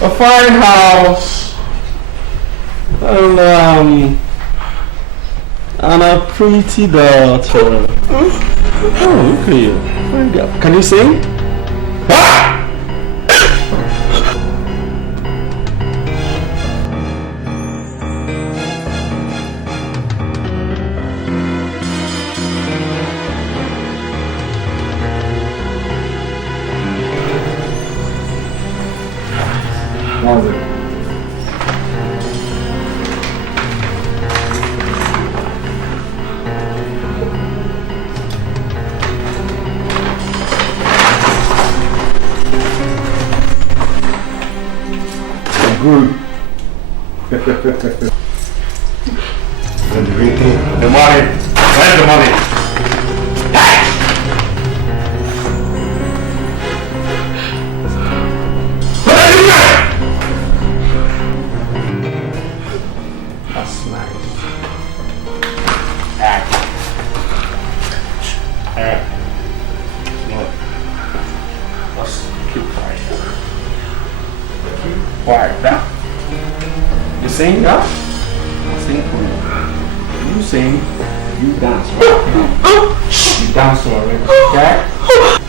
A fine house. And a pretty daughter. Oh, look at you. Very good. Can you sing? What was it? Good. The money. Where's the money? That's nice. Let's keep quiet. Keep quiet now. You sing, huh? I'll sing for you. You sing, you dance, right? You dance already, okay?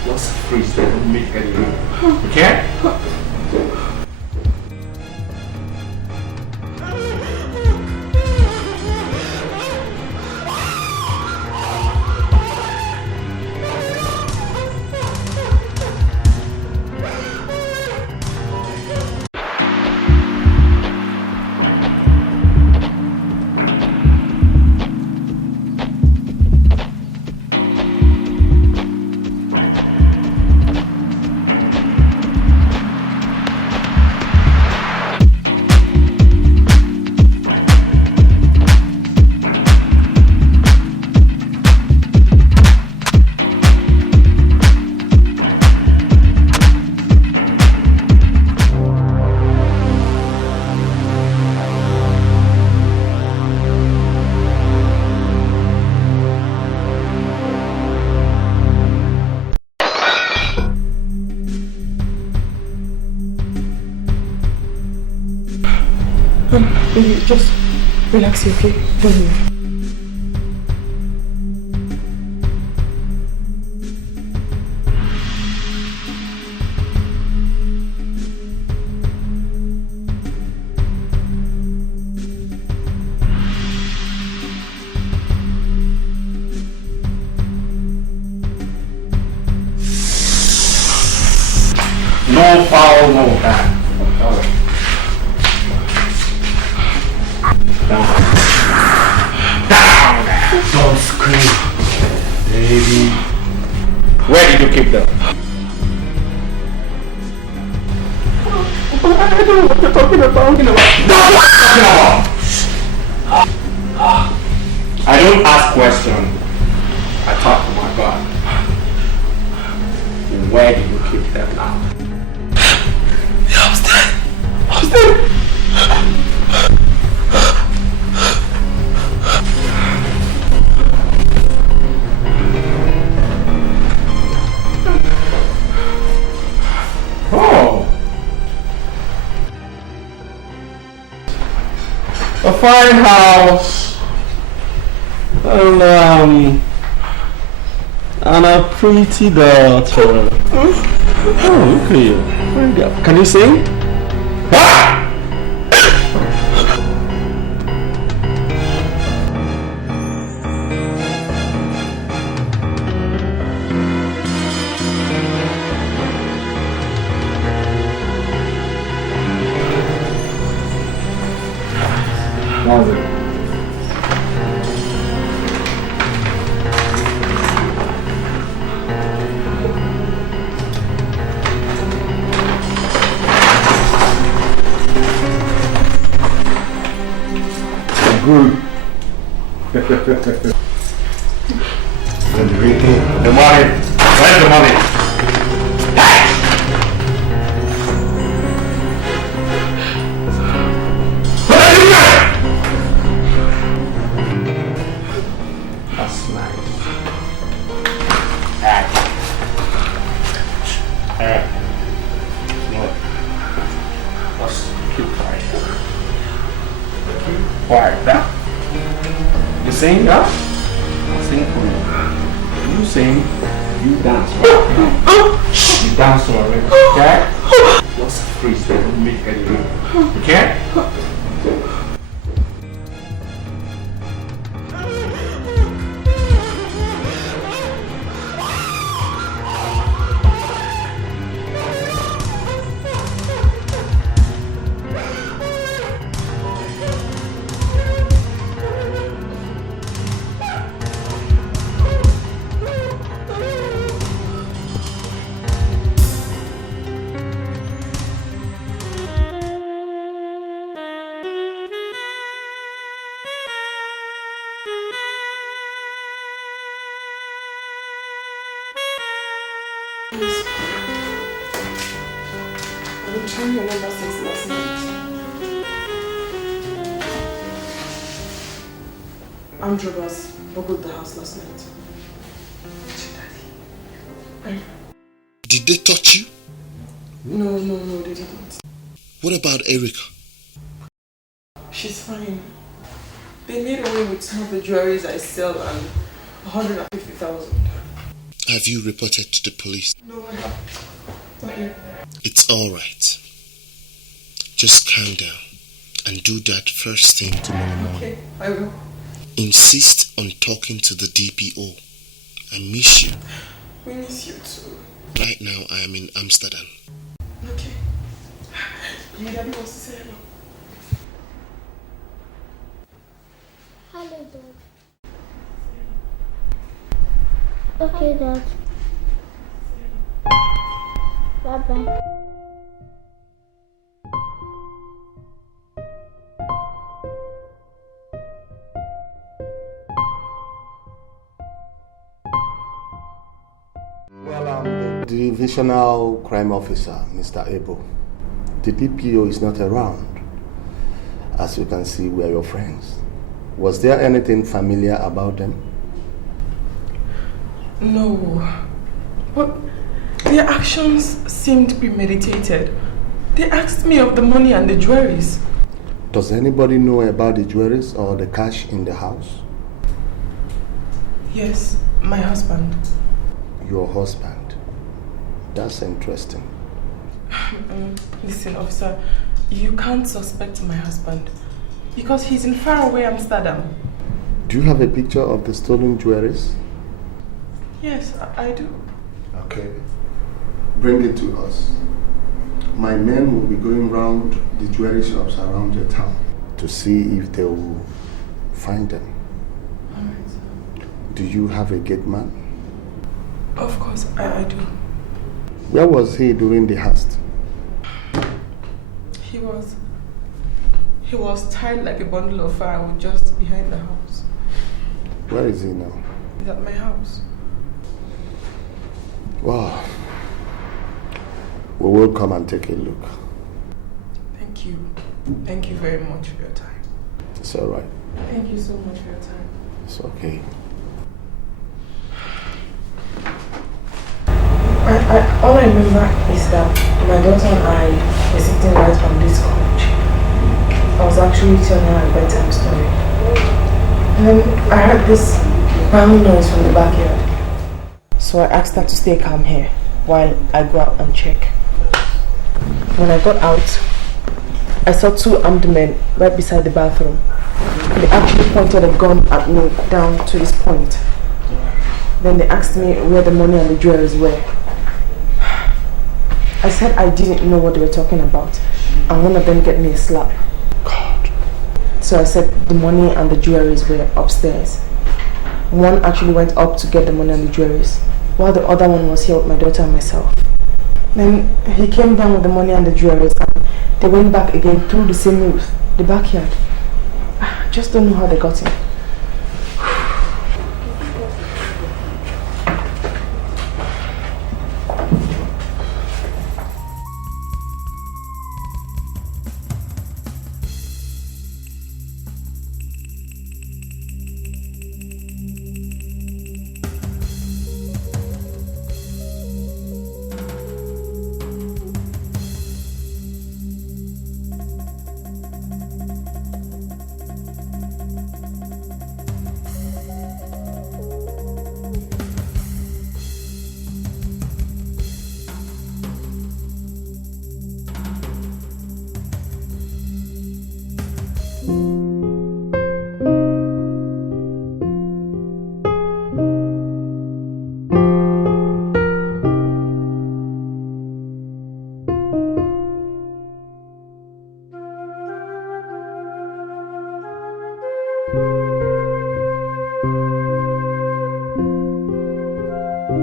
Let's freeze that, don't make any move. Okay? Baby, just relax, okay? Don't move. No foul, no bad. Down. Don't scream, baby. Where did you keep them? I don't know what you're talking about. I don't ask questions. I talk to my God. Where did you keep them now? Yeah, upstairs. Oh. A fine house. And a pretty daughter. Oh, look at you. Very good. Can you sing? What was it? Good. The money. Where's the money? That's nice. quiet now. You sing, huh? I'll sing for you. You sing, you dance. You dance already, okay? Just freeze there, don't make any move. Okay? I've been trying your number since last night. Andrew smuggled the house last night. Did they touch you? No, they didn't. What about Erica? She's fine. They made away with some of the jewelries I sell and 150,000. Have you reported to the police? No, I haven't. Not yet. It's alright. Just calm down and do that first thing tomorrow morning. Okay, I will. Insist on talking to the DPO. I miss you. We miss you too. Right now I am in Amsterdam. Okay. Your daddy wants to say hello. Hello, Dad. Okay, Dad. Bye-bye. Well, I'm the divisional crime officer, Mr. Abel. The DPO is not around. As you can see, we are your friends. Was there anything familiar about them? No. But their actions seemed premeditated. They asked me of the money and the jewelries. Does anybody know about the jewelries or the cash in the house? Yes, my husband. Your husband? That's interesting. Listen, officer, you can't suspect my husband because he's in faraway Amsterdam. Do you have a picture of the stolen jewelries? Yes, I do. Okay. Bring it to us. My men will be going round the jewelry shops around your town to see if they will find them. All right. Do you have a gate man? Of course, I do. Where was he during the heist? He was tied like a bundle of firewood just behind the house. Where is he now? He's at my house. Wow. We will come and take a look. Thank you. Thank you very much for your time. It's all right. Thank you so much for your time. It's okay. All I remember is that my daughter and I were sitting right on this couch. I was actually telling her a bedtime story. And then I heard this banging noise from the backyard. So I asked her to stay calm here while I go out and check. When I got out, I saw two armed men right beside the bathroom. They actually pointed a gun at me down to this point. Then they asked me where the money and the jewelries were. I said I didn't know what they were talking about, and one of them gave me a slap. God. So I said the money and the jewelries were upstairs. One actually went up to get the money and the jewelries, while the other one was here with my daughter and myself. Then he came down with the money and the jewelries, and they went back again through the same roof, the backyard. I just don't know how they got in. Yes,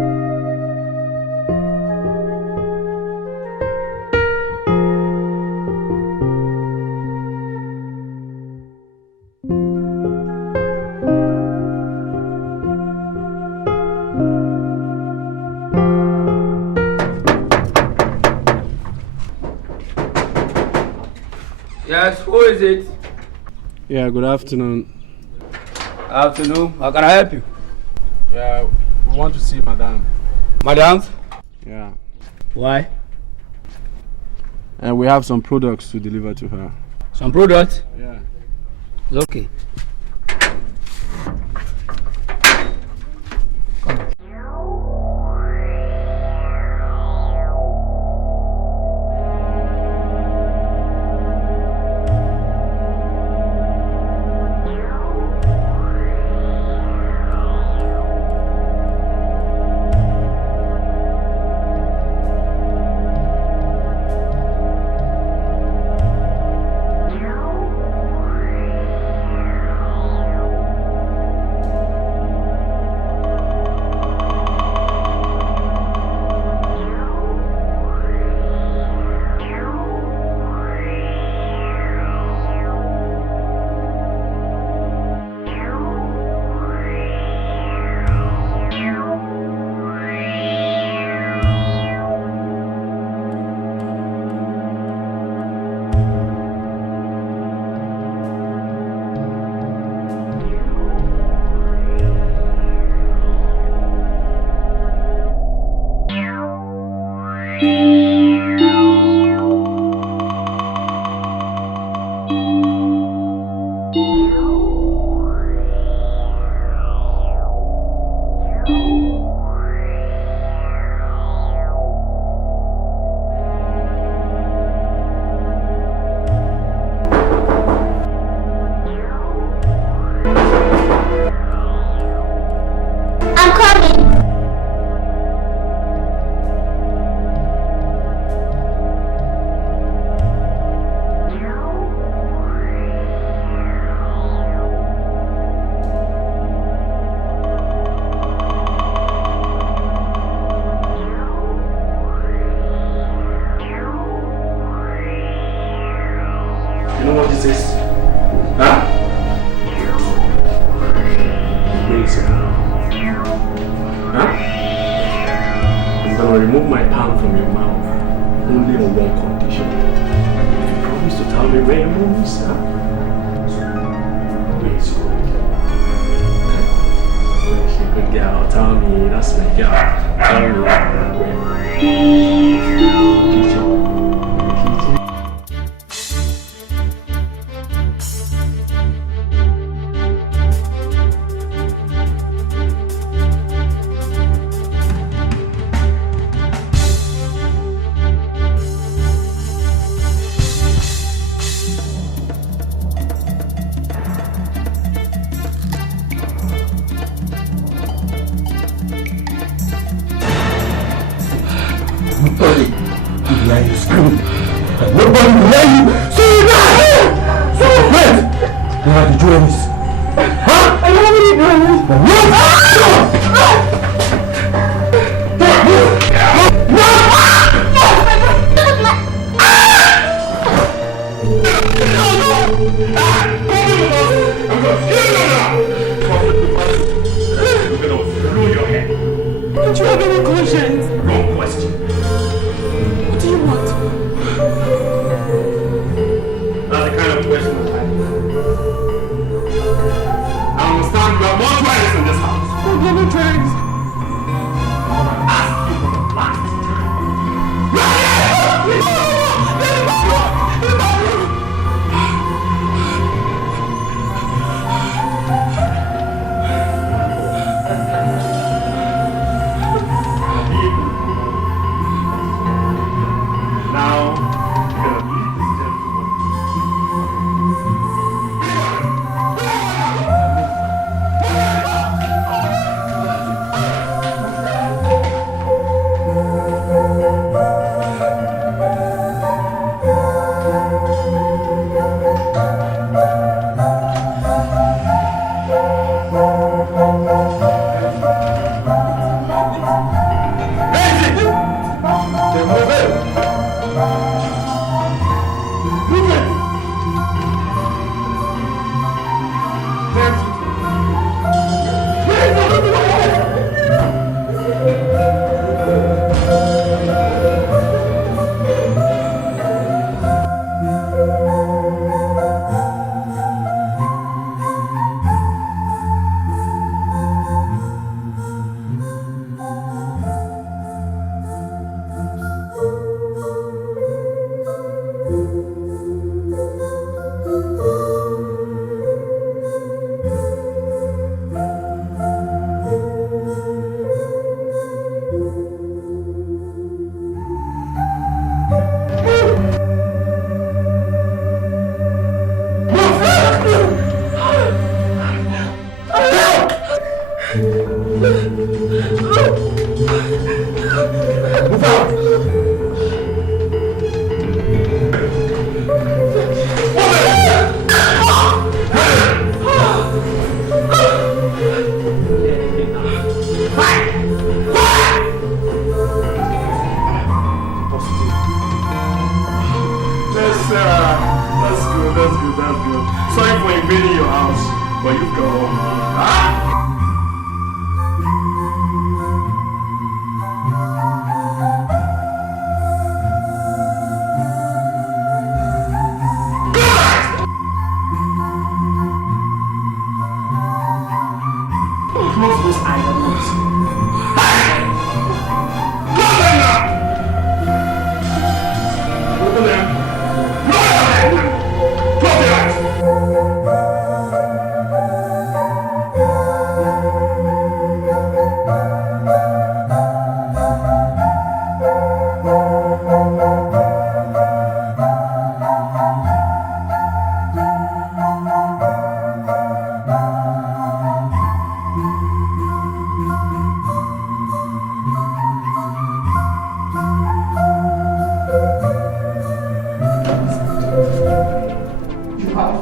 who is it? Yeah, good afternoon. Afternoon. How can I help you? Yeah, we want to see Madame. Madam? Yeah. Why? And we have some products to deliver to her. Some product? Yeah. It's okay.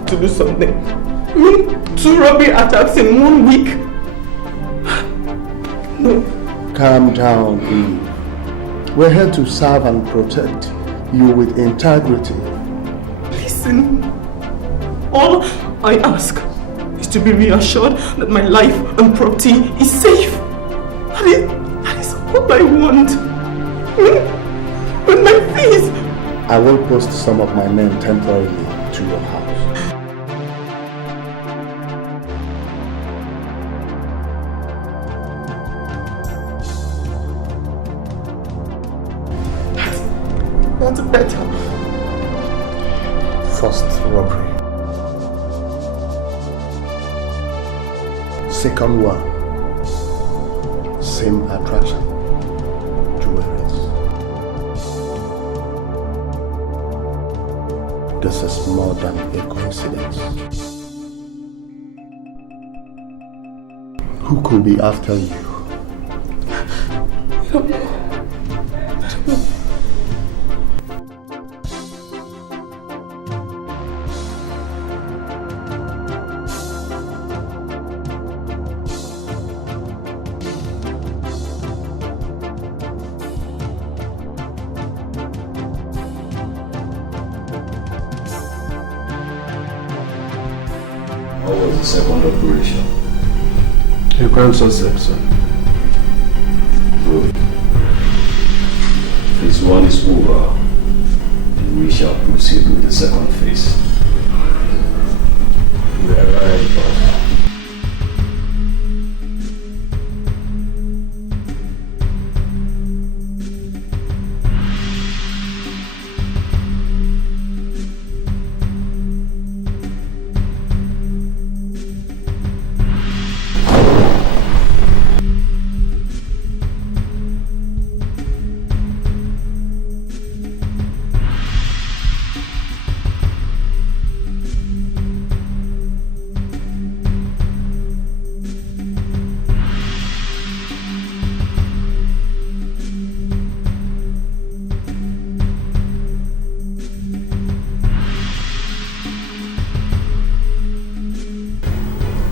To do something. I mean, 2 robbery attacks in 1 week. No. Calm down, Eve. We're here to serve and protect you with integrity. Listen, all I ask is to be reassured that my life and property is safe. That is all I want. But my please. I will post some of my men temporarily to your house. That's better. First robbery. Second one. Same attraction. Jewelries. This is more than a coincidence. Who could be after you? What was the second operation? A crime success, sir. Good. Phase 1 is over, and we shall proceed with the second phase. We are ready, boss.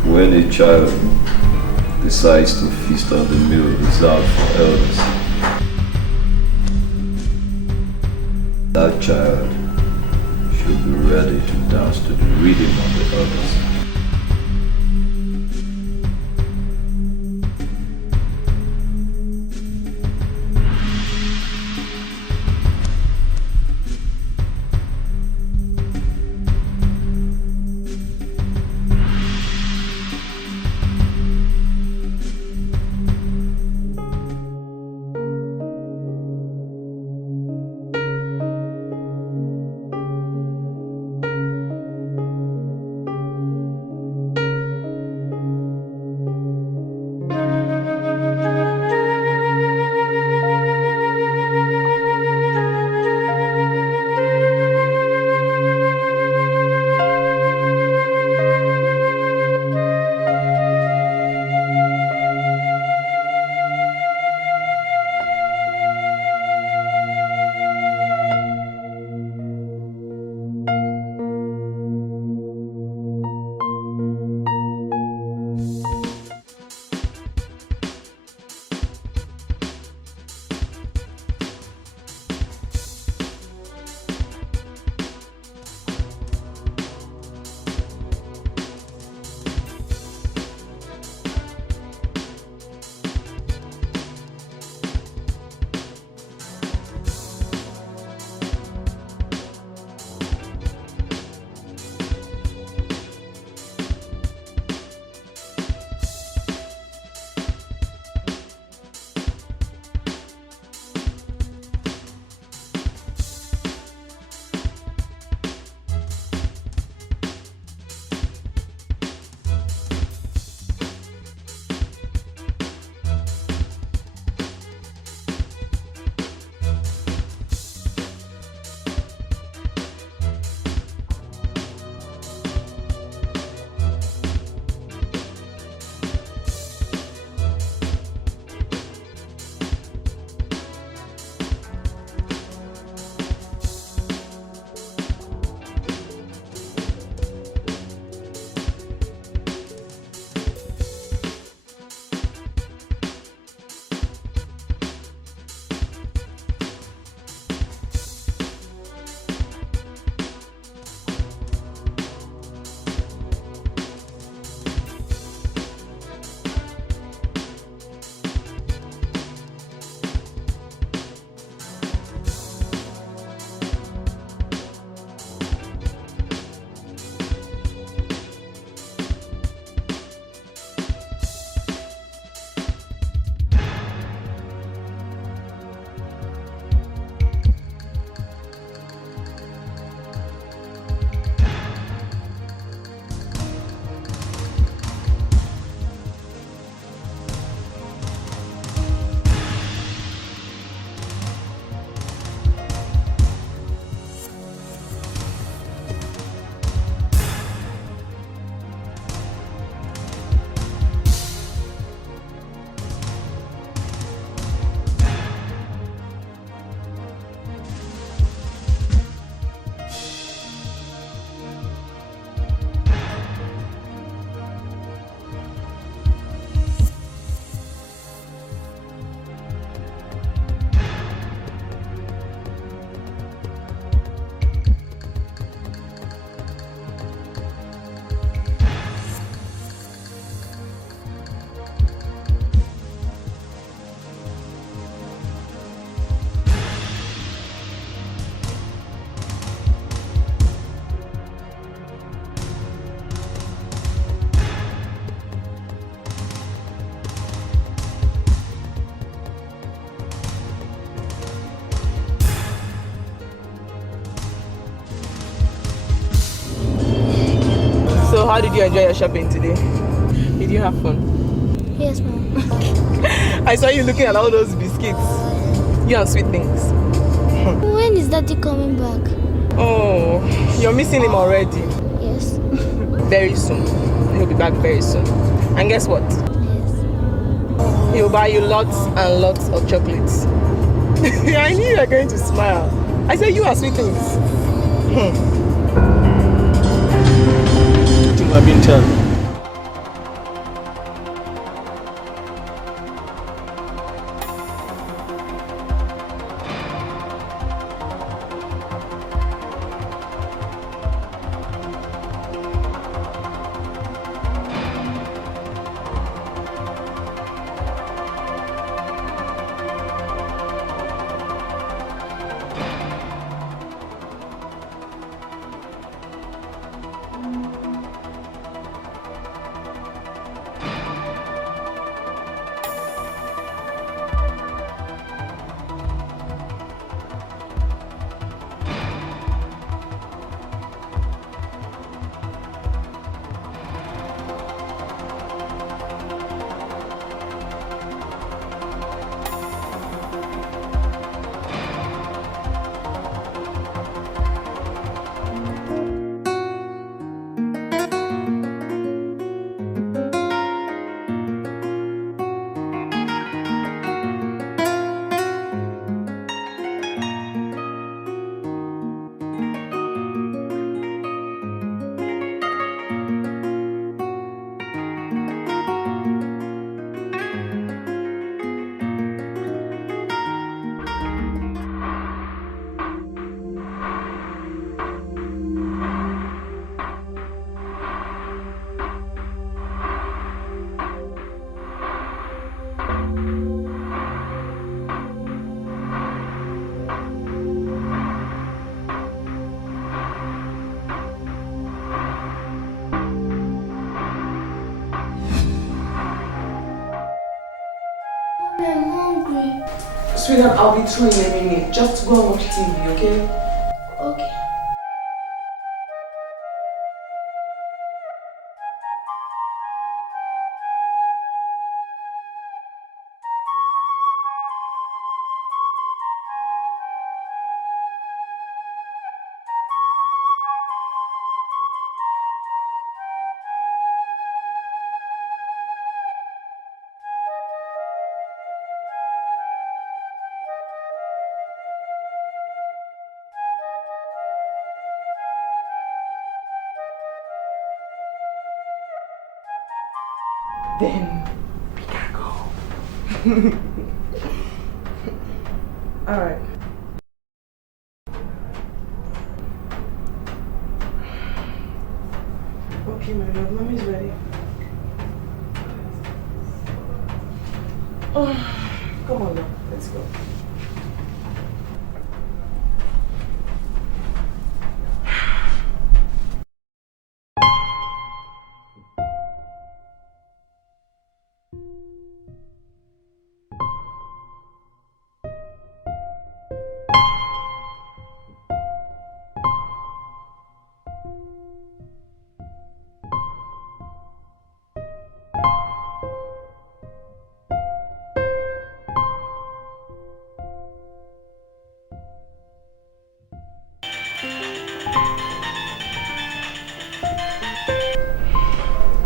When a child decides to feast on the meal reserved for elders, That child should be ready to dance to the rhythm of the others. So how did you enjoy your shopping today? Did you have fun? Yes, ma'am. I saw you looking at all those biscuits. You and sweet things. When is Daddy coming back? Oh, you're missing him already. Yes. Very soon. He'll be back very soon. And guess what? Yes. He'll buy you lots and lots of chocolates. I knew you were going to smile. I said you are sweet things. I've been telling. hungry. Sweetheart, I'll be through in a minute. Just go and watch TV, okay? Okay. Then we can go. Alright. Okay, my love, mommy's ready. Oh, come on now, let's go.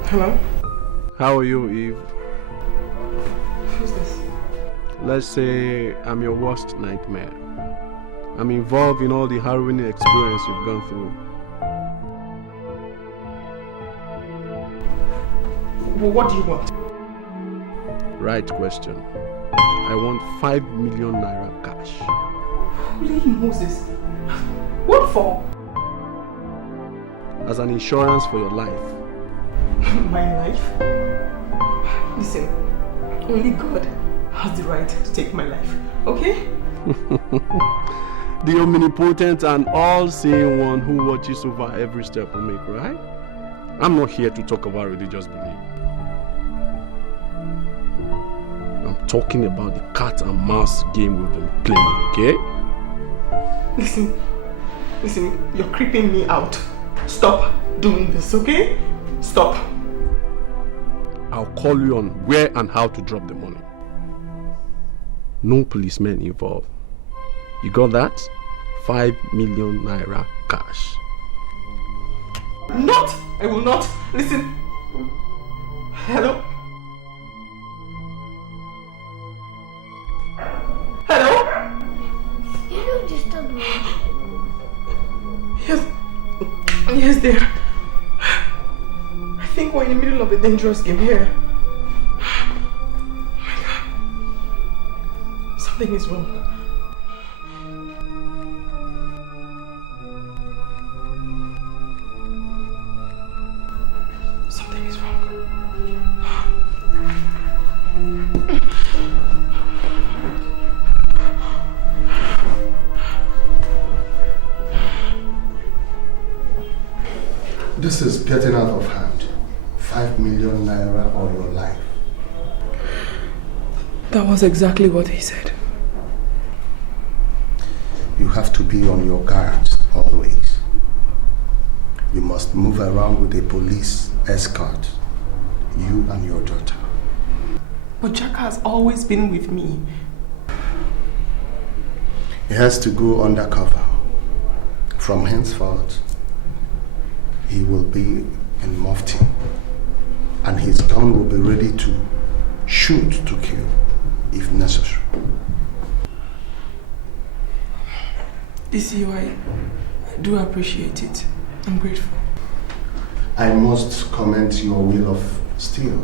Hello? How are you, Eve? Who's this? Let's say I'm your worst nightmare. I'm involved in all the harrowing experience you've gone through. Well, what do you want? Right question. I want 5 million naira cash. Holy Moses. What for? As an insurance for your life. My life? Listen, only God has the right to take my life, okay? The omnipotent and all-seeing one who watches over every step we make, right? I'm not here to talk about religious belief. I'm talking about the cat and mouse game we've been playing, okay? Listen, you're creeping me out. Stop doing this, okay? Stop. I'll call you on where and how to drop the money. No policemen involved. You got that? 5 million naira cash. Not! I will not. Listen. Hello? Hello? You don't disturb me. Yes, dear. I think we're in the middle of a dangerous game here. Oh my God. Something is wrong. Something is wrong. This is getting out of hand. 5 million naira or your life. That was exactly what he said. You have to be on your guard always. You must move around with a police escort. You and your daughter. But Jack has always been with me. He has to go undercover. From henceforth, he will be in mufti. And his gun will be ready to shoot to kill if necessary. DCU, I do appreciate it. I'm grateful. I must commend your will of steel.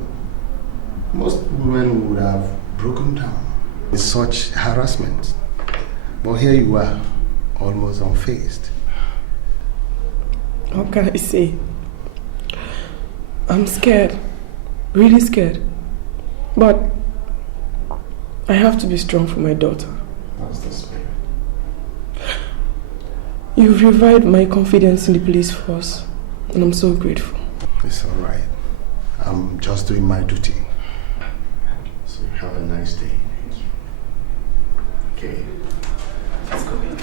Most women would have broken down with such harassment. But here you are, almost unfazed. What can I say? I'm scared. Really scared. But I have to be strong for my daughter. That's the spirit. You've revived my confidence in the police force, and I'm so grateful. It's all right. I'm just doing my duty. So have a nice day. Okay. Let's go in.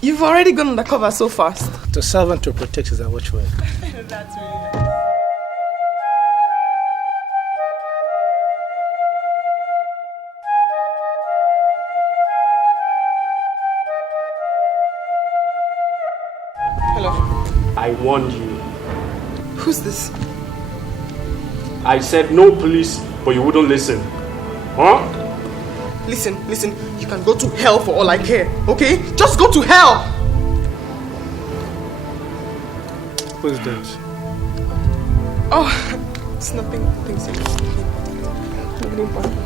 You've already gone undercover so fast. To serve and to protect is our watchword. That's really nice. Hello. I warned you. Who's this? I said no police, but you wouldn't listen. Huh? Listen. You can go to hell for all I care, okay? Just go to hell! Who's that? Oh, it's nothing serious. Nothing important.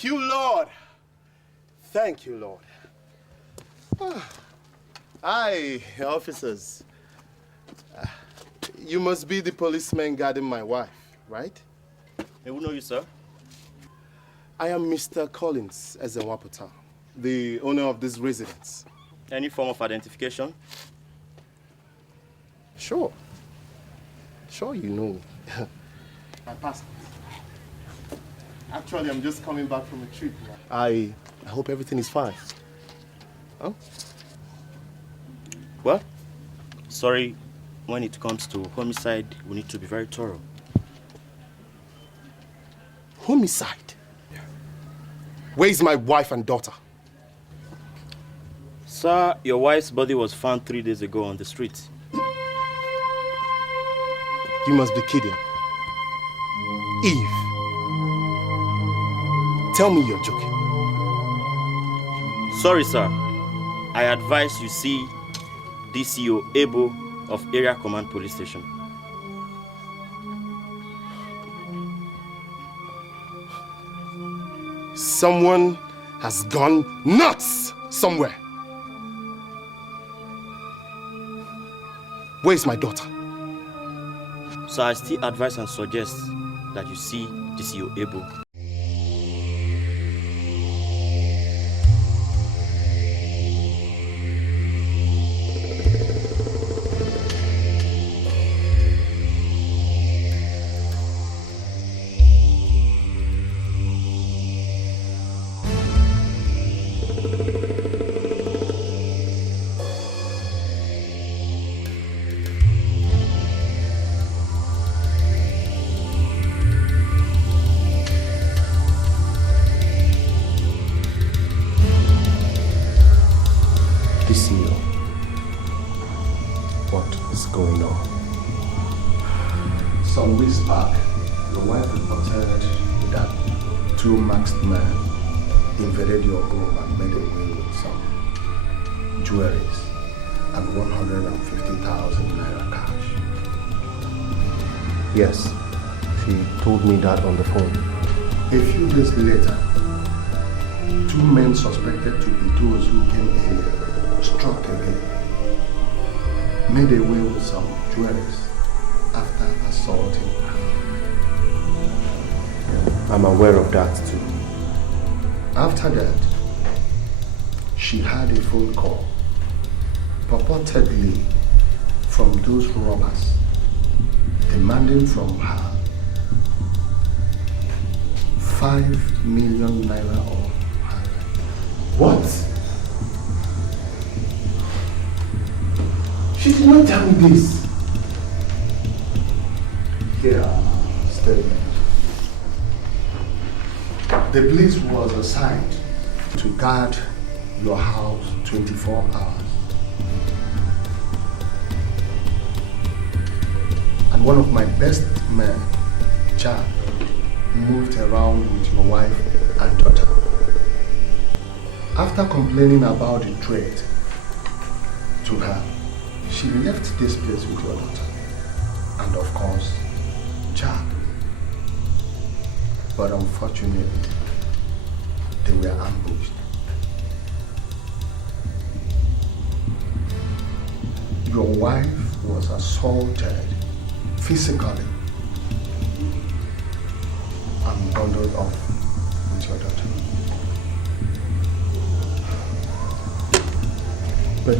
Thank you, Lord. Thank you, Lord. Hi, officers. You must be the policeman guarding my wife, right? Who know you, sir? I am Mr. Collins Ezenwapota, the owner of this residence. Any form of identification? Sure. Sure, you know. My passport. Actually, I'm just coming back from a trip. I hope everything is fine. Huh? Well, sorry, when it comes to homicide, we need to be very thorough. Homicide? Where is my wife and daughter? Sir, your wife's body was found 3 days ago on the street. You must be kidding. Eve, tell me you're joking. Sorry, sir. I advise you see DCO Ebo of Area Command Police Station. Someone has gone nuts somewhere. Where's my daughter? So I still advise and suggest that you see DCO Ebo. Some weeks back, your wife reported that 2 masked men invaded your home and made away with some jewelries and 150,000 naira cash. Yes, she told me that on the phone. A few days later, 2 men suspected to be those who came earlier struck again, made away with some jewelries after assaulting her. I'm aware of that too. After that, she had a phone call, purportedly from those robbers, demanding from her 5 million naira or higher. What? She did not tell me this. Here, statement. The police was assigned to guard your house 24 hours. And one of my best men, Chad, moved around with your wife and daughter. After complaining about the threat to her, she left this place with your daughter. And of course, Chad. But unfortunately, they were ambushed. Your wife was assaulted physically and bundled off with your daughter. But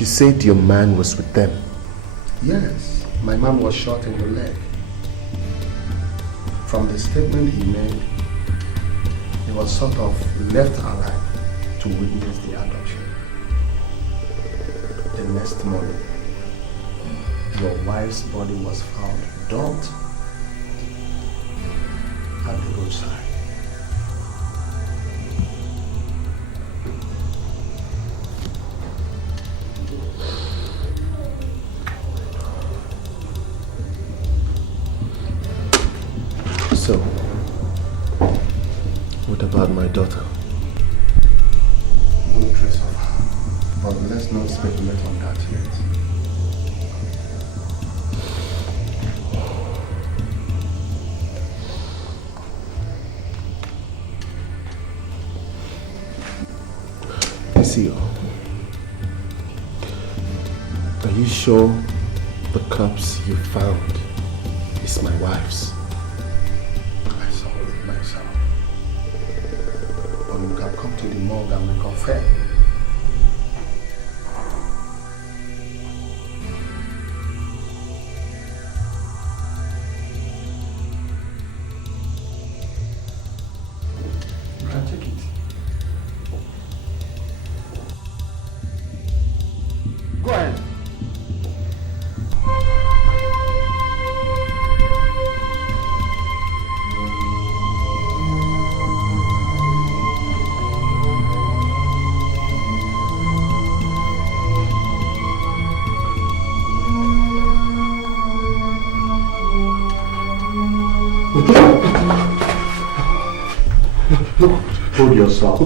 you said your man was with them. Yes, my man was shot in the leg. From the statement he made, he was sort of left alive to witness the adoption. The next morning, your wife's body was found dumped at the roadside. So, what about my daughter? No trace of her, but let's not speculate on that yet. DCO, are you sure the corpse you found is my wife's? I saw it myself. But you can come to the morgue and we confirm. You can take it. Go ahead. Hold yourself.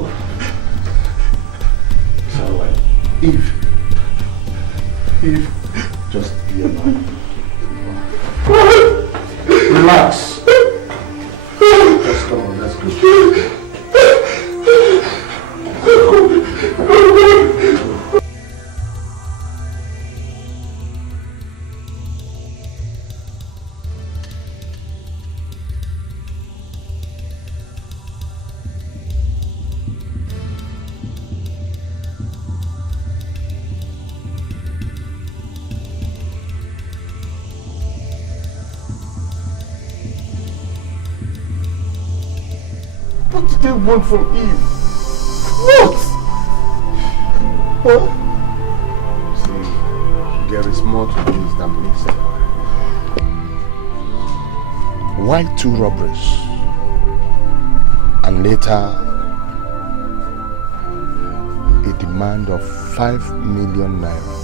It's alright. Eve, just be alive. Relax. Just come on, let's go. What did they want from Eve? What? What? See, there is more to this than this. Why 2 robberies? And later, a demand of 5 million naira.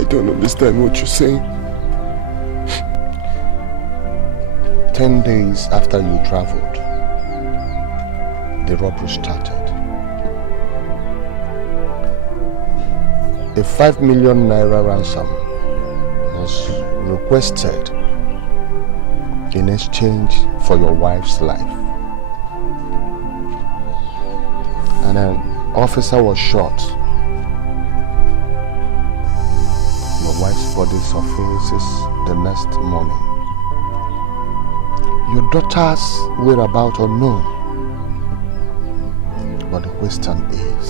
I don't understand what you're saying. 10 days after you traveled, the robbery started. A 5 million naira ransom was requested in exchange for your wife's life. And an officer was shot. Your wife's body surfaces the next morning. Your daughter's whereabouts unknown. But the question is,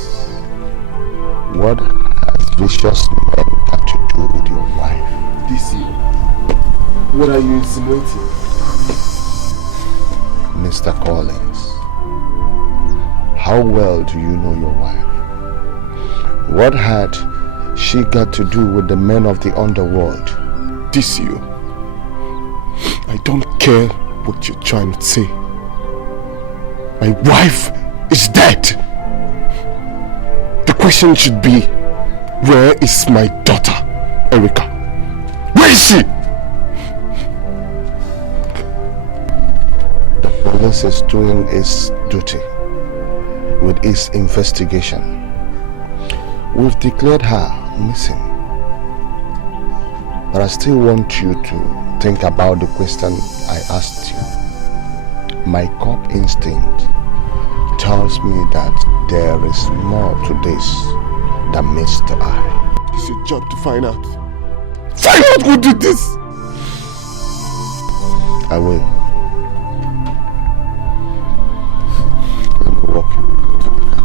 what has vicious men got to do with your wife? DCO, what are you insinuating? Mr. Collins, how well do you know your wife? What had she got to do with the men of the underworld? DCO, I don't care what you're trying to say. My wife is dead. The question should be, where is my daughter, Erica? Where is she? The police is doing its duty with its investigation. We've declared her missing. But I still want you to think about the question I asked you. My cop instinct tells me that there is more to this than meets the eye. It's your job to find out. Find out who did this! I will. Let me walk you to the car.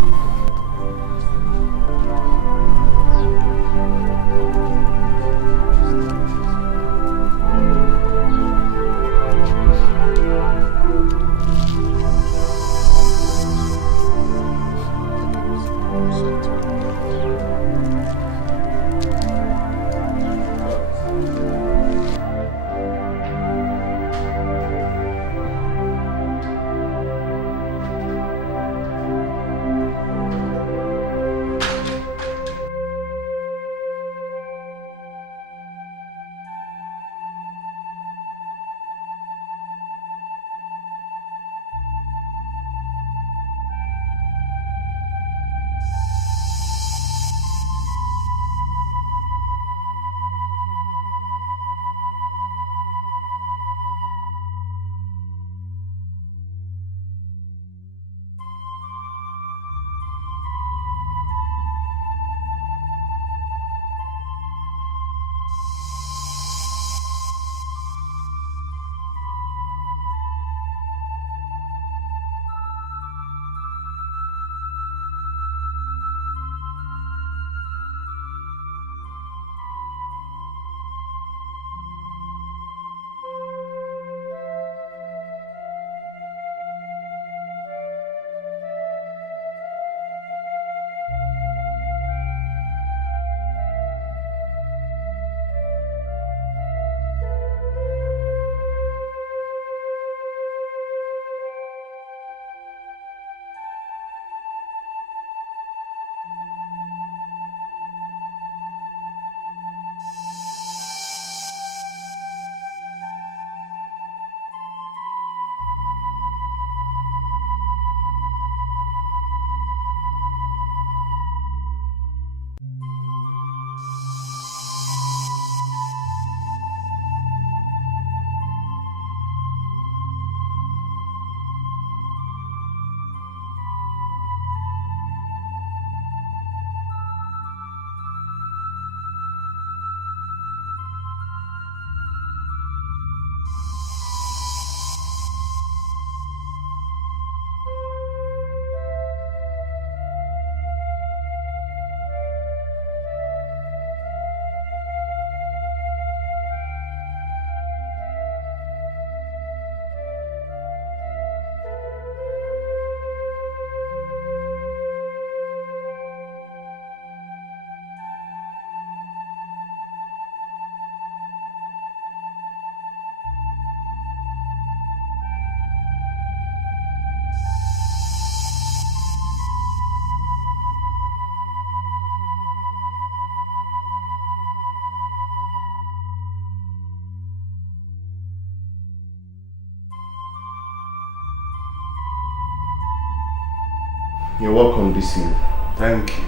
You're welcome, DC. Thank you.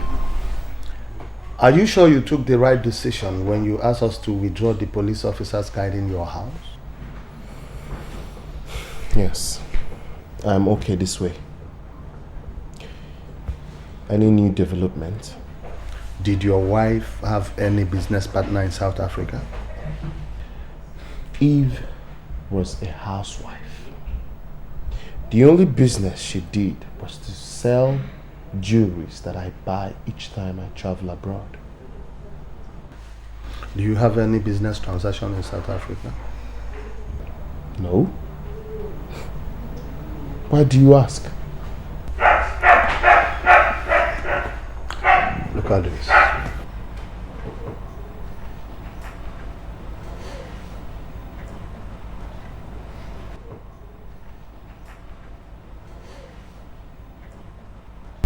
Are you sure you took the right decision when you asked us to withdraw the police officers guarding your house? Yes, I'm okay this way. Any new development? Did your wife have any business partner in South Africa? Eve was a housewife. The only business she did was to sell jewelries that I buy each time I travel abroad. Do you have any business transaction in South Africa? No. Why do you ask? Look at this.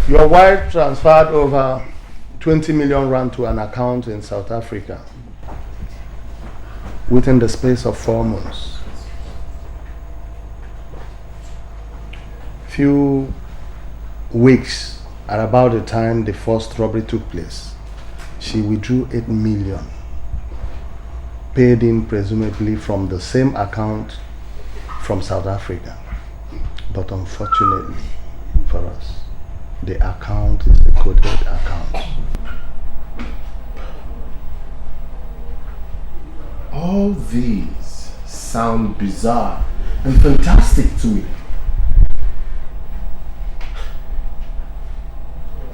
Your wife transferred over 20 million rand to an account in South Africa within the space of 4 months. Few weeks at about the time the first robbery took place, she withdrew 8 million, paid in presumably from the same account from South Africa. But unfortunately for us, the account is a coded account. All these sound bizarre and fantastic to me.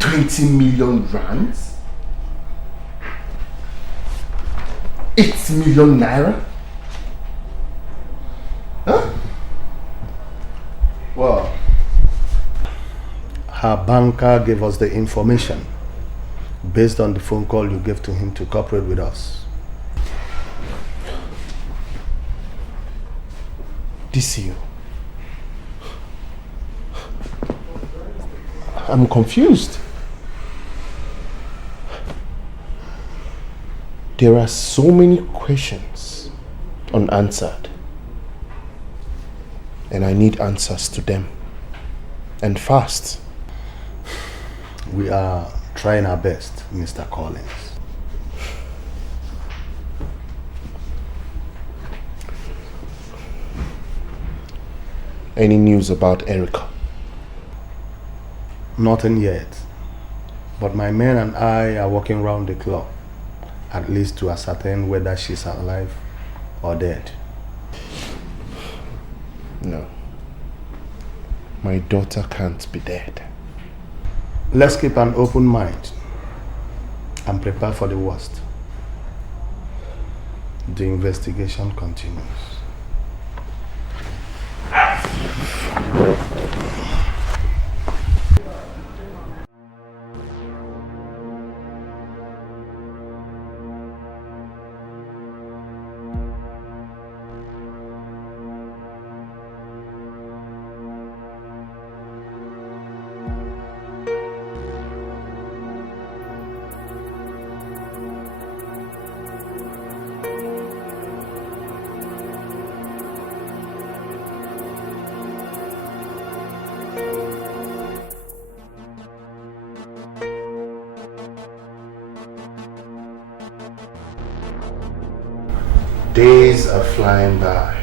20 million rands? 8 million naira? Huh? Well, her banker gave us the information based on the phone call you gave to him to cooperate with us. DCU. I'm confused. There are so many questions unanswered, and I need answers to them, and fast. We are trying our best, Mr. Collins. Any news about Erica? Nothing yet, but my men and I are working around the clock, at least to ascertain whether she's alive or dead. No. My daughter can't be dead. Let's keep an open mind and prepare for the worst. The investigation continues. Days are flying by.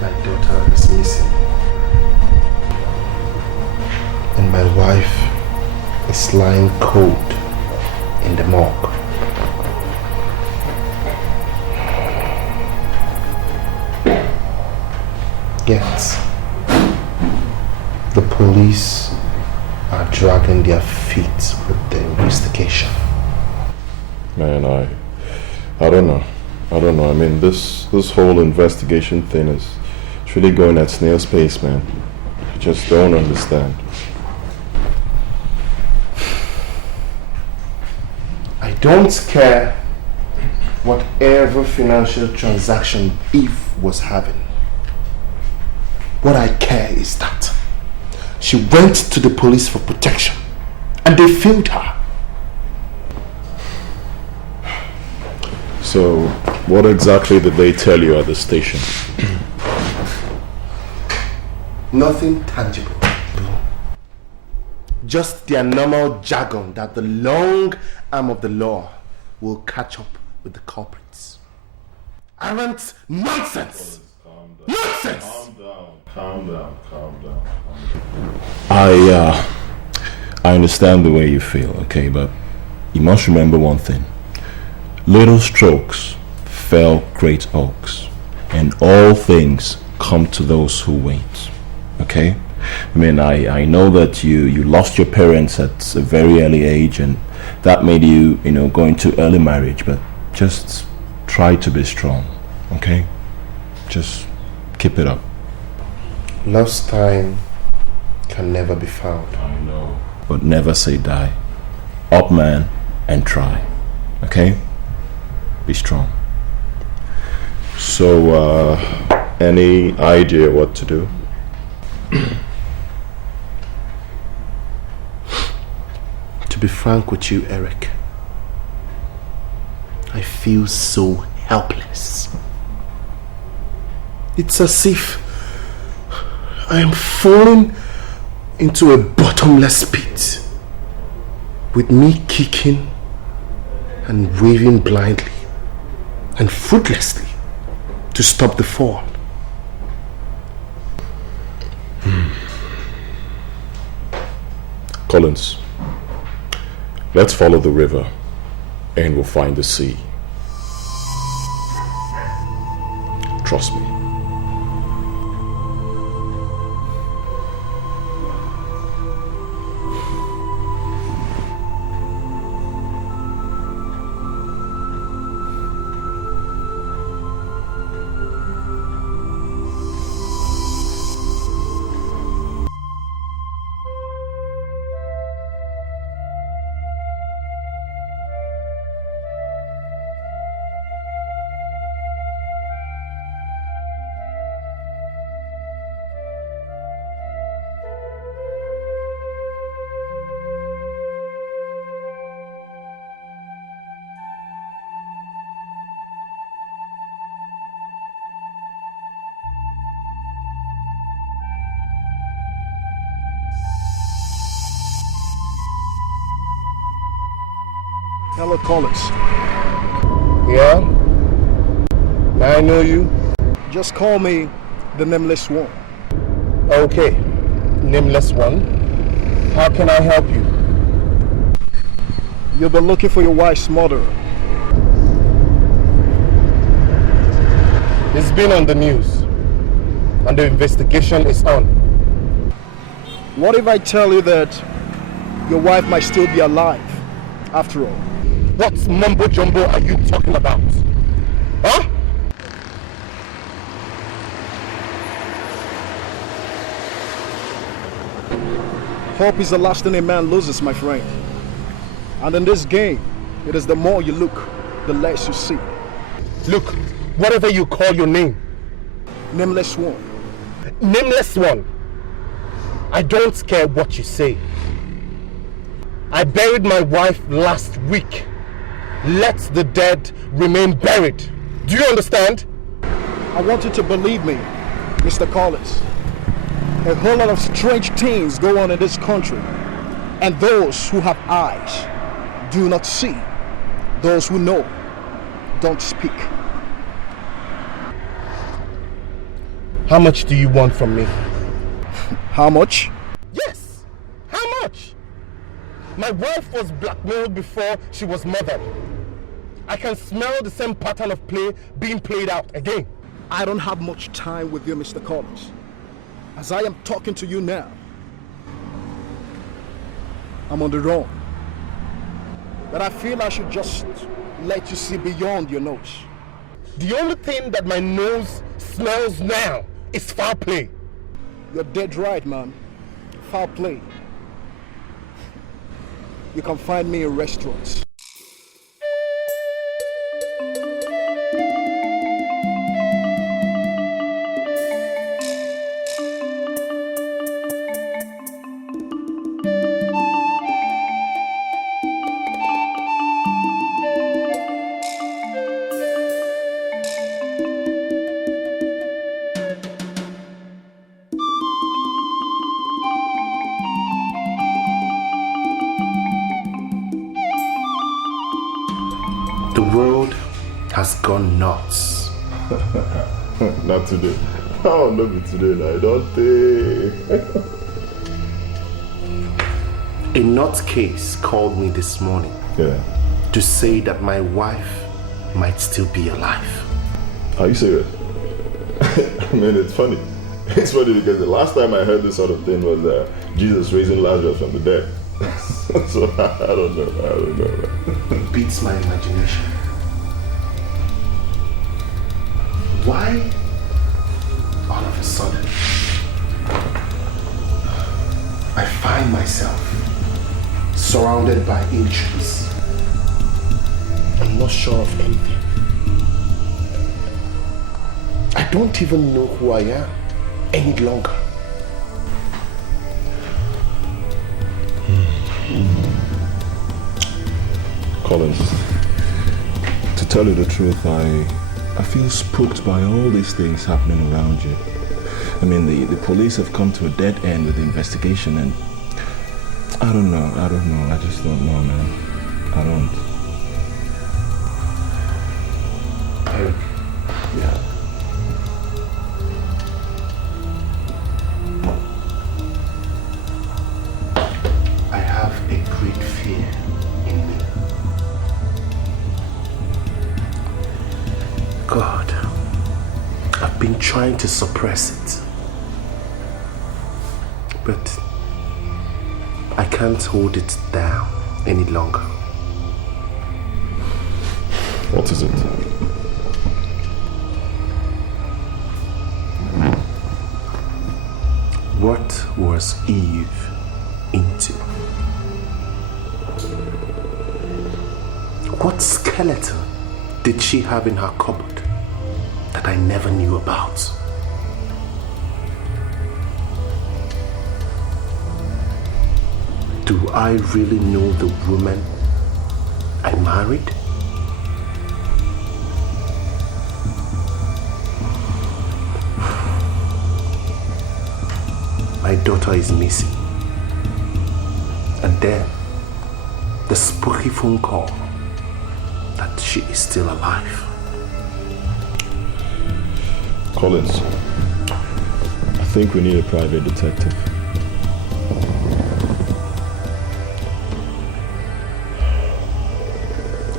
My daughter is missing. And my wife is lying cold in the morgue. Yet, the police are dragging their feet with the investigation. Man, I don't know. I mean, this whole investigation thing is really going at snail's pace, man. I just don't understand. I don't care whatever financial transaction Eve was having. What I care is that she went to the police for protection and they failed her. So, what exactly did they tell you at the station? Nothing tangible. Just their normal jargon that the long arm of the law will catch up with the culprits. Arrant nonsense! Nonsense! Calm down. I understand the way you feel, okay, but you must remember one thing. Little strokes fell great oaks, and all things come to those who wait, okay? I mean, I know that you lost your parents at a very early age, and that made you, go into early marriage, but just try to be strong, okay? Just keep it up. Lost time can never be found. I know. But never say die. Up, man, and try, okay? Be strong. So, any idea what to do? To be frank with you, Eric, I feel so helpless. It's as if I am falling into a bottomless pit, with me kicking and waving blindly and fruitlessly to stop the fall. Collins, let's follow the river and we'll find the sea. Trust me. Hello, Collins. Yeah? May I know you? Just call me the Nameless One. Okay, Nameless One. How can I help you? You've been looking for your wife's murderer. It's been on the news, and the investigation is on. What if I tell you that your wife might still be alive, after all? What mumbo jumbo are you talking about? Huh? Hope is the last thing a man loses, my friend. And in this game, it is the more you look, the less you see. Look, whatever you call your name. Nameless One. Nameless One. I don't care what you say. I buried my wife last week. Let the dead remain buried. Do you understand? I want you to believe me, Mr. Collins. A whole lot of strange things go on in this country. And those who have eyes do not see. Those who know don't speak. How much do you want from me? How much? Yes! How much? My wife was blackmailed before she was murdered. I can smell the same pattern of play being played out again. I don't have much time with you, Mr. Collins. As I am talking to you now, I'm on the run. But I feel I should just let you see beyond your nose. The only thing that my nose smells now is foul play. You're dead right, man. Foul play. You can find me in restaurants. world has gone nuts. Not today. Oh, not be today now. I don't think. A nutcase called me this morning to say that my wife might still be alive. Are you serious? I mean, it's funny. It's funny because the last time I heard this sort of thing was Jesus raising Lazarus from the dead. So I don't know. It beats my imagination. Why all of a sudden I find myself surrounded by injuries? I'm not sure of anything. I don't even know who I am any longer. Collins, to tell you the truth, I feel spooked by all these things happening around you. I mean, the police have come to a dead end with the investigation, and I don't know. I just don't know, man. I don't. Eric. Yeah. I have a great fear in me. God, I've been trying to suppress it, but I can't hold it down any longer. What is it? What was Eve into? What skeleton did she have in her cupboard that I never knew about? Do I really know the woman I married? My daughter is missing. And then, the spooky phone call that she is still alive. Collins, I think we need a private detective.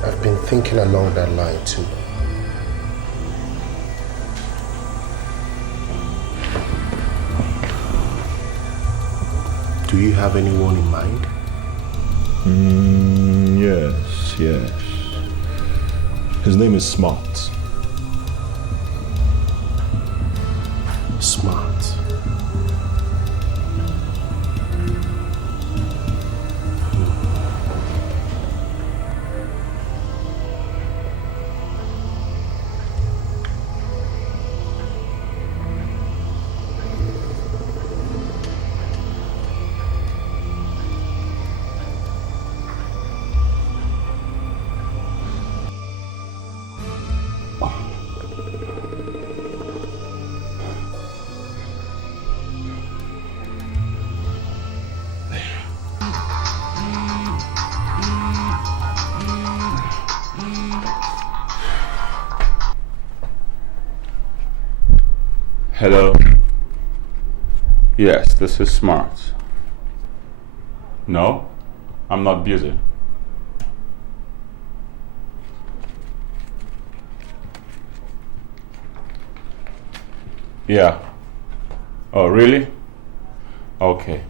I've been thinking along that line too. Do you have anyone in mind? Yes. His name is Smart. Smart. Hello? Yes, this is Smart. No, I'm not busy. Yeah. Oh, really? Okay.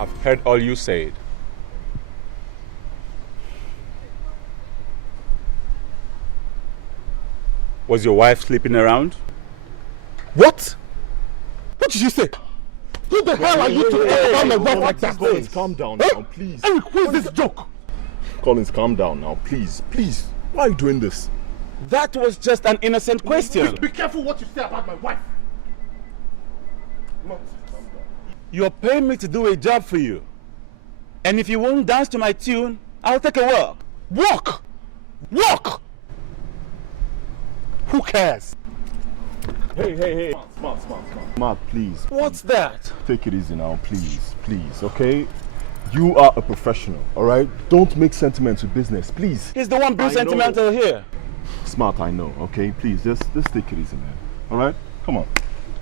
I've heard all you said. Was your wife sleeping around? What? What did you say? Who the hell are you to talk about my wife like that? Collins, calm down now, please. Eric, who is this joke? Collins, calm down now, please. Please. Why are you doing this? That was just an innocent question. Be careful what you say about my wife. You're paying me to do a job for you. And if you won't dance to my tune, I'll take a walk. Walk! Walk! Who cares? Hey. Smart. Smart, please. What's that? Take it easy now, please, okay? You are a professional, alright? Don't make sentiments with business, please. He's the one being sentimental here. Smart, I know, okay? Please, just take it easy, man. Alright? Come on.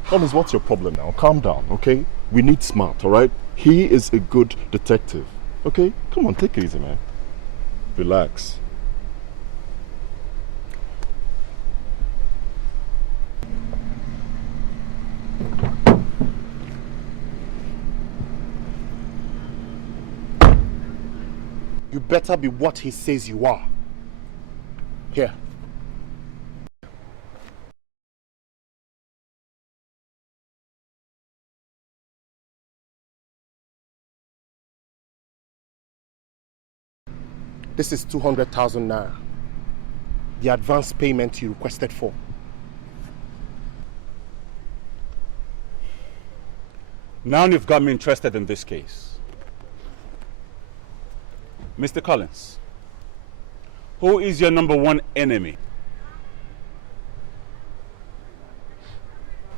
Thomas, what's your problem now? Calm down, okay? We need Smart, alright? He is a good detective, okay? Come on, take it easy, man. Relax. You better be what he says you are. Here. This is 200,000 naira. The advance payment you requested for. Now you've got me interested in this case. Mr. Collins, who is your number one enemy?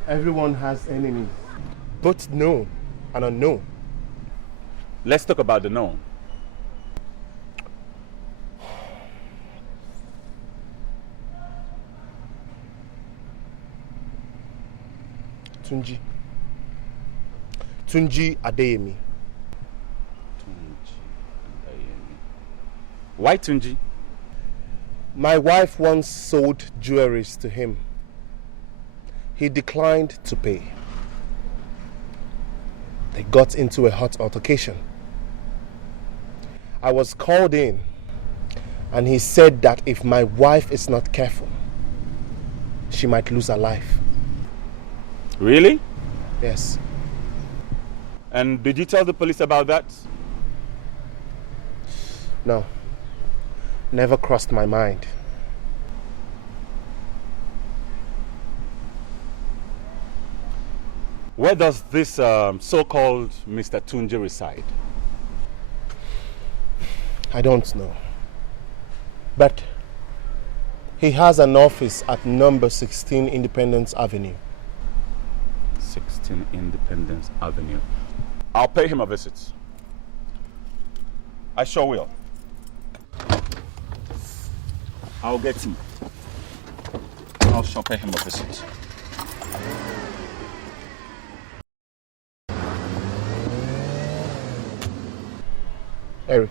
Everyone has enemies, both known and unknown. Let's talk about the known. Tunji Adeyemi. Why Tunji? My wife once sold jewelries to him. He declined to pay. They got into a hot altercation. I was called in and he said that if my wife is not careful, she might lose her life. Really? Yes. And did you tell the police about that? No. Never crossed my mind. Where does this so-called Mr. Tunji reside? I don't know. But he has an office at number 16 Independence Avenue. 16 Independence Avenue. I'll pay him a visit. I sure will. I'll get him. I'll sure pay him a visit. Eric,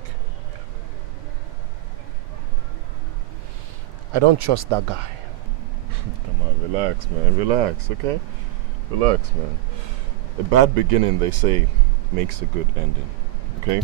I don't trust that guy. Come on, relax, man. Relax, okay? Relax, man. A bad beginning, they say, makes a good ending, okay?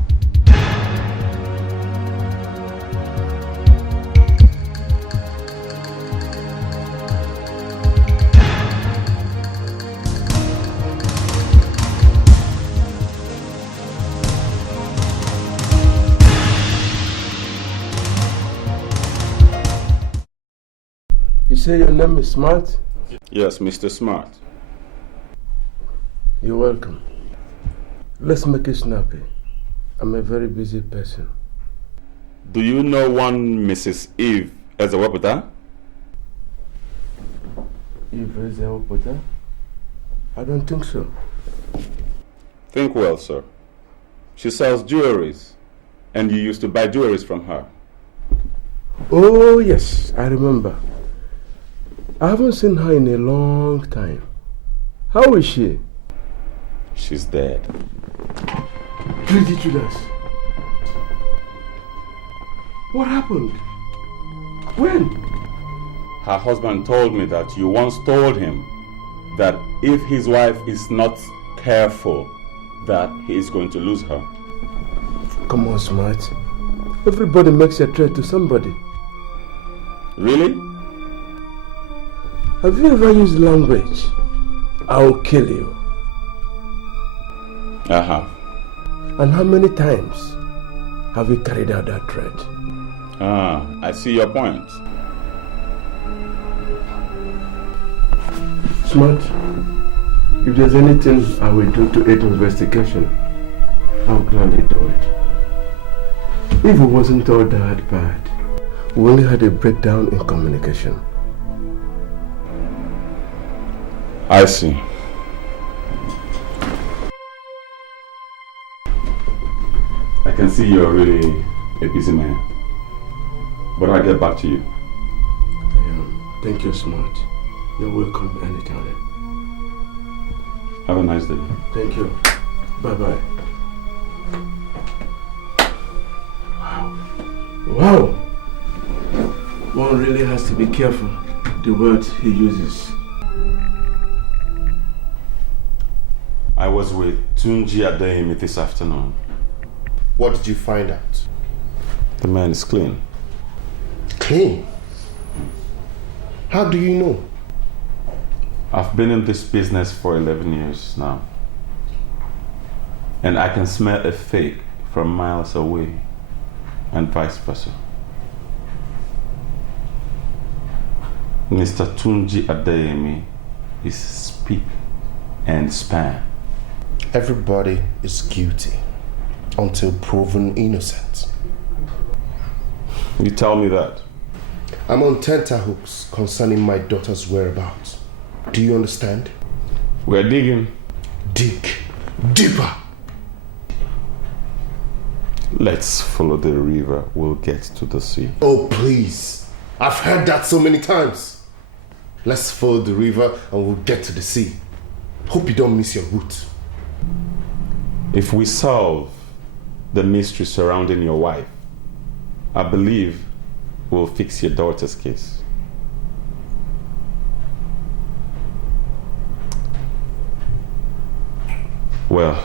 You say your name is Smart? Yes, Mr. Smart. You're welcome. Let's make it snappy. I'm a very busy person. Do you know one Mrs. Eve Ezewapota? Eve Ezewapota? I don't think so. Think well, sir. She sells jewelries, and you used to buy jewelries from her. Oh, yes, I remember. I haven't seen her in a long time. How is she? She's dead. Ridiculous. What happened? When? Her husband told me that you once told him that if his wife is not careful, that he is going to lose her. Come on, Smart. Everybody makes a threat to somebody. Really? Have you ever used language? I'll kill you. I have. And how many times have you carried out that threat? Ah, I see your point. Smart, if there's anything I will do to aid investigation, I'll gladly do it. If it wasn't all that bad, we only had a breakdown in communication. I see. I can see you're really a busy man. But I'll get back to you. I am. Thank you, Smart. You're welcome anytime. Have a nice day. Thank you. Bye-bye. Wow. One really has to be careful the words he uses. I was with Tunji Adeyemi this afternoon. What did you find out? The man is clean. Clean? How do you know? I've been in this business for 11 years now. And I can smell a fake from miles away, and vice versa. Mr. Tunji Adeyemi is spick and span. Everybody is guilty until proven innocent. You tell me that. I'm on tenterhooks concerning my daughter's whereabouts. Do you understand? We're digging. Dig. Deeper. Let's follow the river. We'll get to the sea. Oh, please. I've heard that so many times. Let's follow the river and we'll get to the sea. Hope you don't miss your route. If we solve the mystery surrounding your wife, I believe we'll fix your daughter's case. Well,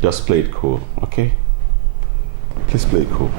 just play it cool, okay? Please play it cool.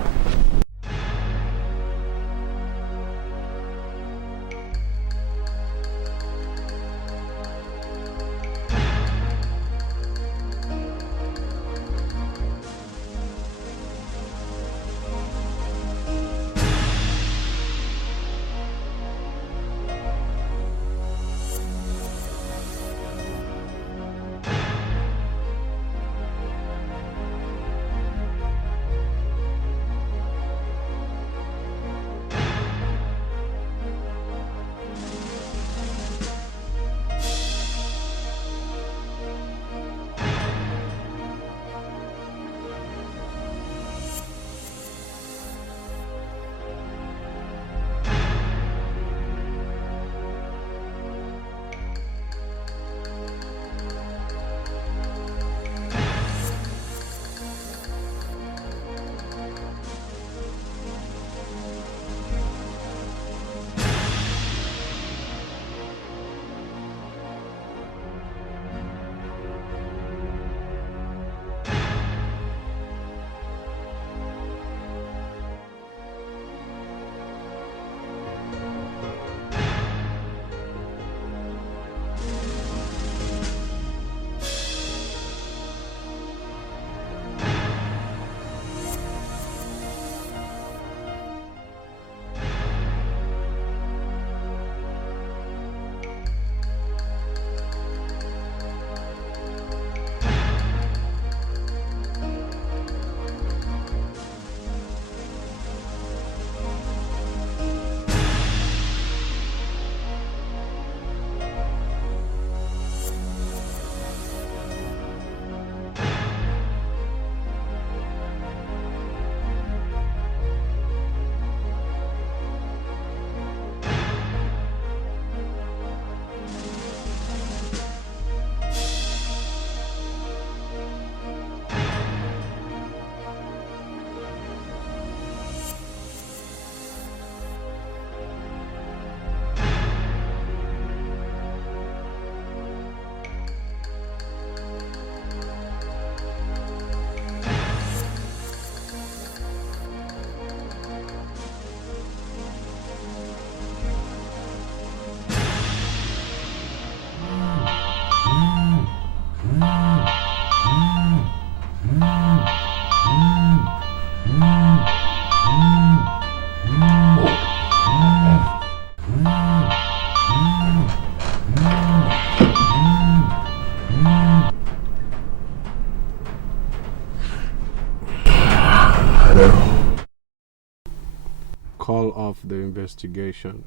off the investigation.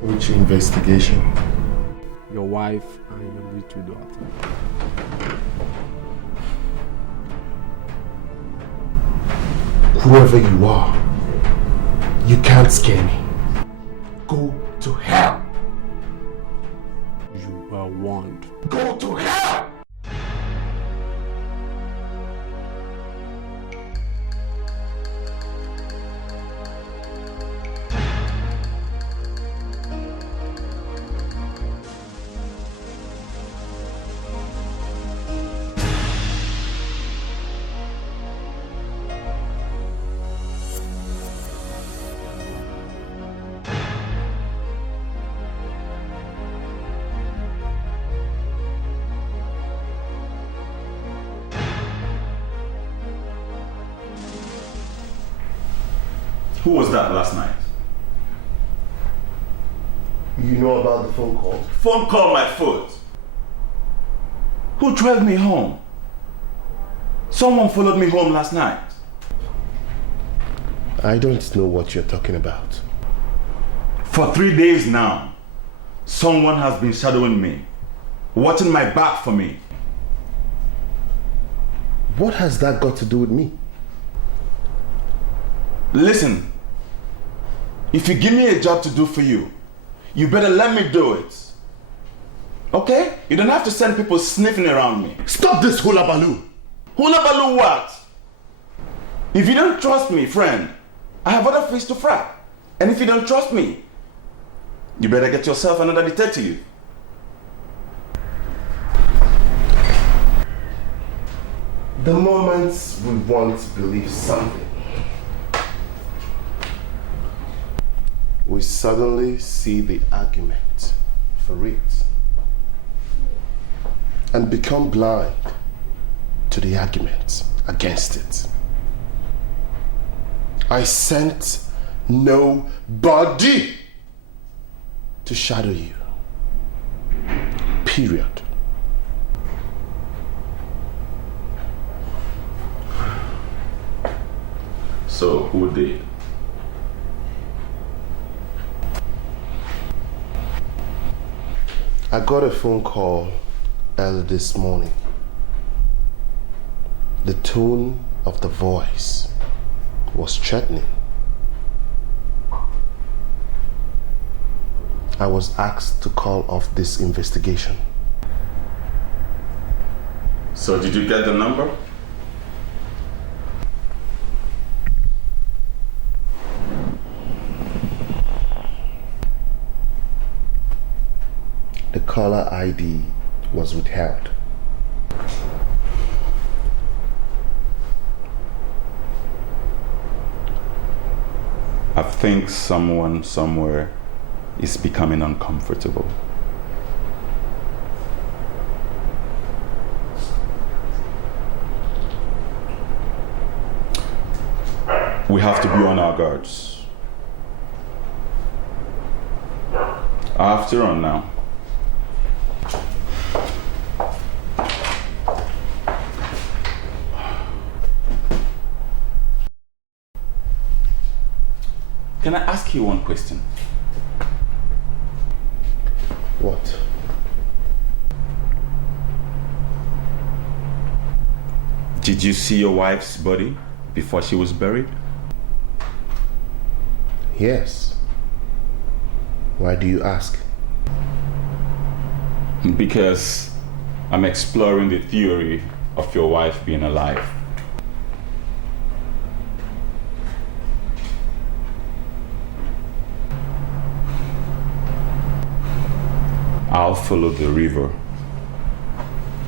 Which investigation? Your wife and your little daughter. Whoever you are, you can't scare me. Go to hell! You are warned. Go to hell! Who was that last night? You know about the phone call? Phone call my foot. Who drove me home? Someone followed me home last night. I don't know what you're talking about. For 3 days now, someone has been shadowing me, watching my back for me. What has that got to do with me? Listen, if you give me a job to do for you, you better let me do it. Okay? You don't have to send people sniffing around me. Stop this hula baloo! Hula baloo what? If you don't trust me, friend, I have other fish to fry. And if you don't trust me, you better get yourself another detective. The moment we want to believe something, we suddenly see the argument for it and become blind to the argument against it. I sent nobody to shadow you. Period. So who did? I got a phone call early this morning. The tone of the voice was threatening. I was asked to call off this investigation. So did you get the number? The caller ID was withheld. I think someone somewhere is becoming uncomfortable. We have to be on our guards. I have to run now. Can I ask you one question? What? Did you see your wife's body before she was buried? Yes. Why do you ask? Because I'm exploring the theory of your wife being alive. I'll follow the river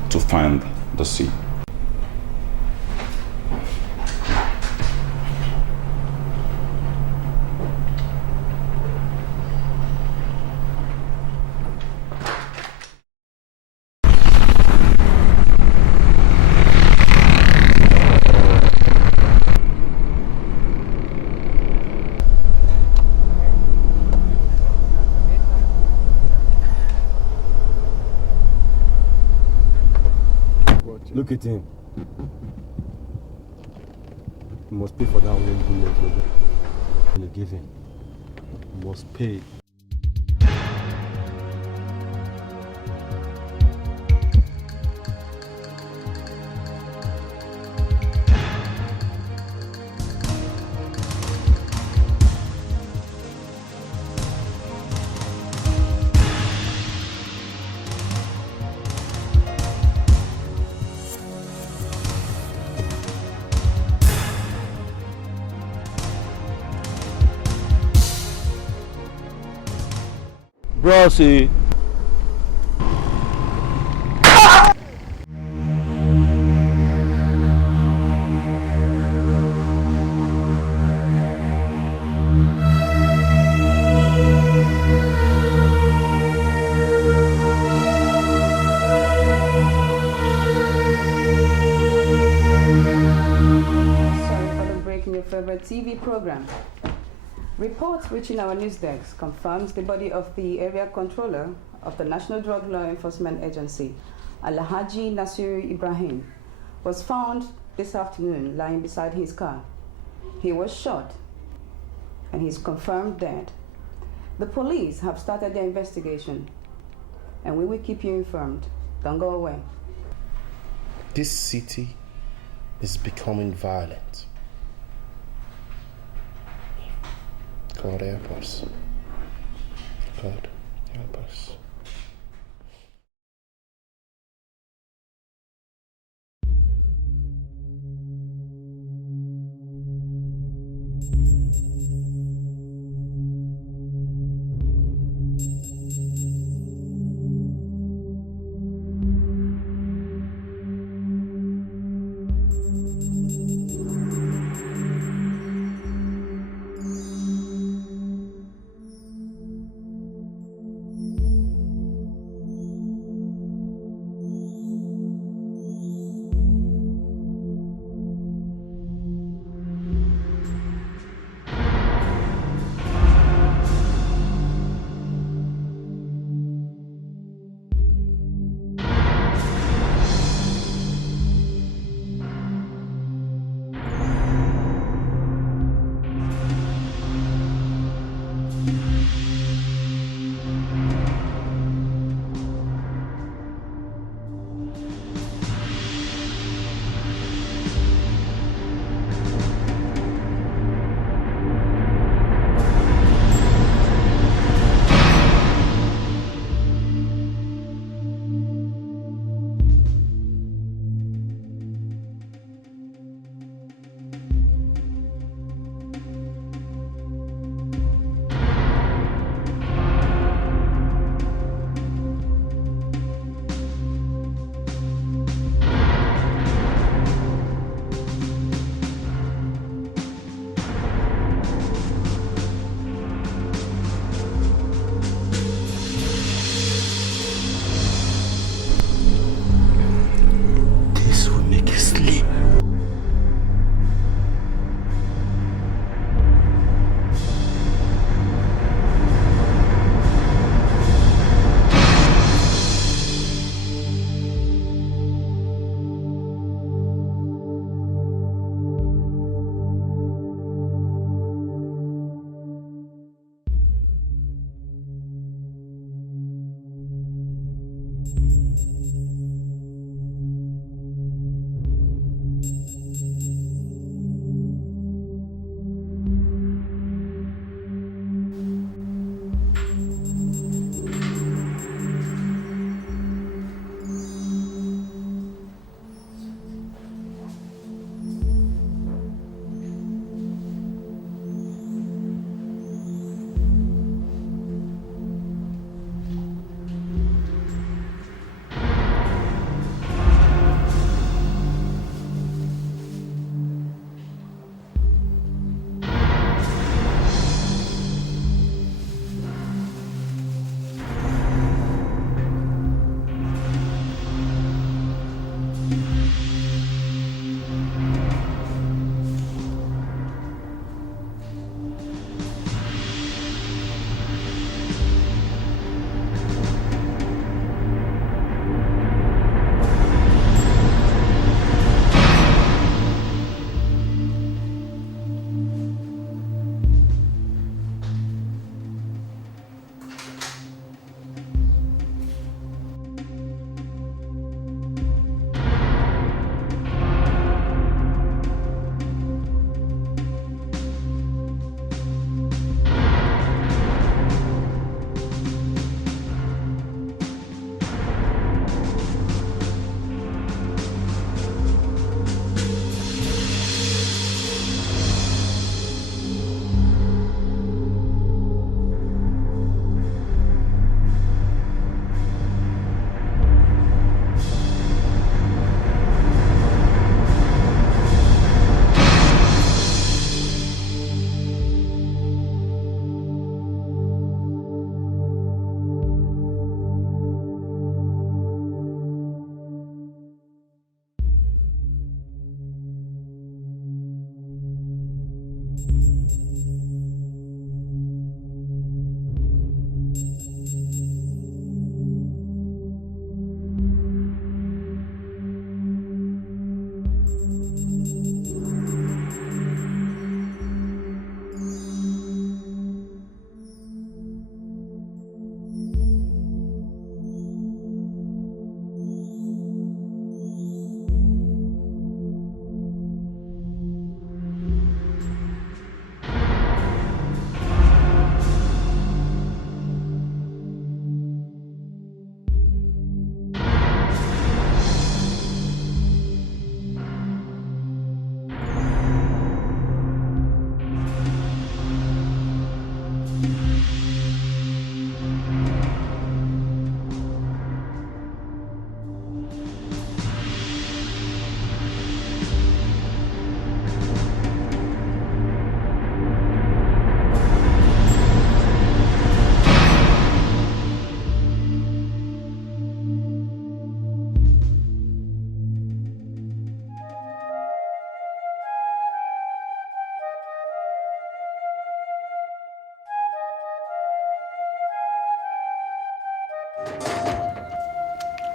to find the sea. Look at him. You must pay for that one. You give in. You must pay. Brossy. TV program. Reports reaching our news desk confirms the body of the area controller of the National Drug Law Enforcement Agency, Alhaji Nasiru Ibrahim, was found this afternoon lying beside his car. He was shot and he's confirmed dead. The police have started their investigation and we will keep you informed. Don't go away. This city is becoming violent. God help us. God help us.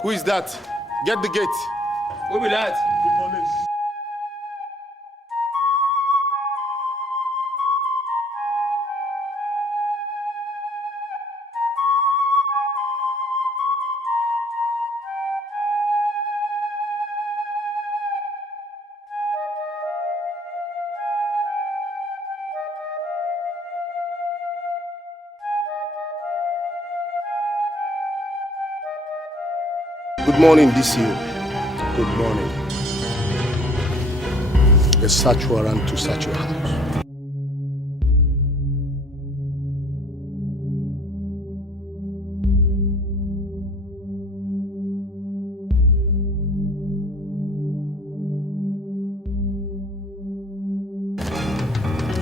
Who is that? Get the gate. Who be that? The police. Good morning, DCO. Good morning. A search warrant to search your house.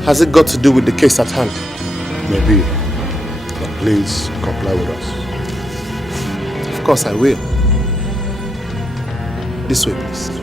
Has it got to do with the case at hand? Maybe, but please comply with us. Of course I will. This way, please.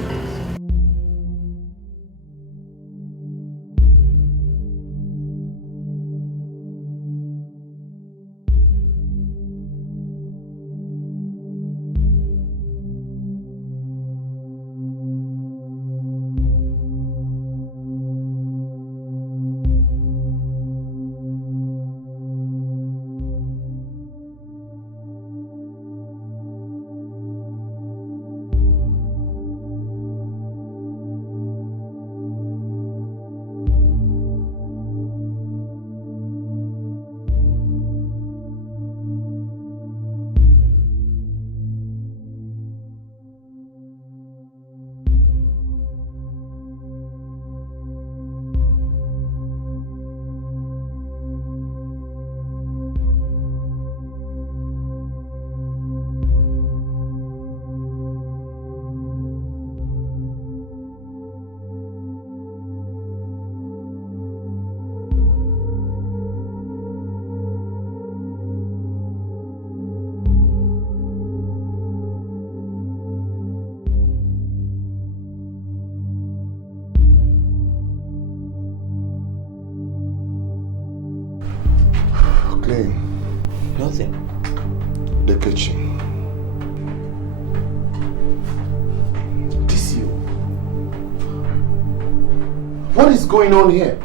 Nothing. The kitchen. DCO. What is going on here?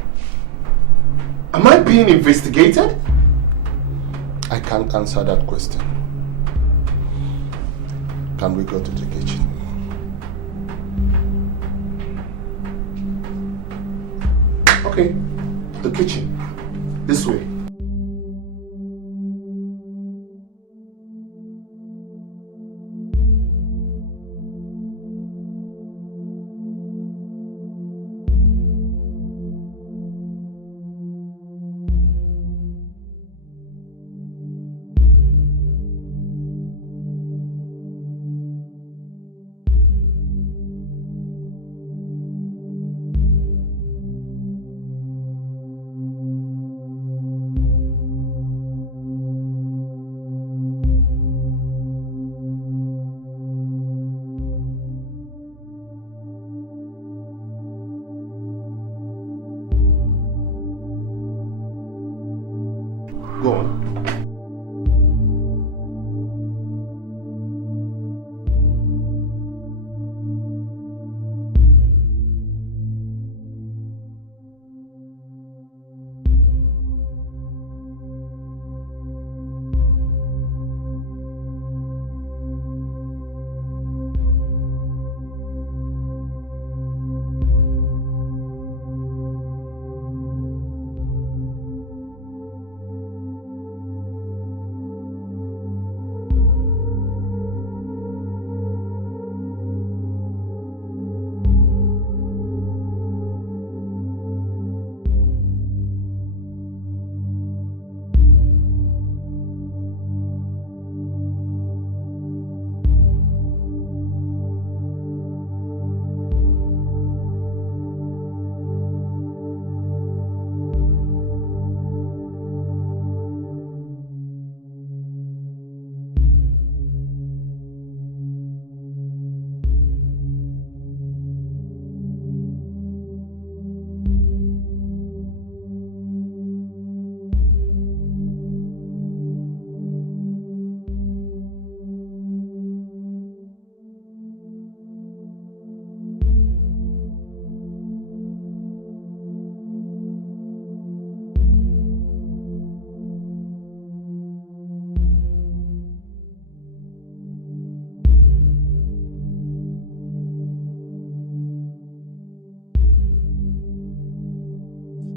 Am I being investigated? I can't answer that question. Can we go to the kitchen? Okay, the kitchen. This way.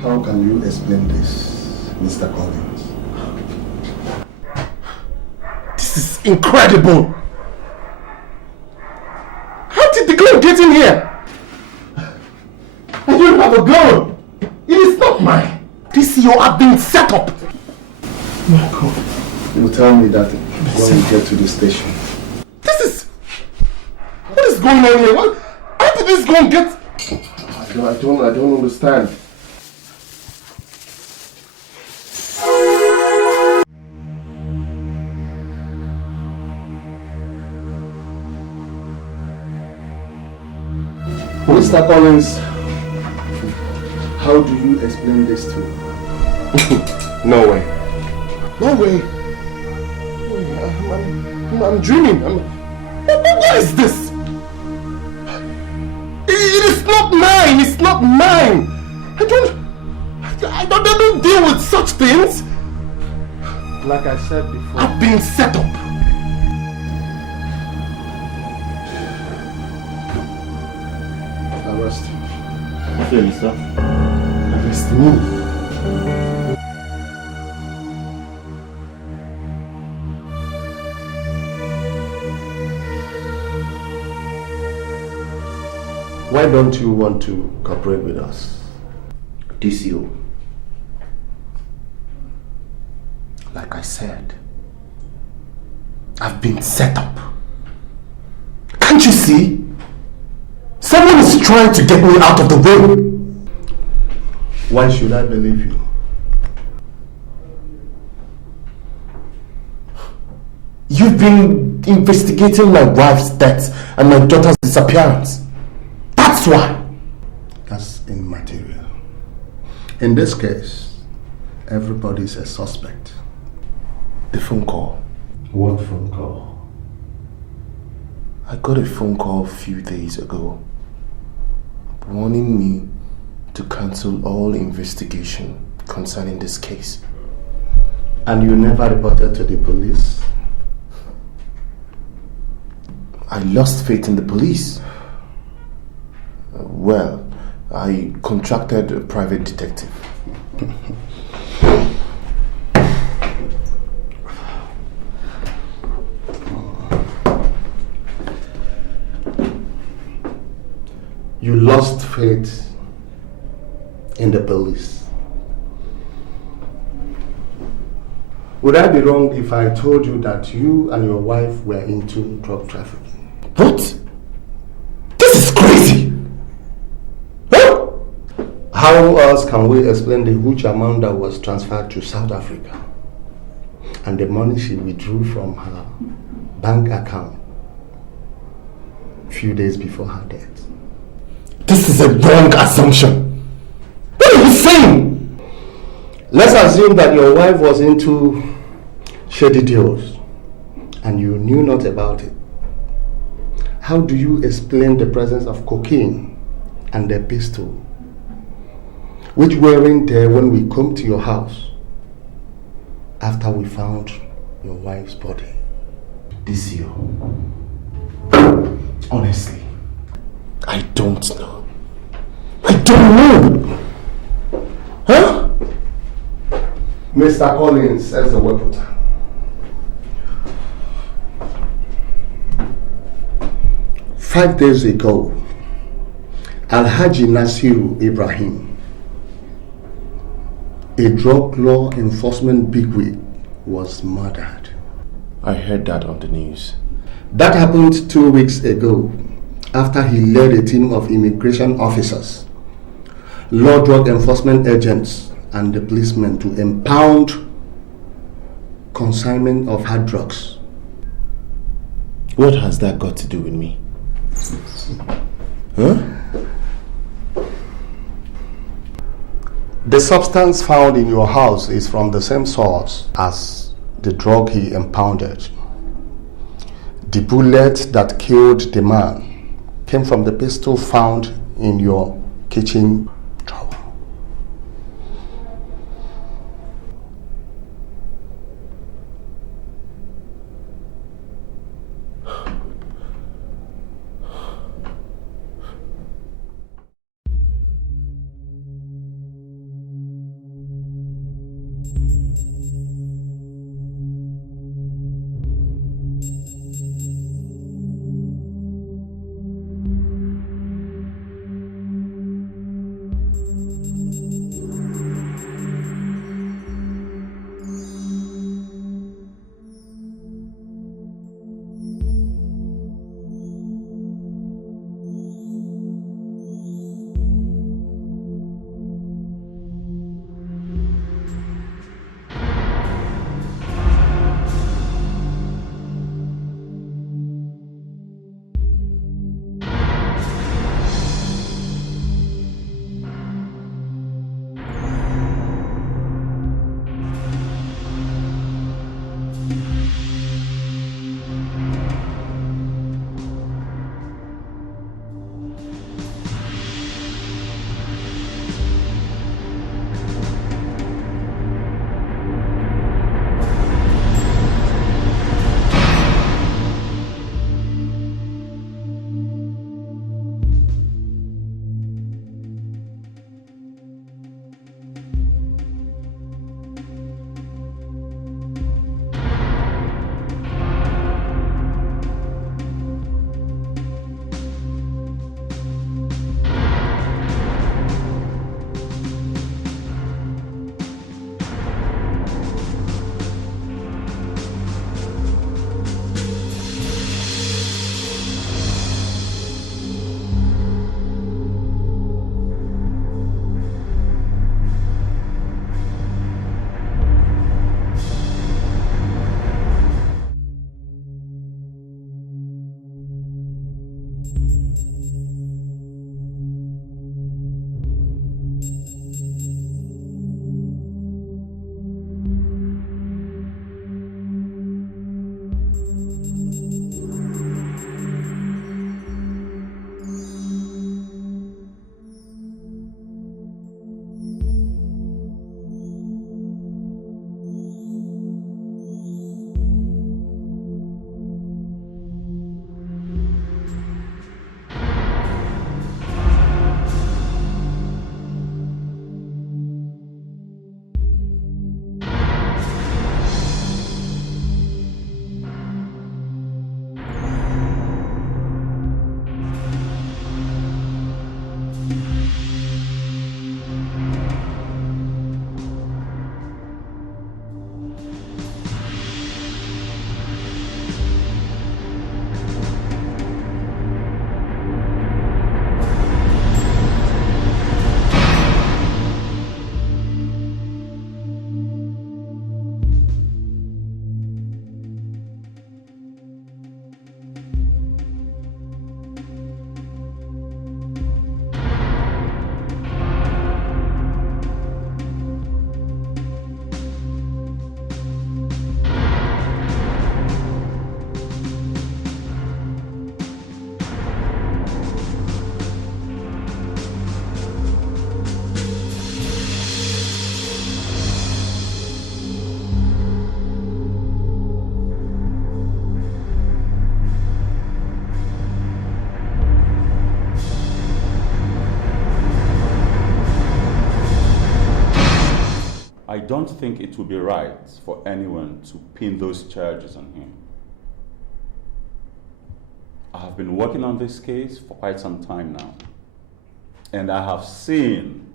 How can you explain this, Mr. Collins? This is incredible! How did the gun get in here? I don't have a gun! It is not mine! DCO have been set up! My God. You will tell me that when we get to the station. This is... What is going on here? What? How did this gun get... I don't understand. Mr. Collins, how do you explain this to me? No way. No way. I'm dreaming. What is this? It is not mine. It's not mine. I don't deal with such things. Like I said before, I've been set up. Arrest him. Okay, mister. Arrest me. Why don't you want to cooperate with us? DCO. Like I said, I've been set up. Can't you see? Someone is trying to get me out of the way. Why should I believe you? You've been investigating my wife's death and my daughter's disappearance. That's why. That's immaterial. In this case, everybody's a suspect. The phone call. What phone call? I got a phone call a few days ago warning me to cancel all investigation concerning this case. And you never reported to the police? I lost faith in the police. Well, I contracted a private detective. You lost faith in the police. Would I be wrong if I told you that you and your wife were into drug trafficking? What? This is crazy! Huh? How else can we explain the huge amount that was transferred to South Africa and the money she withdrew from her bank account a few days before her death? This is a wrong assumption. What are you saying? Let's assume that your wife was into shady deals and you knew not about it. How do you explain the presence of cocaine and a pistol, which weren't there when we come to your house after we found your wife's body? DCO. Honestly, I don't know. I don't know. Huh? Mr. Collins says the weapon. Five days ago, Alhaji Nasiru Ibrahim, a drug law enforcement bigwig, was murdered. I heard that on the news. That happened 2 weeks ago after he led a team of immigration officers, law drug enforcement agents, and the policemen to impound consignment of hard drugs. What has that got to do with me? Huh? The substance found in your house is from the same source as the drug he impounded. The bullet that killed the man came from the pistol found in your kitchen drawer. I don't think it would be right for anyone to pin those charges on him. I have been working on this case for quite some time now, and I have seen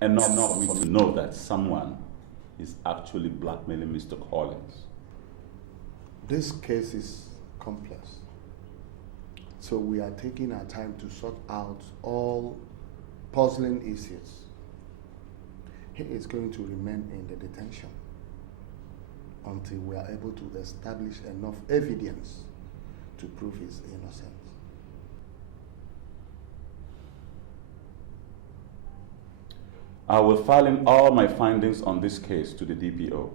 enough for me to know that someone is actually blackmailing Mr. Collins. This case is complex, so we are taking our time to sort out all puzzling issues. He is going to remain in the detention until we are able to establish enough evidence to prove his innocence. I will file in all my findings on this case to the DPO.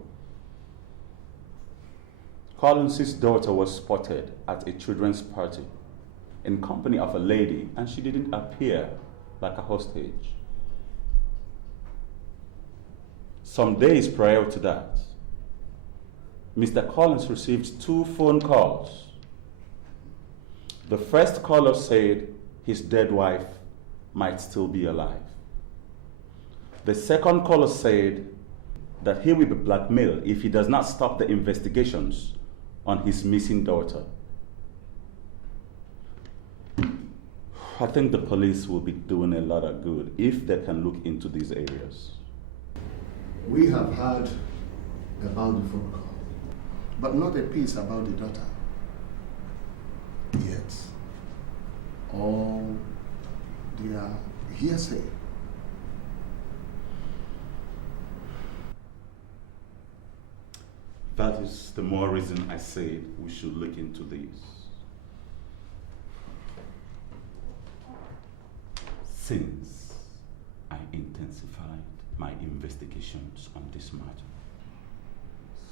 Collins' daughter was spotted at a children's party in company of a lady, and she didn't appear like a hostage. Some days prior to that, Mr. Collins received 2 phone calls. The first caller said his dead wife might still be alive. The second caller said that he will be blackmailed if he does not stop the investigations on his missing daughter. I think the police will be doing a lot of good if they can look into these areas. We have heard about the phone call, but not a piece about the daughter. Yet, all their hearsay. That is the more reason I say we should look into this. Since I intensified my investigations on this matter,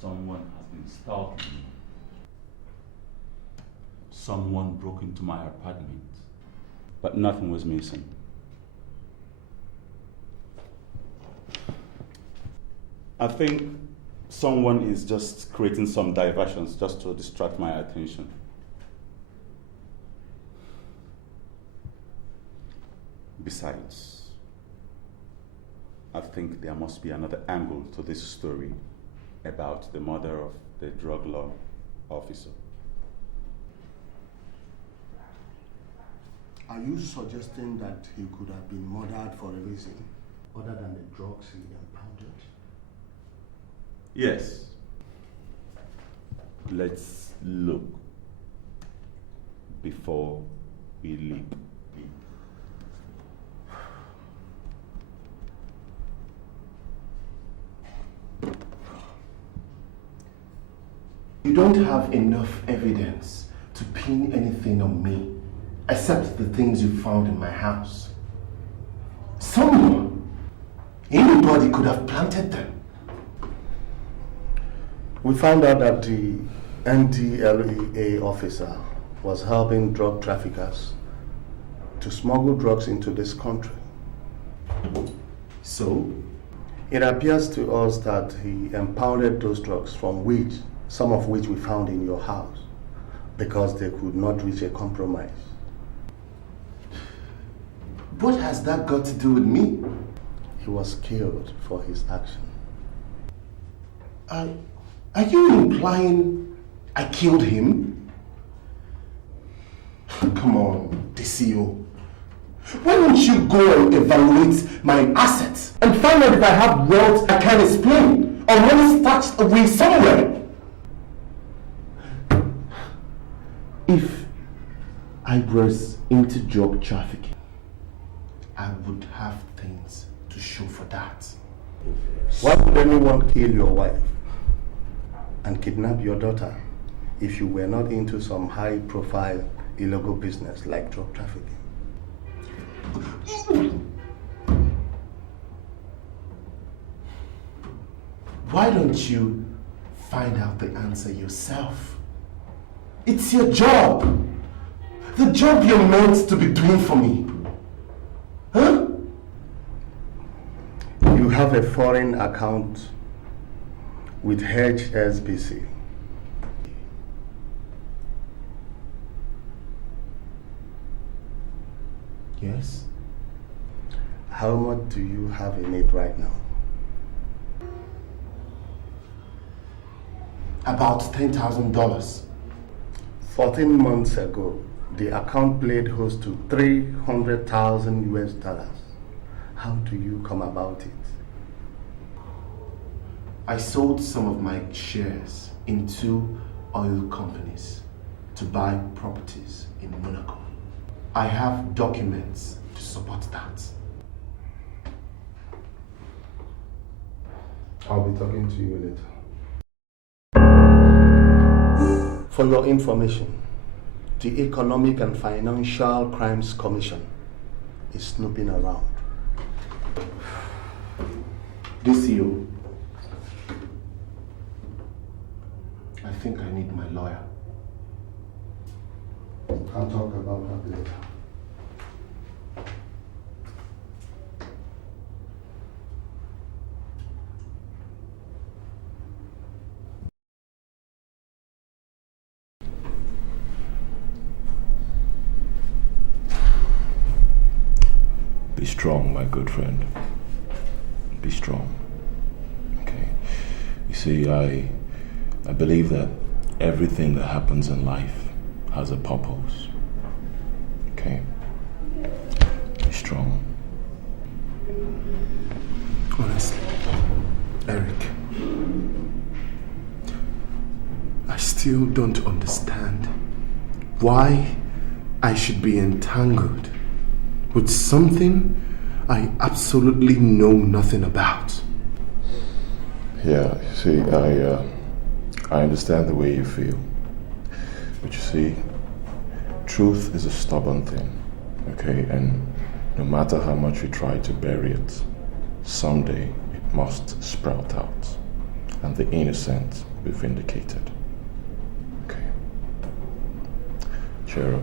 someone has been stalking me. Someone broke into my apartment, but nothing was missing. I think someone is just creating some diversions just to distract my attention. Besides, I think there must be another angle to this story about the murder of the drug law officer. Are you suggesting that he could have been murdered for a reason other than the drugs he impounded? Yes. Let's look before we leap. You don't have enough evidence to pin anything on me except the things you found in my house. Someone, anybody could have planted them. We found out that the NDLEA officer was helping drug traffickers to smuggle drugs into this country. So? It appears to us that he impounded those drugs from which, some of which we found in your house, because they could not reach a compromise. What has that got to do with me? He was killed for his action. Are you implying I killed him? Come on, DCO. Why don't you go and evaluate my assets and find out if I have wealth I can't explain or money stashed away somewhere? If I was into drug trafficking, I would have things to show for that. Why would anyone kill your wife and kidnap your daughter if you were not into some high-profile illegal business like drug trafficking? Why don't you find out the answer yourself? It's your job. The job you're meant to be doing for me. Huh? You have a foreign account with HSBC. Yes. How much do you have in it right now? About $10,000. 14 months ago, the account played host to 300,000 US dollars. How do you come about it? I sold some of my shares in 2 oil companies to buy properties in Monaco. I have documents to support that. I'll be talking to you later. For your information, the Economic and Financial Crimes Commission is snooping around. DCO, I think I need my lawyer. I'll talk about that later. Be strong, my good friend. Be strong. Okay. You see, I believe that everything that happens in life has a purpose. Okay? Be strong. Honestly, Eric, I still don't understand why I should be entangled with something I absolutely know nothing about. Yeah, you see, I understand the way you feel. But you see, truth is a stubborn thing, okay? And no matter how much you try to bury it, someday it must sprout out, and the innocent will be vindicated. Okay? Cheer up.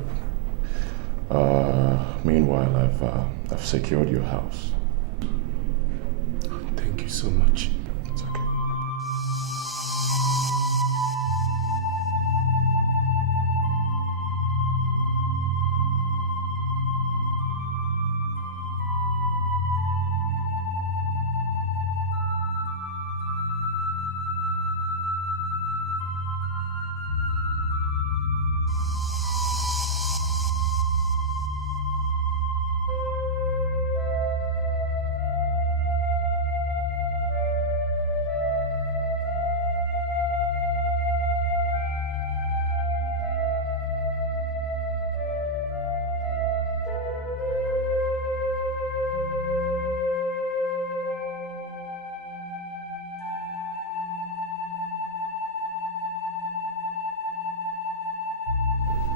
Meanwhile, I've secured your house. Thank you so much. It's okay.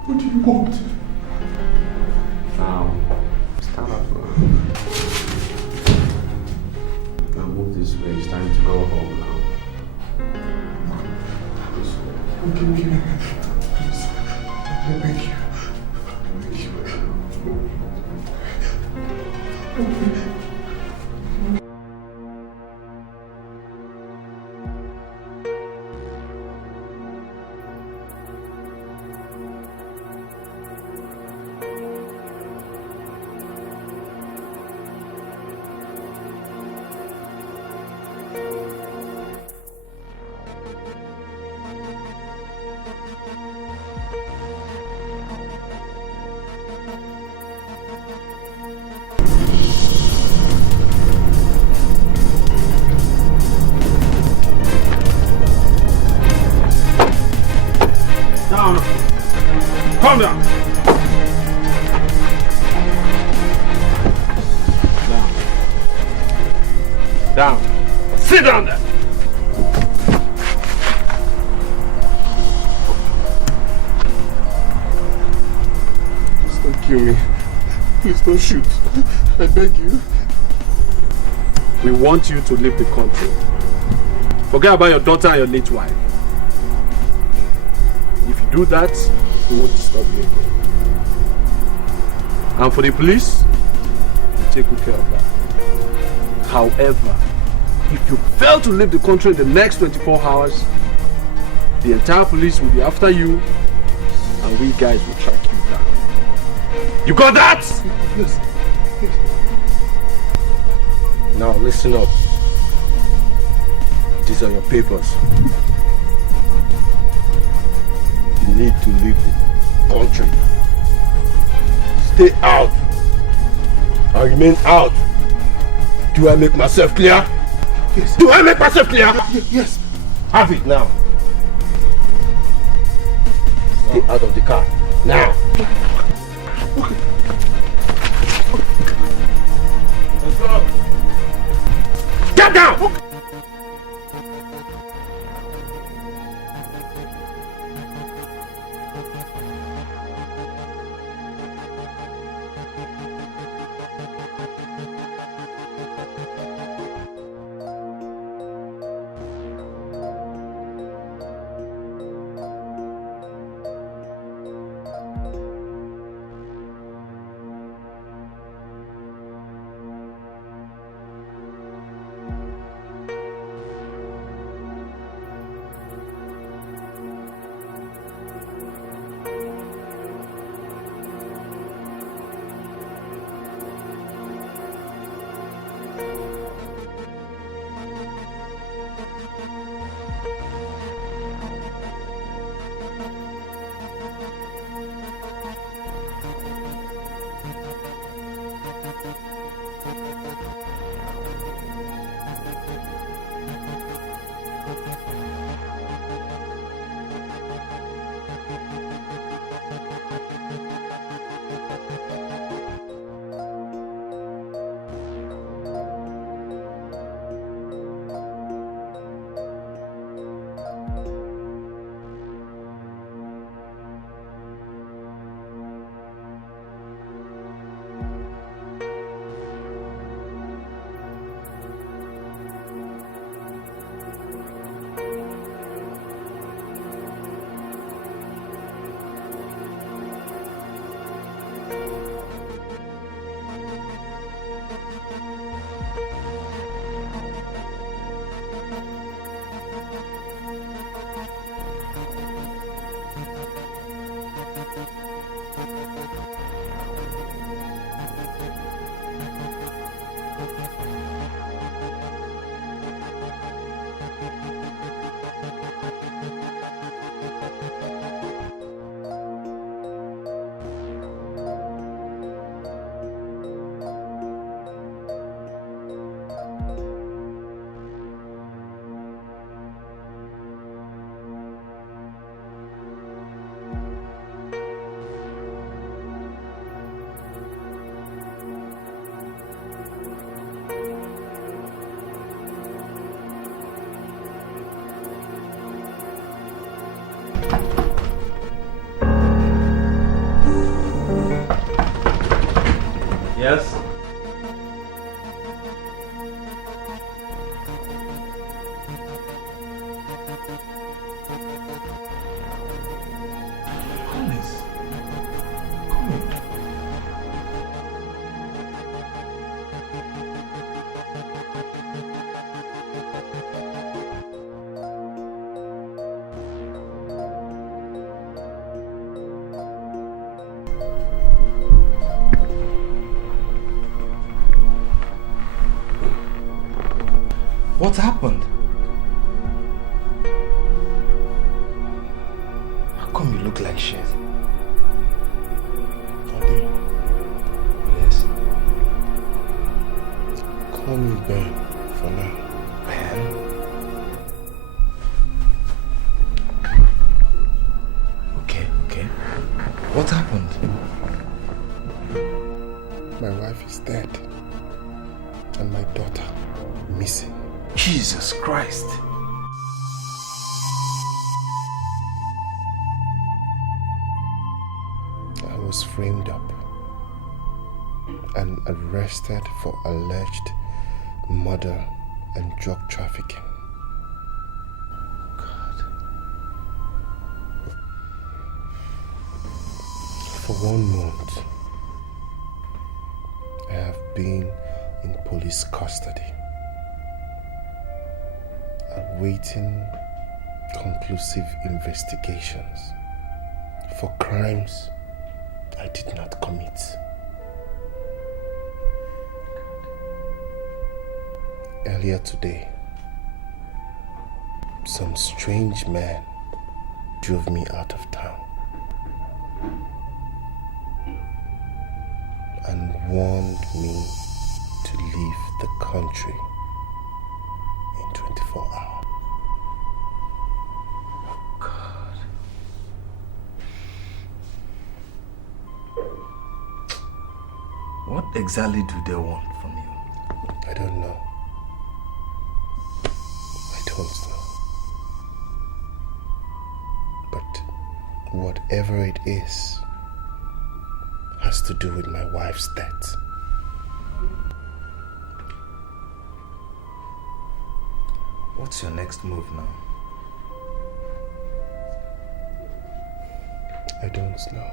What do you want? Now, stand up now. Now move this way. It's time to go home now. This way. Okay. Please. I beg you. Calm down. Down. Sit down there. Please don't kill me. Please don't shoot. I beg you. We want you to leave the country. Forget about your daughter and your late wife. If you do that, we won't disturb you again. And for the police, we'll take good care of that. However, if you fail to leave the country in the next 24 hours, the entire police will be after you, and we guys will track you down. You got that? Yes. Now listen up. These are your papers. You need to leave the country. Stay out. I remain out. Do I make myself clear? Yes. Do I make myself clear? Yes. Have it now. Stay out of the car. Now. Let's go. Get down! Yes? What happened? How come you look like shit? Ade. Yes. Call me Ben for now. Ben? Okay. What happened? My wife is dead. And my daughter missing. Jesus Christ. I was framed up and arrested for alleged murder and drug trafficking. God. For 1 month, I have been in police custody, awaiting conclusive investigations for crimes I did not commit. Earlier today, some strange man drove me out of town and warned me to leave the country in 24 hours. God. What exactly do they want from you? I don't know. I don't know. But whatever it is has to do with my wife's death. What's your next move now? I don't know.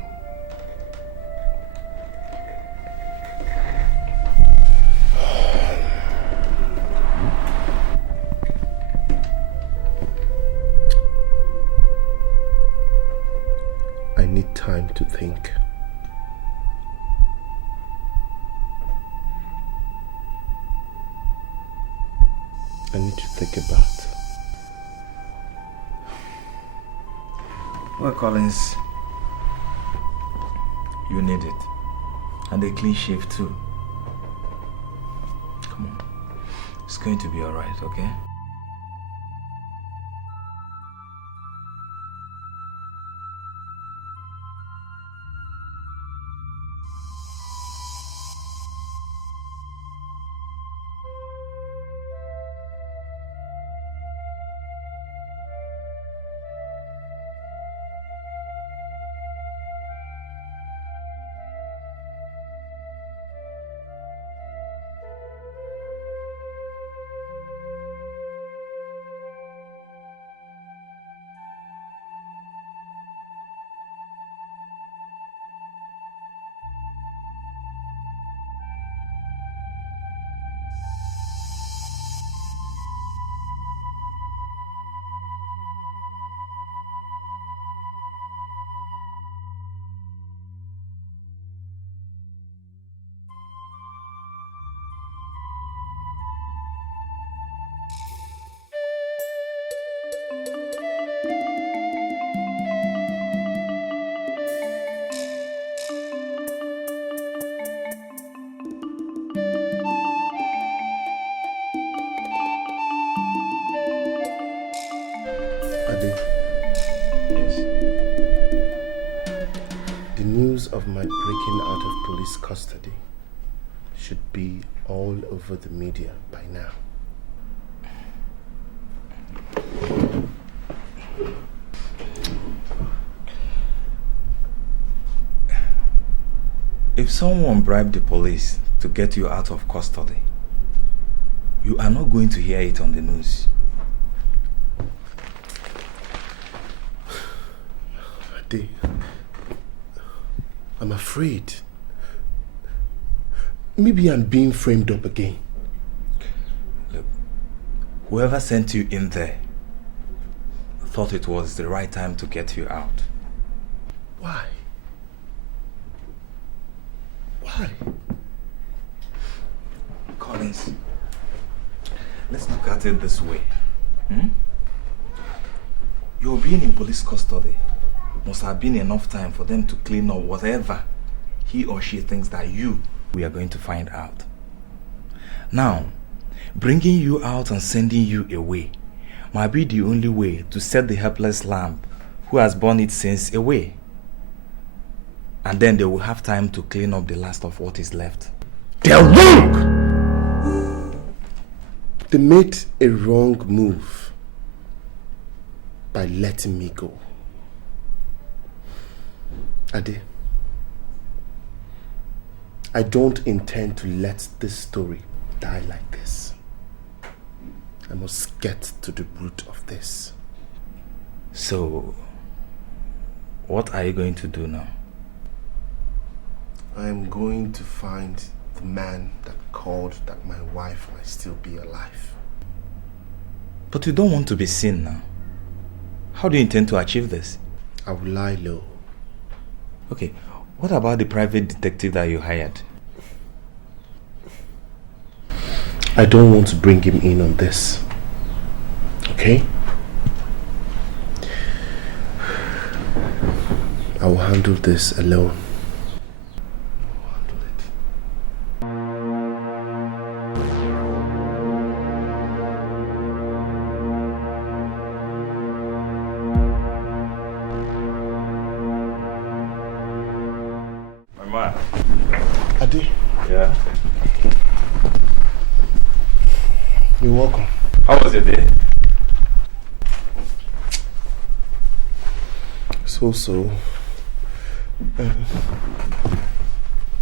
I need time to think. I need to take a bath. Well, Collins, you need it. And a clean shave too. Come on. It's going to be alright, okay? Of my breaking out of police custody should be all over the media by now. If someone bribed the police to get you out of custody. You are not going to hear it on the news. Ade, I'm afraid. Maybe I'm being framed up again. Look, whoever sent you in there thought it was the right time to get you out. Why? Why? Collins, let's look at it this way. Your being in police custody must have been enough time for them to clean up whatever he or she thinks that we are going to find out. Now, bringing you out and sending you away might be the only way to set the helpless lamb who has borne its sins away. And then they will have time to clean up the last of what is left. They're wrong! They made a wrong move by letting me go. Ade, I don't intend to let this story die like this. I must get to the root of this. So, what are you going to do now? I am going to find the man that called that my wife might still be alive. But you don't want to be seen now. How do you intend to achieve this? I will lie low. Okay, what about the private detective that you hired? I don't want to bring him in on this. Okay? I will handle this alone. Ade? Yeah? You're welcome. How was your day? So.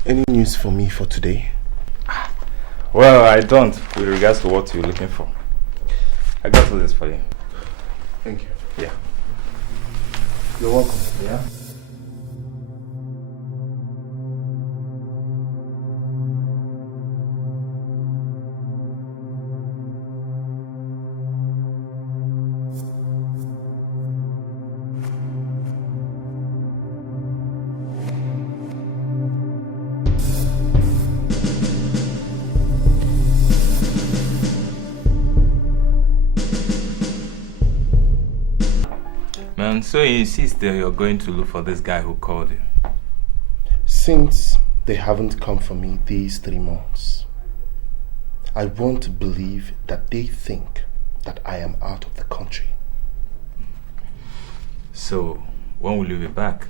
Any news for me for today? Well, I don't, with regards to what you're looking for. I got all this for you. Thank you. Yeah. You're welcome. Yeah? So you insist that you're going to look for this guy who called you? Since they haven't come for me these 3 months, I want to believe that they think that I am out of the country. So, when will you be back?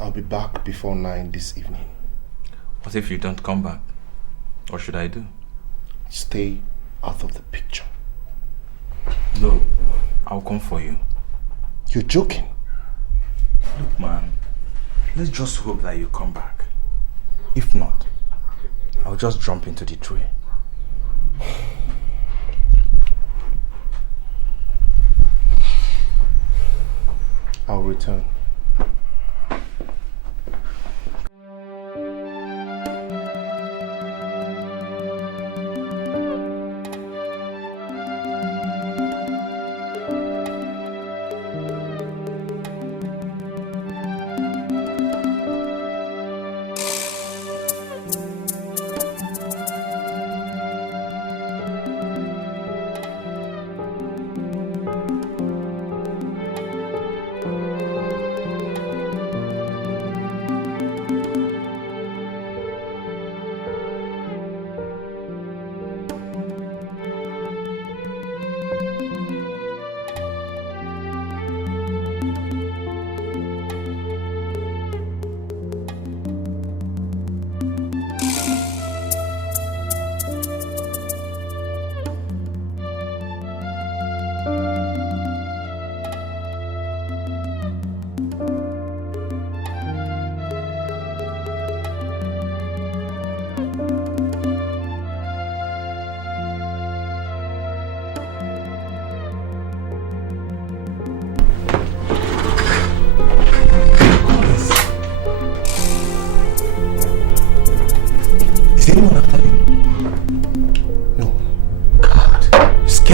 I'll be back before 9 this evening. What if you don't come back? What should I do? Stay out of the picture. No. I'll come for you. You're joking? Look, man, let's just hope that you come back. If not, I'll just jump into the tree. I'll return.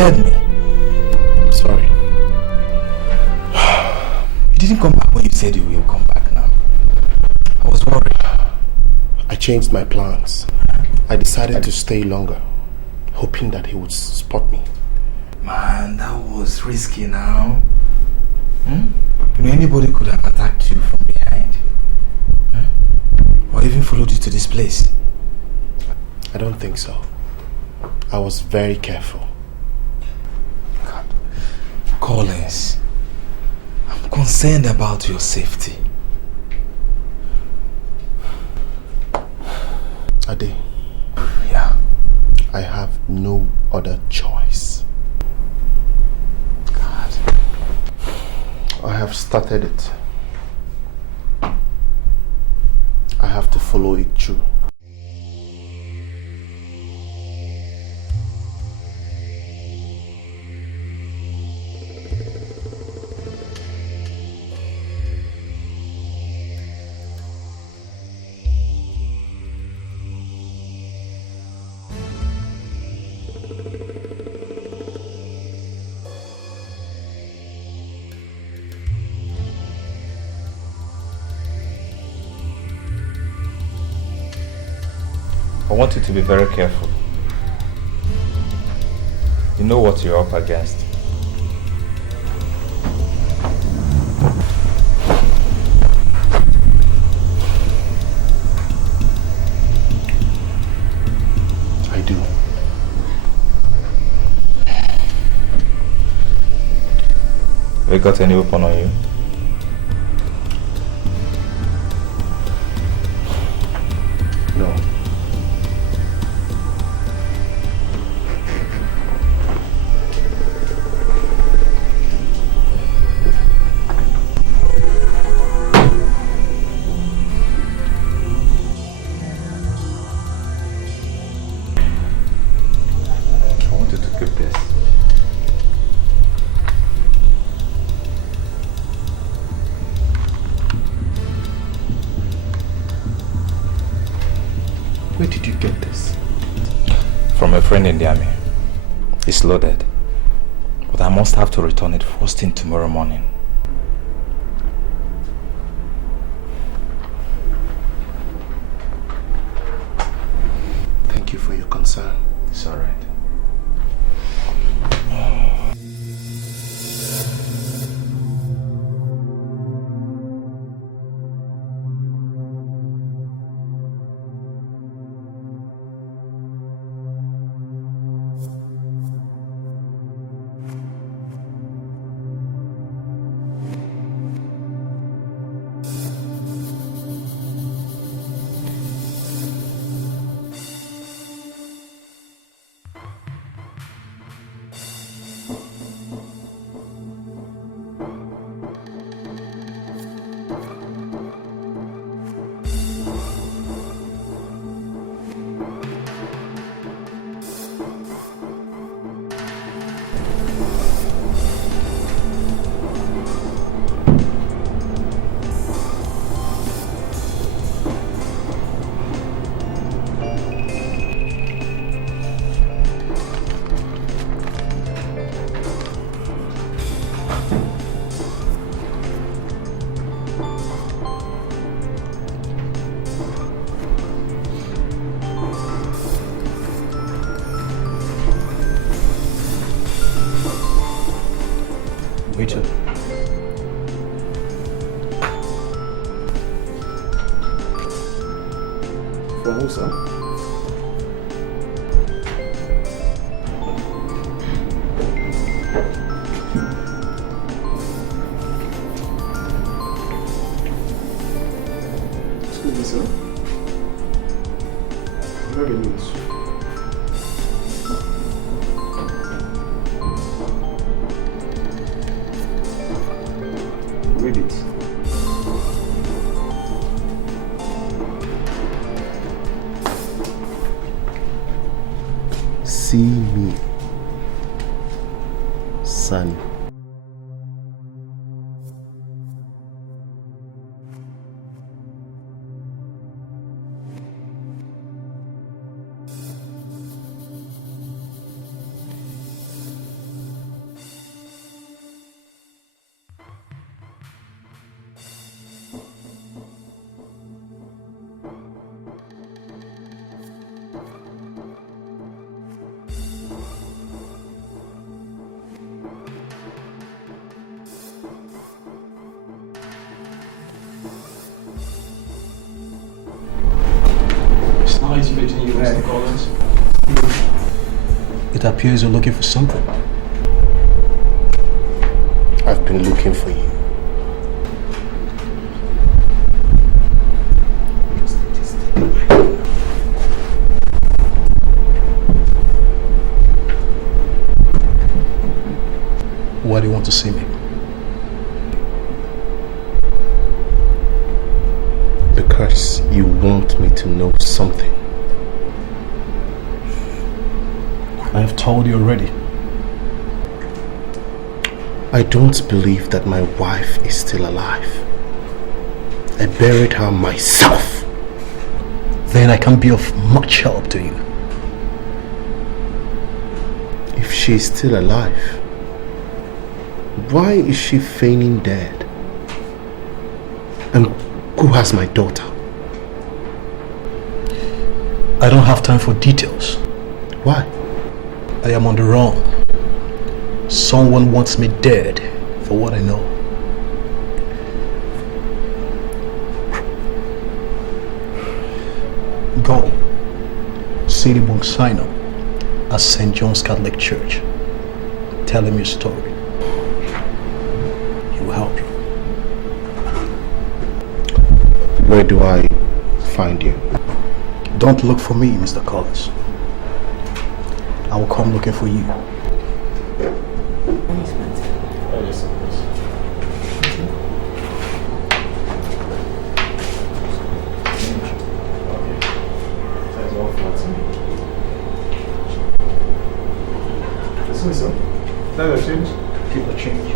scared me. Sorry. You didn't come back when you said you will come back now. I was worried. I changed my plans. I decided to stay longer, hoping that he would spot me. Man, that was risky now. You know, anybody could have attacked you from behind. Or even followed you to this place. I don't think so. I was very careful. God. Collins, I'm concerned about your safety. Ade. Yeah? I have no other choice. God. I have started it. I have to follow it through. I want you to be very careful. You know what you're up against. I do. Have you got any weapon on you? No. Where did you get this? From a friend in the army. It's loaded. But I must have to return it first thing tomorrow morning. Thank you for your concern. It's alright. Waiter. For who, sir? Excuse me, sir. Very news. Read it. See me, son. Nice meeting you, Mr. Collins. It appears you're looking for something. I've been looking for you. Why do you want to see me? Because you want me to know something. I have told you already. I don't believe that my wife is still alive. I buried her myself. Then I can be of much help to you. If she is still alive, why is she feigning dead? And who has my daughter? I don't have time for details. Why? I am on the run. Someone wants me dead for what I know. Go. See the book sign up at St. John's Catholic Church. Tell him your story. He will help you. Where do I find you? Don't look for me, Mr. Collins. I will come looking for you. Keep the change.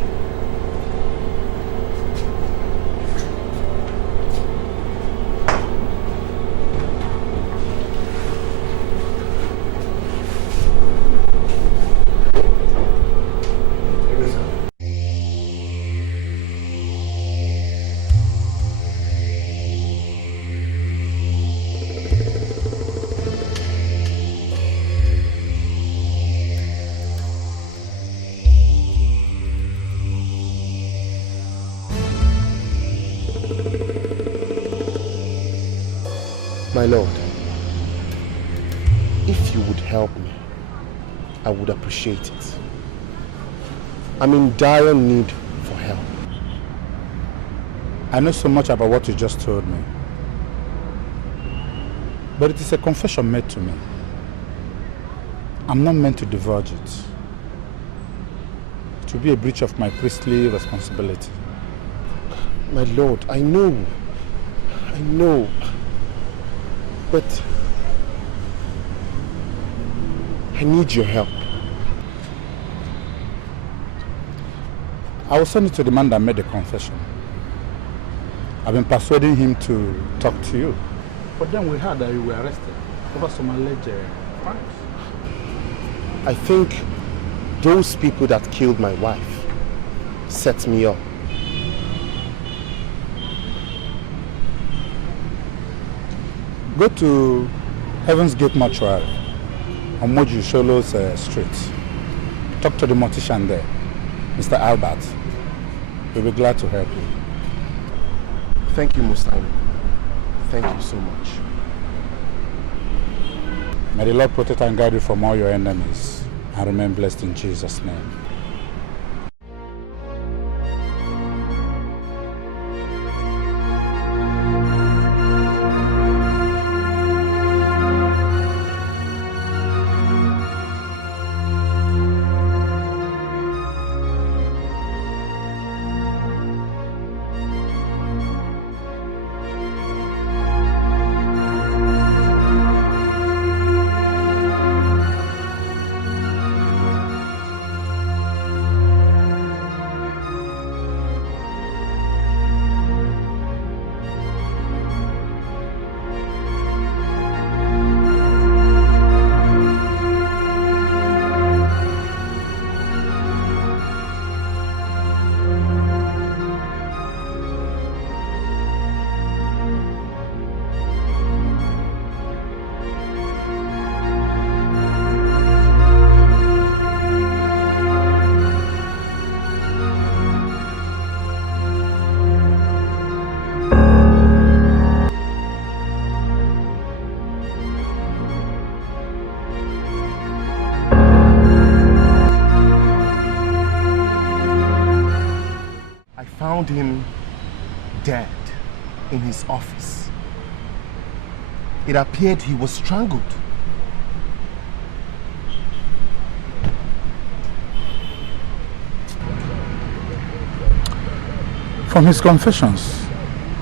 My lord, if you would help me, I would appreciate it. I'm in dire need for help. I know so much about what you just told me, but it is a confession made to me. I'm not meant to divulge it. It will be a breach of my priestly responsibility. My lord, I know, but I need your help. I will send it to the man that made the confession. I've been persuading him to talk to you. But then we heard that you were arrested over some alleged crimes. I think those people that killed my wife set me up. Go to Heaven's Gate Mortuary on Moju Sholo's street. Talk to the mortician there, Mr. Albert. He'll be glad to help you. Thank you, Mustaine. Thank you so much. May the Lord protect and guide you from all your enemies, and remain blessed in Jesus' name. in his office. It appeared he was strangled. From his confessions,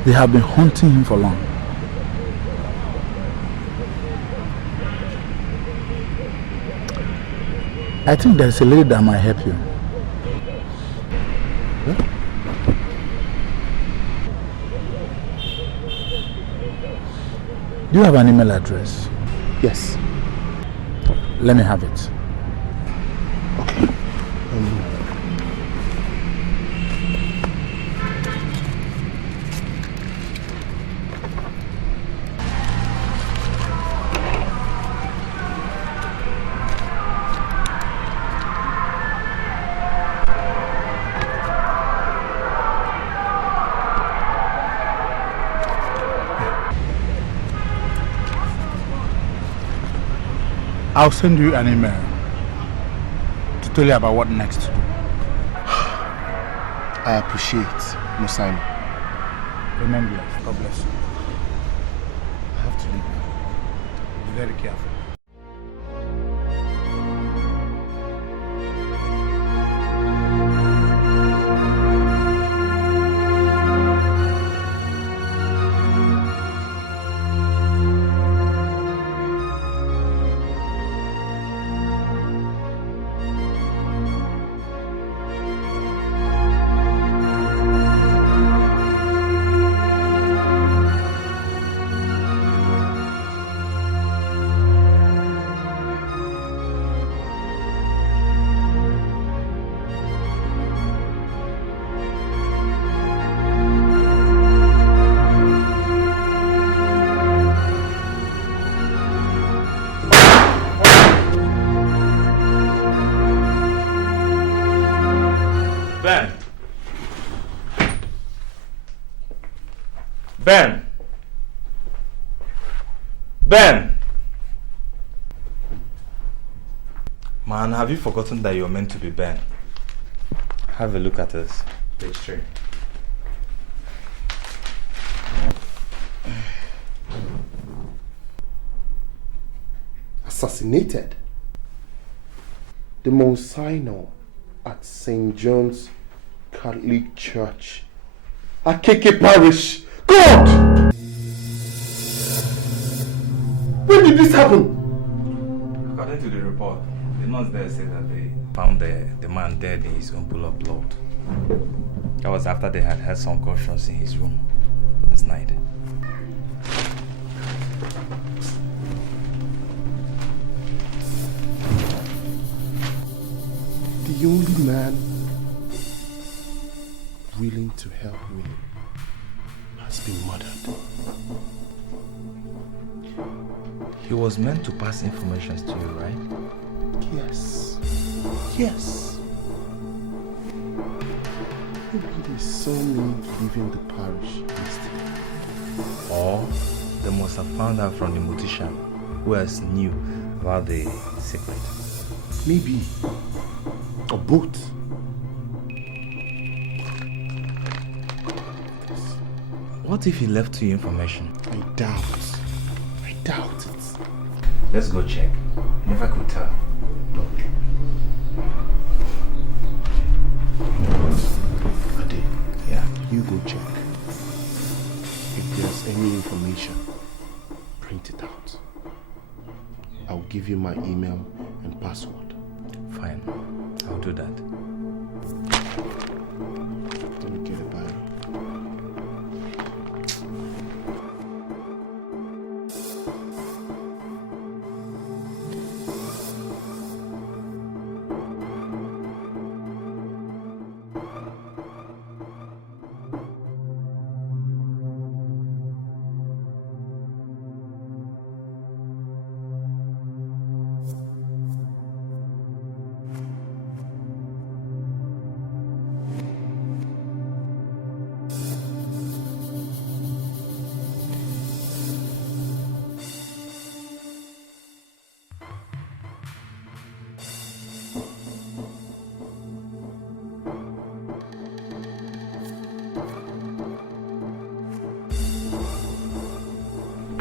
they have been hunting him for long. I think there's a lady that might help you. Huh? Do you have an email address? Yes. Let me have it. Okay. I'll send you an email to tell you about what next to do. I appreciate Musaino. Remain blessed. God bless you. I have to leave now. Be very careful. Ben! Man, have you forgotten that you're meant to be Ben? Have a look at this. Page 3. Assassinated? The Monsignor at St. John's Catholic Church, Akeke Parish. God! When did this happen? According to the report, the nurse there said that they found the man dead in his own pool of blood. That was after they had heard some gunshots in his room last night. The only man willing to help me has been murdered. He was meant to pass information to you, right? Yes. Yes. Maybe they saw me leaving the parish yesterday. Or they must have found out from the mortician who else knew about the secret. Maybe. Or both. What if he left you information? I doubt it. Let's go check. Never could tell. Ade, yeah, you go check. If there's any information, print it out. I'll give you my email and password. Fine, I'll do that. Let me get a Bible.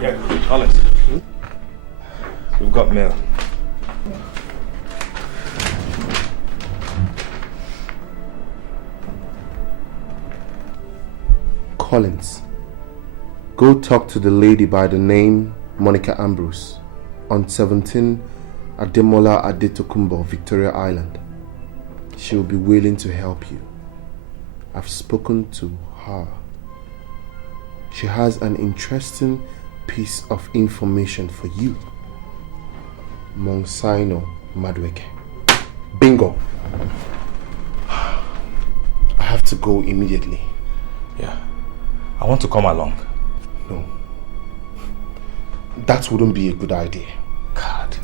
Yeah, Collins. We've got mail. Collins, go talk to the lady by the name Monica Ambrose on 17 Ademola Adetokunbo, Victoria Island. She will be willing to help you. I've spoken to her. She has an interesting piece of information for you. Monsignor Madweke. Bingo. I have to go immediately. Yeah. I want to come along. No. That wouldn't be a good idea. God.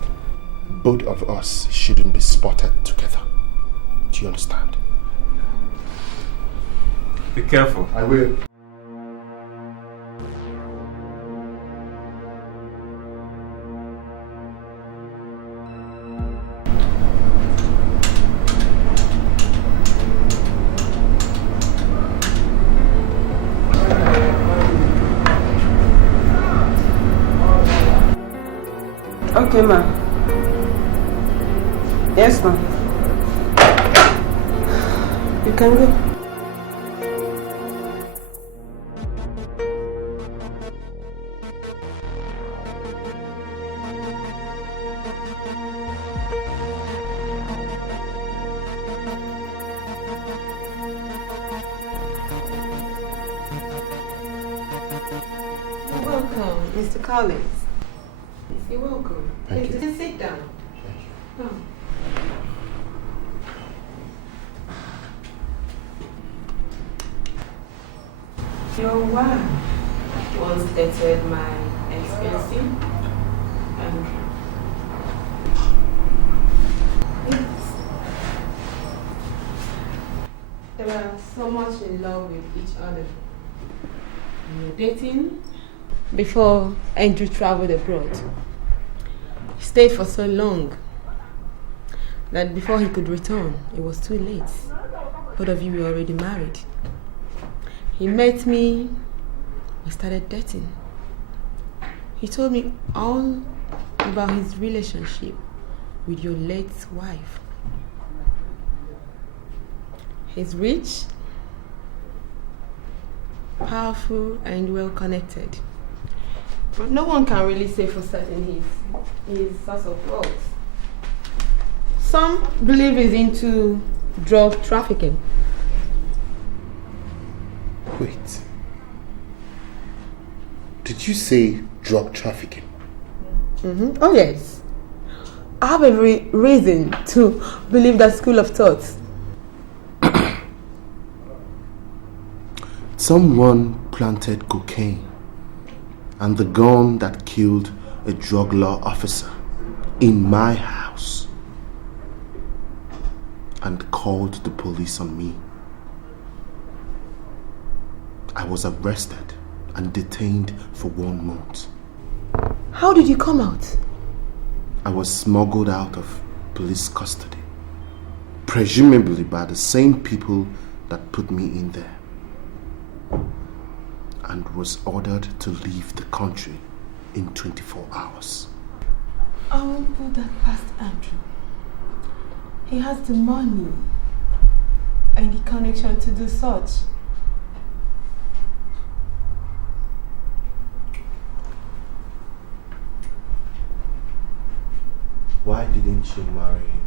Both of us shouldn't be spotted together. Do you understand? Be careful. I will. Okay, ma. Yes, ma. You can go. You're welcome, Mr. Collins. You're welcome. Thank Please sit down. Oh. Your wife once dated my expensive and yes. They were so much in love with each other. We were dating before Andrew traveled abroad. He stayed for so long that before he could return, it was too late. Both of you were already married. He met me, we started dating. He told me all about his relationship with your late wife. He's rich, powerful, and well connected. But no one can really say for certain his source of wealth. Some believe he's into drug trafficking. Wait. Did you say drug trafficking? Mm-hmm. Oh yes. I have every reason to believe that school of thought. Someone planted cocaine and the gun that killed a drug law officer in my house and called the police on me. I was arrested and detained for 1 month. How did you come out? I was smuggled out of police custody, presumably by the same people that put me in there, and was ordered to leave the country in 24 hours. I won't put that past Andrew. He has the money and the connection to do such. Why didn't you marry him?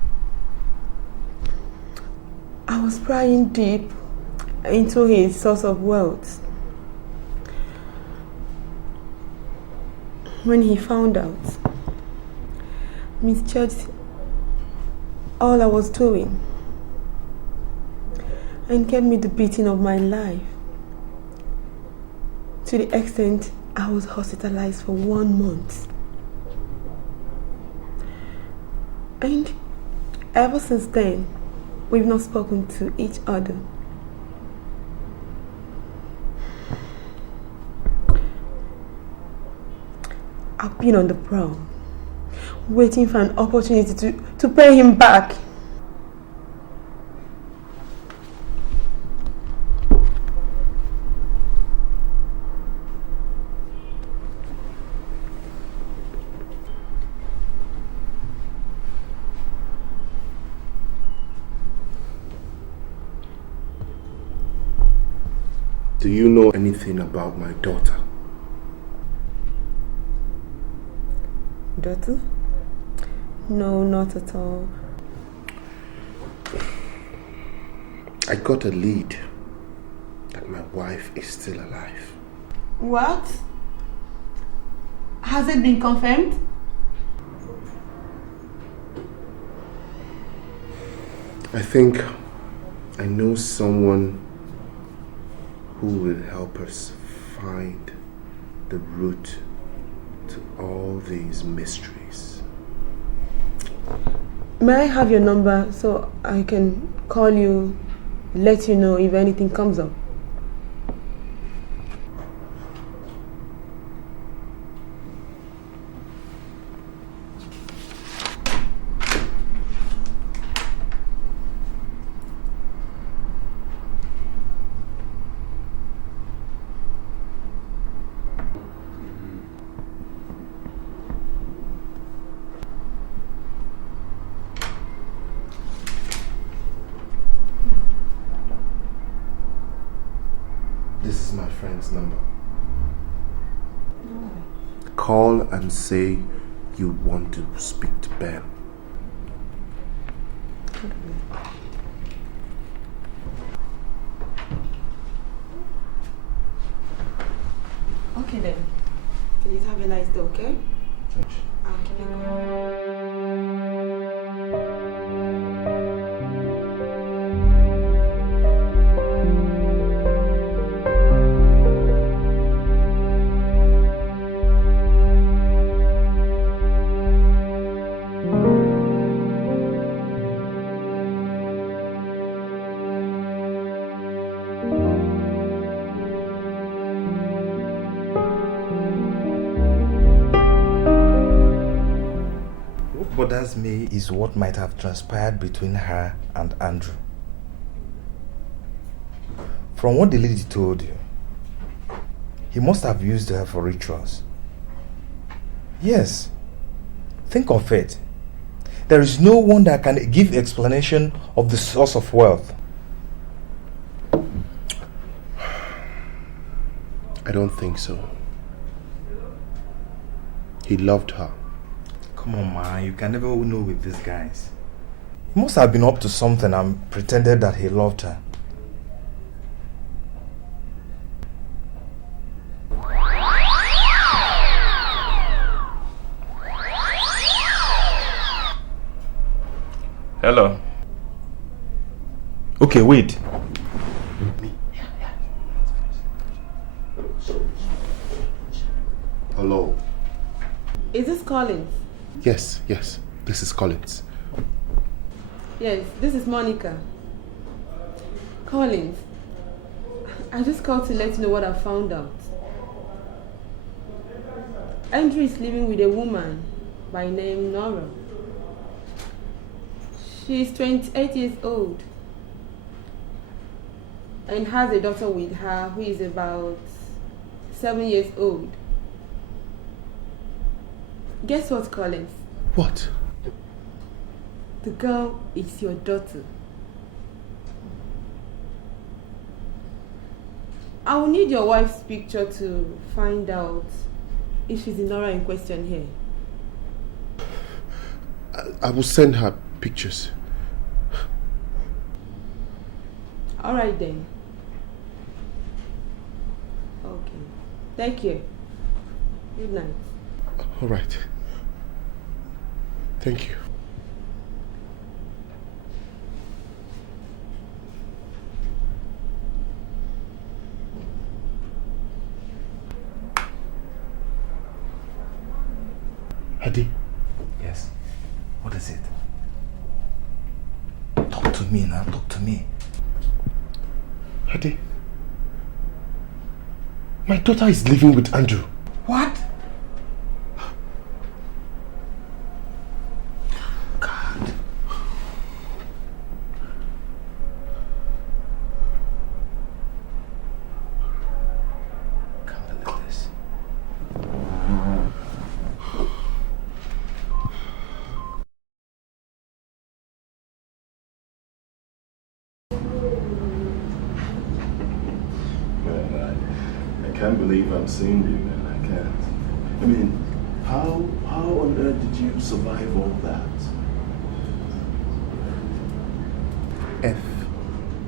I was prying deep into his source of wealth. When he found out, misjudged all I was doing and gave me the beating of my life, to the extent I was hospitalized for 1 month. And ever since then, we've not spoken to each other. I've been on the prowl, waiting for an opportunity to pay him back. Do you know anything about my daughter? Daughter? No, not at all. I got a lead that my wife is still alive. What? Has it been confirmed? I think I know someone who will help us find the root to all these mysteries. May I have your number so I can call you, let you know if anything comes up? This is my friend's number. Call and say you want to speak to Ben. Okay then. Please have a nice day, okay? Thanks. I'll keep you What bothers me is what might have transpired between her and Andrew. From what the lady told you, he must have used her for rituals. Yes, think of it. There is no one that can give explanation of the source of wealth. I don't think so. He loved her. Come on, man, you can never know with these guys. He must have been up to something and pretended that he loved her. Hello. Okay, wait. Hello. Is this Collins? Yes, this is Collins. Yes, this is Monica. Collins, I just called to let you know what I found out. Andrew is living with a woman by name Nora. She is 28 years old and has a daughter with her who is about 7 years old. Guess what, Collins? What? The girl is your daughter. I will need your wife's picture to find out if she's the Nora in question here. I will send her pictures. Alright then. Okay. Thank you. Good night. Alright. Thank you. Hadi? Yes. What is it? Talk to me now, talk to me. Hadi? My daughter is living with Andrew. What? can't believe I'm seeing you, man. I can't. I mean, how on earth did you survive all that?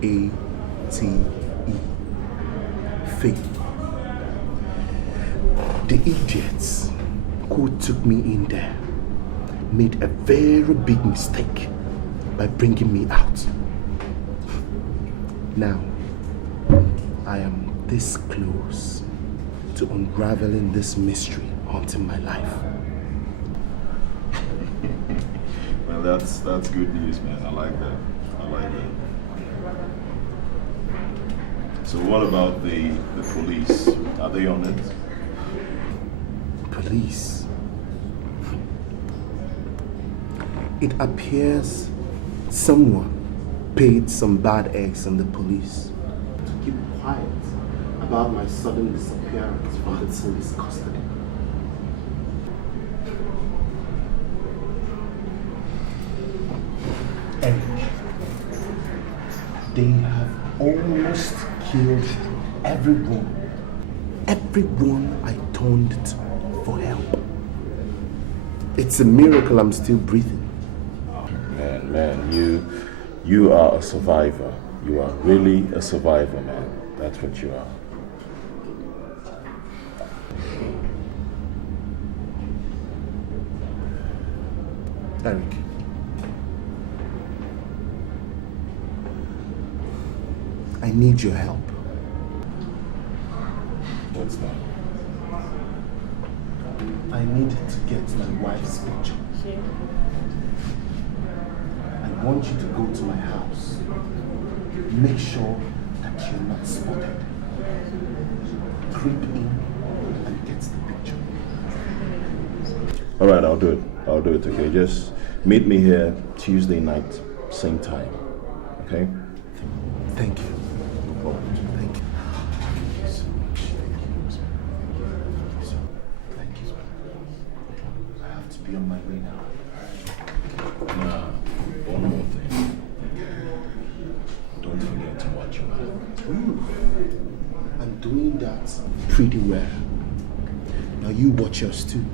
F-A-T-E. Faith. The idiots who took me in there made a very big mistake by bringing me out. Now, I am this close to unraveling this mystery haunting my life. Well, that's good news, man. I like that. I like that. So what about the police? Are they on it? Police? It appears someone paid some bad eggs on the police to keep quiet about my sudden disappearance from the police custody. Eric, they have almost killed everyone I turned to for help. It's a miracle I'm still breathing. Man, you are a survivor. You are really a survivor, man. That's what you are. Eric, I need your help. What's that? I need to get my wife's picture. I want you to go to my house. Make sure that you're not spotted. Creep in and get the picture. All right, I'll do it. Okay, just meet me here Tuesday night, same time. Okay? Thank you. No problem. Thank you. I have to be on my way now. Nah, one more thing. Don't forget to watch your back. I'm doing that pretty well. Now you watch yours too.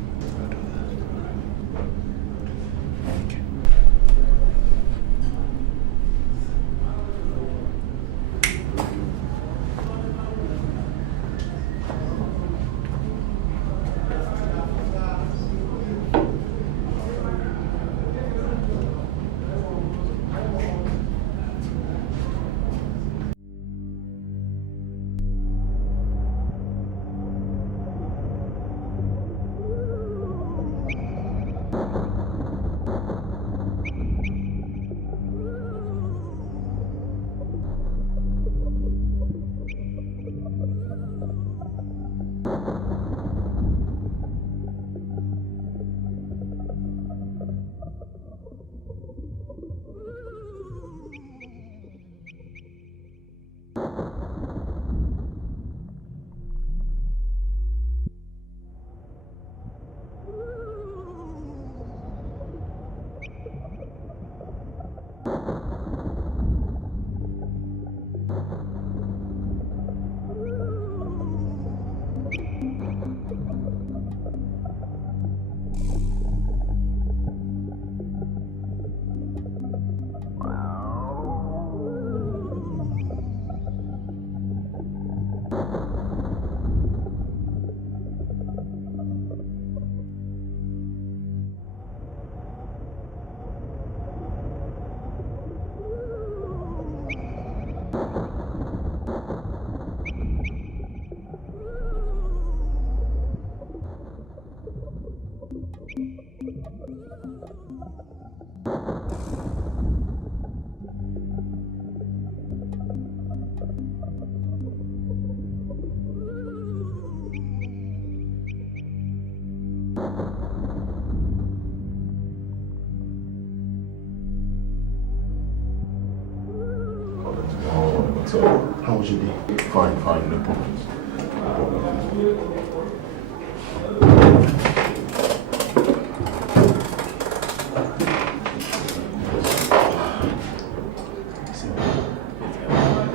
So, how was your day? Fine, no problems.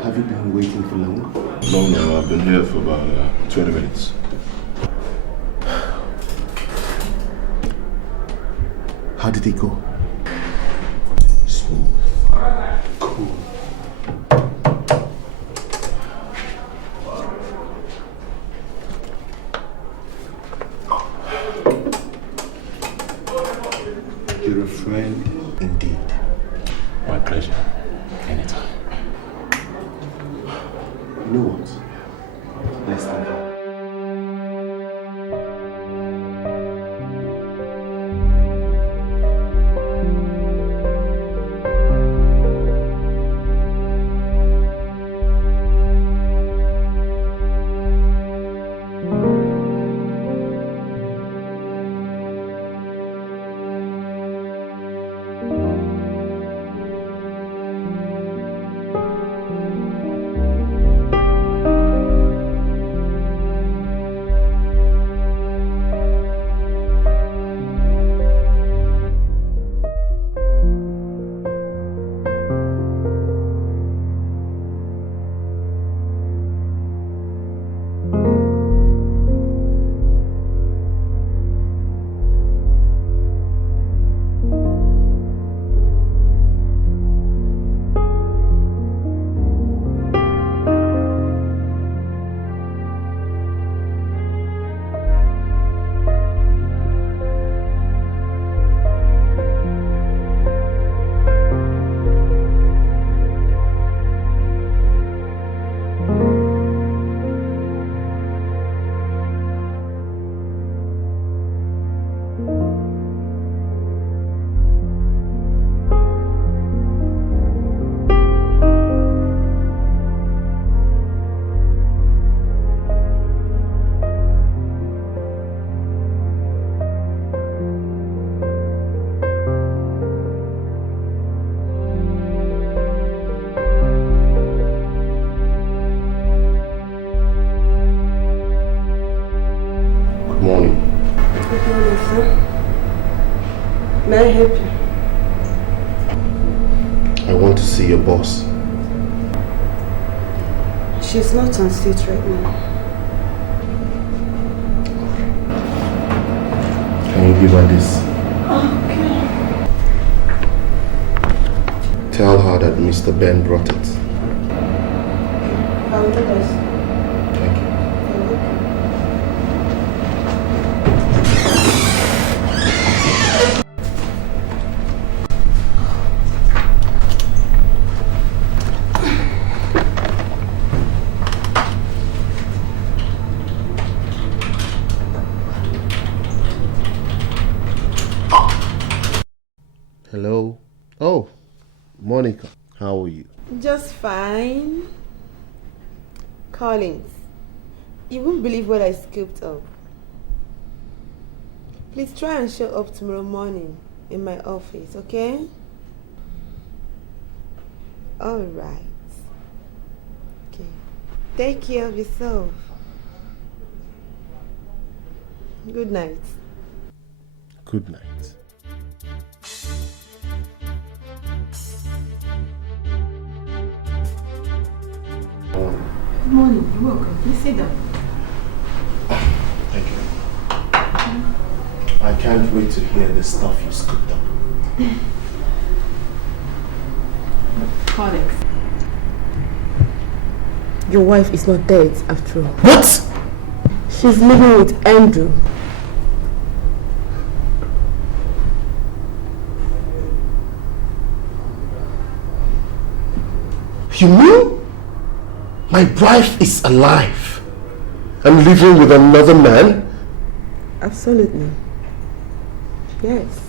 Have you been waiting for long? No, I've been here for about 20 minutes. How did it go? Smooth. Cool. You're a friend indeed. My pleasure. Anytime. You know what? Let's go. May I help you? I want to see your boss. She's not on stage right now. Can you give her this? Okay. Tell her that Mr. Ben brought it. I'll do this. Thank you. Hello. Oh, Monica, how are you? Just fine. Collins, you won't believe what I scooped up. Please try and show up tomorrow morning in my office, okay? Alright. Okay. Take care of yourself. Good night. Good night. Good morning. You're welcome. Please sit down. Thank you. I can't wait to hear the stuff you scooped up. Collins, your wife is not dead after all. What? She's living with Andrew. You mean my wife is alive and living with another man? Absolutely. Yes.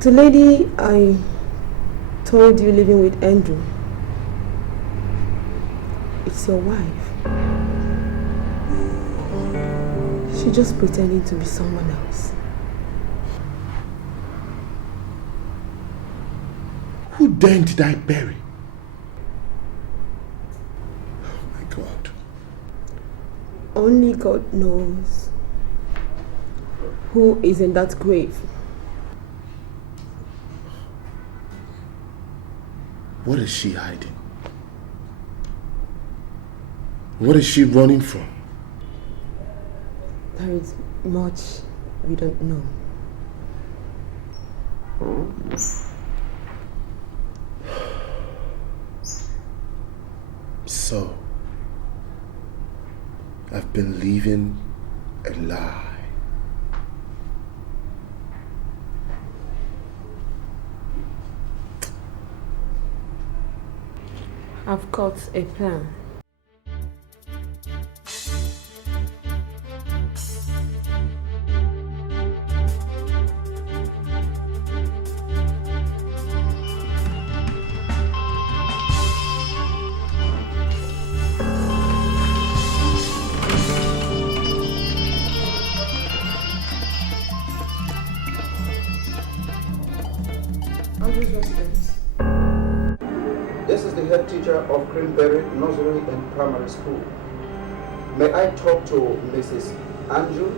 The lady I told you living with Andrew, it's your wife. She's just pretending to be someone else. Who then did I bury? Oh my God. Only God knows who is in that grave. What is she hiding? What is she running from? There is much we don't know. So, I've been living a lie. I've got a plan. This is the head teacher of Greenberry Nursery and Primary School. May I talk to Mrs. Andrew?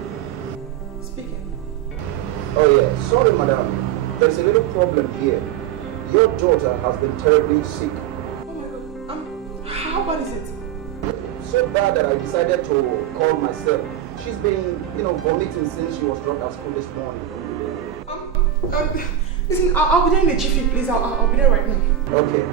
Speaking. Oh yeah, sorry madam. There's a little problem here. Your daughter has been terribly sick. Oh my God. How bad is it? So bad that I decided to call myself. She's been, vomiting since she was dropped at school this morning. Listen, I'll be there in a jiffy, please. I'll be there right now. Okay.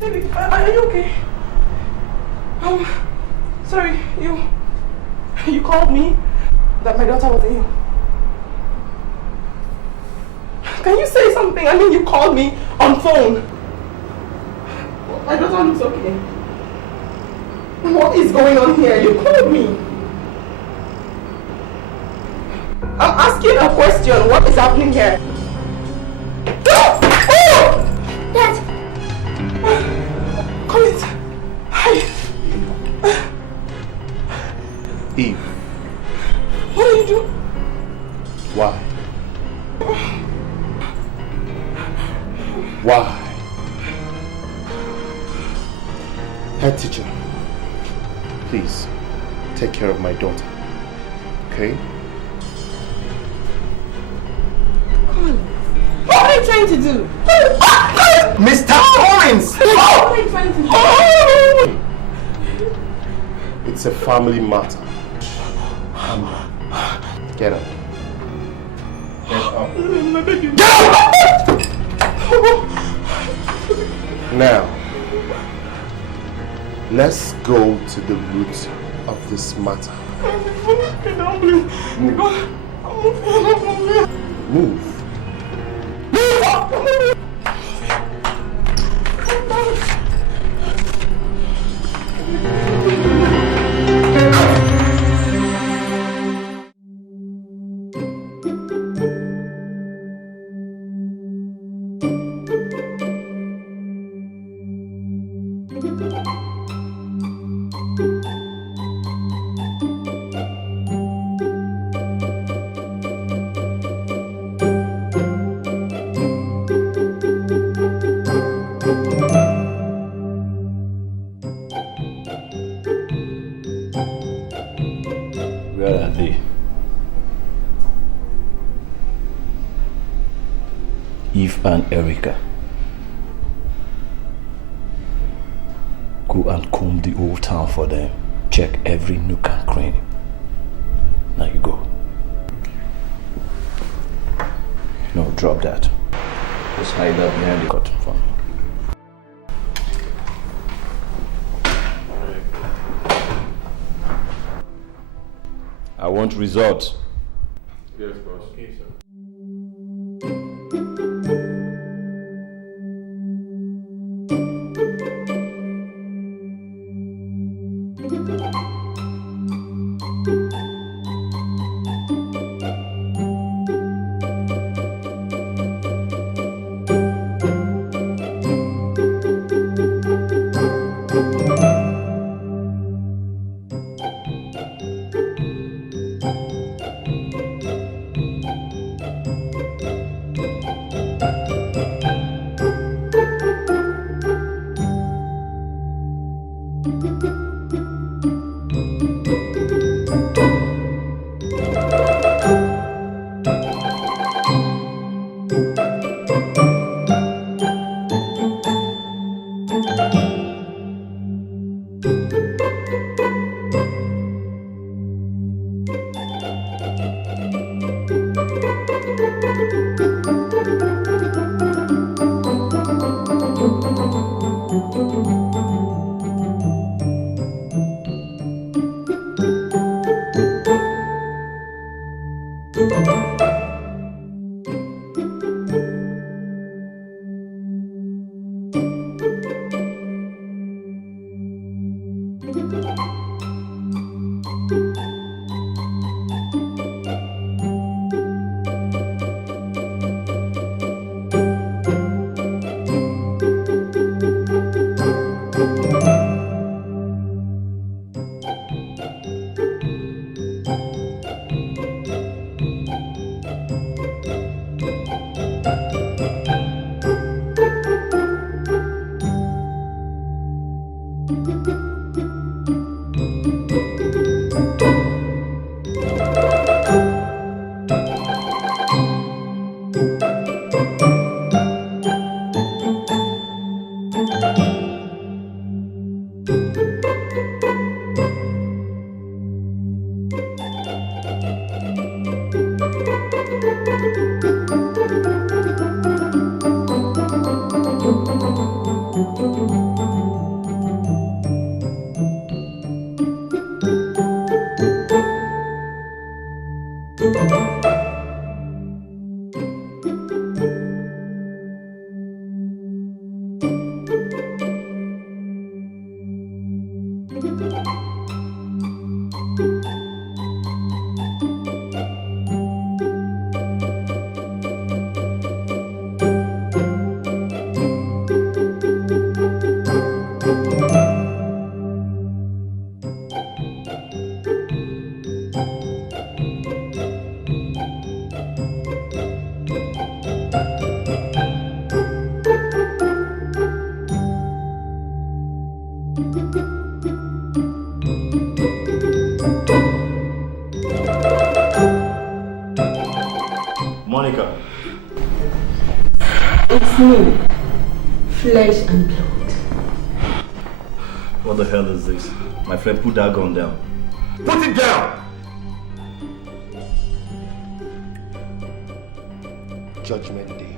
Baby, are you okay? Sorry, you called me that my daughter was ill. Can you say something? I mean, you called me on phone. My daughter looks okay. What is going on here? You called me. I'm asking a question. What is happening here? Dad! Come in. Hi. Eve. What are you doing? Why? Why? Head teacher, please take care of my daughter, okay? What are you trying to do? Mr. Torrance! What are you trying to do? It's a family matter. Come on. Get up. Get up. Get up! Now, let's go to the root of this matter. Move. Where are they? Eve and Erica. Go and comb the old town for them. Check every nook and cranny. Now you go. No, drop that. Just hide that behind the curtain for me. I want results. Yes, boss. Okay, sir. Monica. It's me, flesh and blood. What the hell is this? My friend, put that gun down. Put it down! Judgment Day.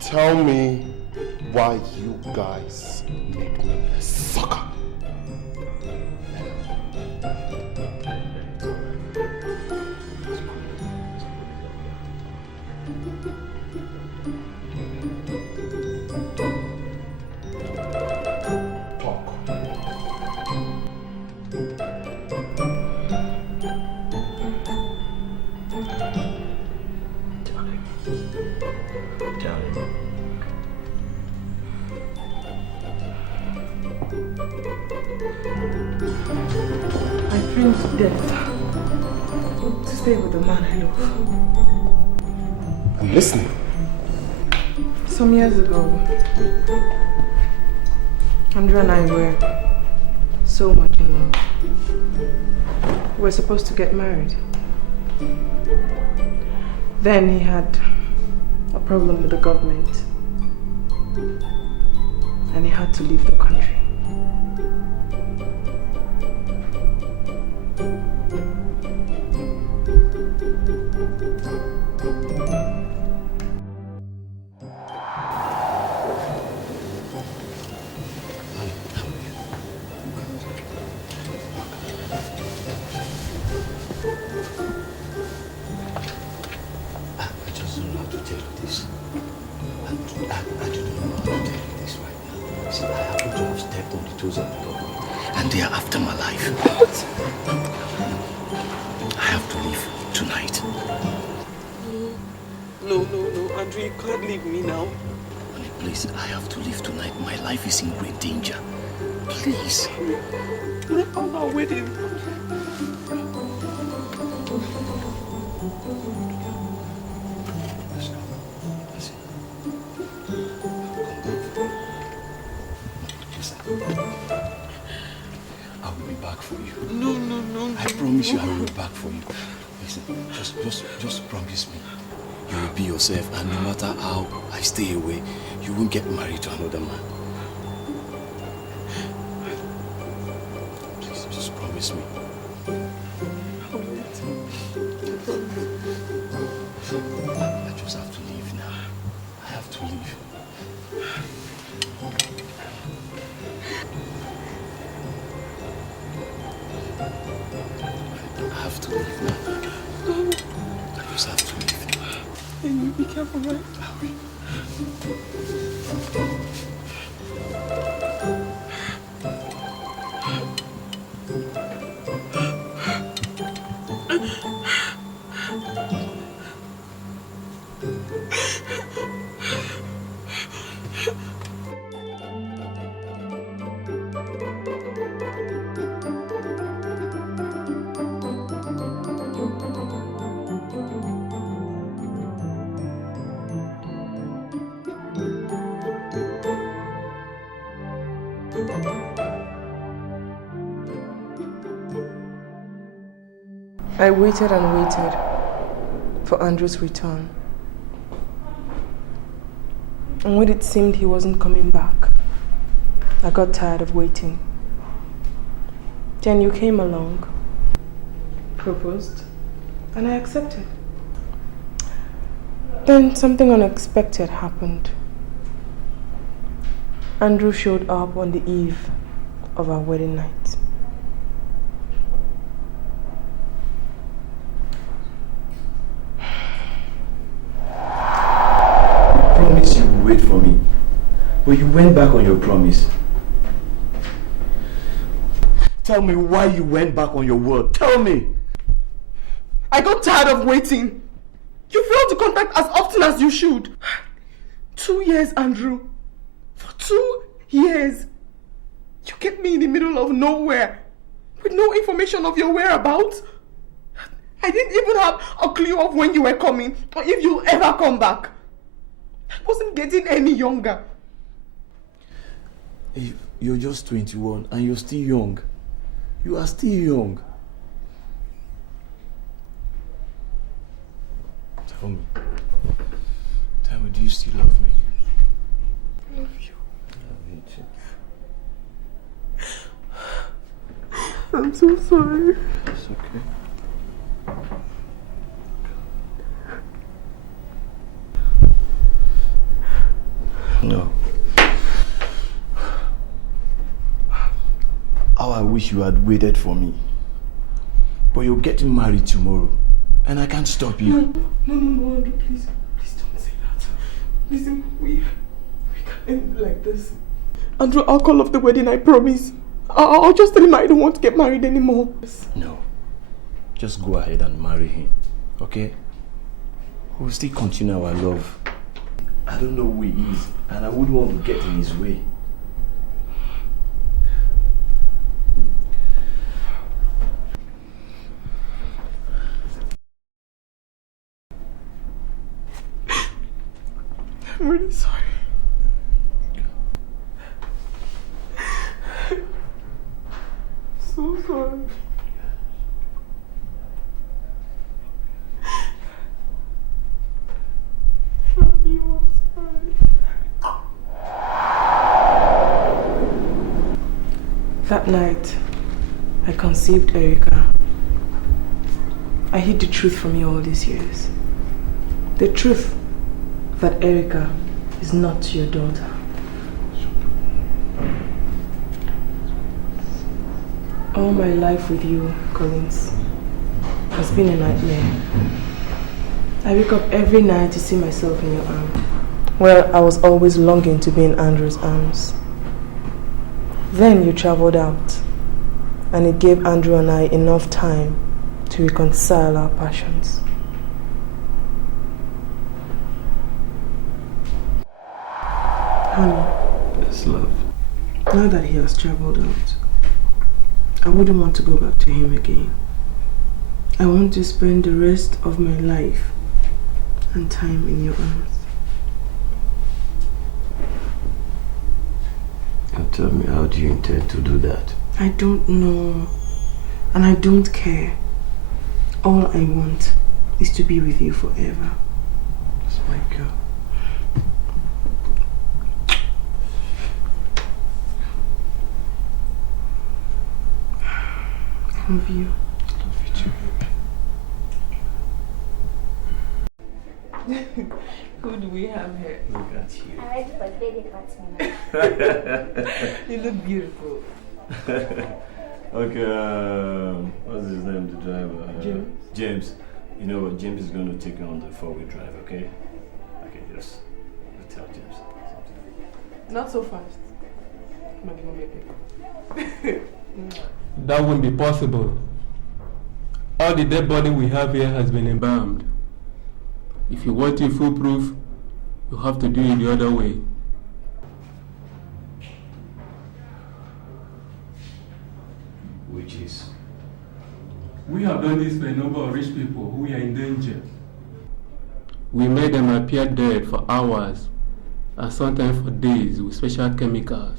Tell me why you guys make me a sucker. Death. To stay with the man I love. I'm listening. Some years ago, Andrew and I were so much in love. We were supposed to get married. Then he had a problem with the government and he had to leave the country. And no matter how I stay away, you won't get married to another man. Please, just promise me. I just have to leave now. I have to leave. be careful, right? I waited and waited for Andrew's return. And when it seemed he wasn't coming back, I got tired of waiting. Then you came along, proposed, and I accepted. Then something unexpected happened. Andrew showed up on the eve of our wedding night. Promise you would wait for me, but you went back on your promise. Tell me why you went back on your word. Tell me. I got tired of waiting. You failed to contact as often as you should. 2 years, Andrew. For 2 years. You kept me in the middle of nowhere with no information of your whereabouts. I didn't even have a clue of when you were coming or if you'll ever come back. I wasn't getting any younger. You're just 21 and you're still young. You are still young. Tell me. Tell me, do you still love me? I love you. I love you too. I'm so sorry. It's okay. No. How I wish you had waited for me. But you're getting married tomorrow, and I can't stop you. No, Andrew, please don't say that. Listen, we can't end like this. Andrew, I'll call off the wedding, I promise. I'll just tell him I don't want to get married anymore. No. Just go ahead and marry him, okay? We'll still continue our love. I don't know who he is, and I wouldn't want to get in his way. I'm really sorry. So sorry. That night, I conceived Erica. I hid the truth from you all these years. The truth that Erica is not your daughter. All my life with you, Collins, has been a nightmare. I wake up every night to see myself in your arms. Well, I was always longing to be in Andrew's arms. Then you traveled out, and it gave Andrew and I enough time to reconcile our passions. Honey. Yes, love. Now that he has traveled out, I wouldn't want to go back to him again. I want to spend the rest of my life and time in your arms. Now tell me, how do you intend to do that? I don't know, and I don't care. All I want is to be with you forever. That's my girl. I love you. I love you too. Who do we have here? Look at you. I ready for baby party now. You look beautiful. Okay, what's his name, the driver? James. James. You know what, James is going to take you on the 4-wheel drive, okay? Not so fast. That won't be possible. All the dead body we have here has been embalmed. If you want it foolproof, you have to do it the other way. Which is? We have done this for a number of rich people who are in danger. We made them appear dead for hours and sometimes for days with special chemicals.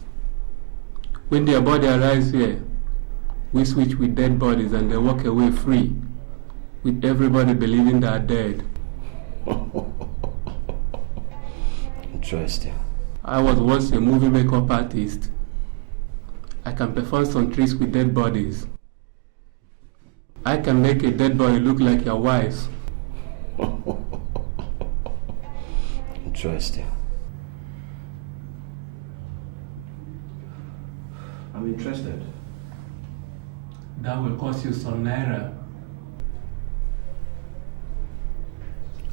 When their body arrives here, we switch with dead bodies and they walk away free, with everybody believing they are dead. Interesting. I was once a movie makeup artist. I can perform some tricks with dead bodies. I can make a dead body look like your wife's. Interesting. I'm interested. That will cost you some naira.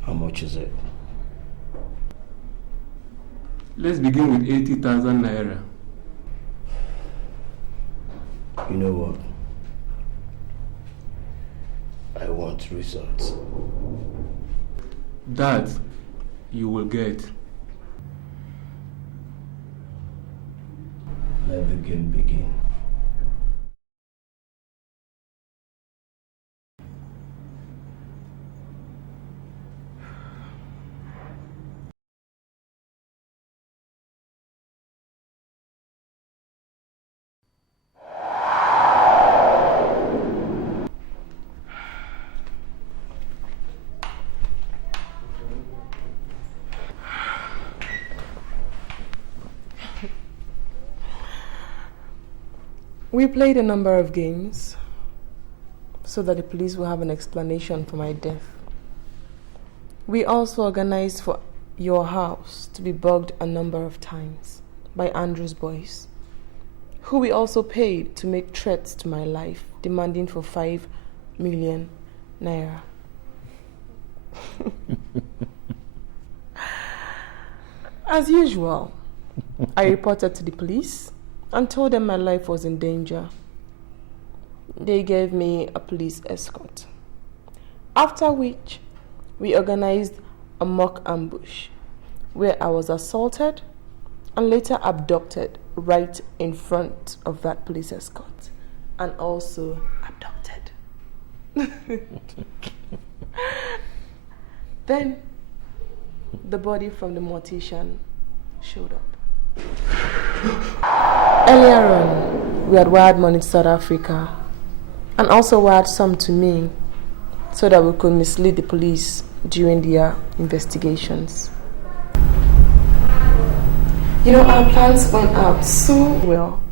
How much is it? Let's begin with 80,000 naira. You know what? I want results. That you will get. Let the game begin. We played a number of games so that the police will have an explanation for my death. We also organized for your house to be bugged a number of times by Andrew's boys, who we also paid to make threats to my life, demanding for 5 million naira. As usual, I reported to the police and told them my life was in danger. They gave me a police escort. After which, we organized a mock ambush where I was assaulted and later abducted right in front of that police escort, and also abducted. Then, the body from the mortician showed up. Earlier on, we had wired money to South Africa and also wired some to me so that we could mislead the police during their investigations. You know, our plans went out so well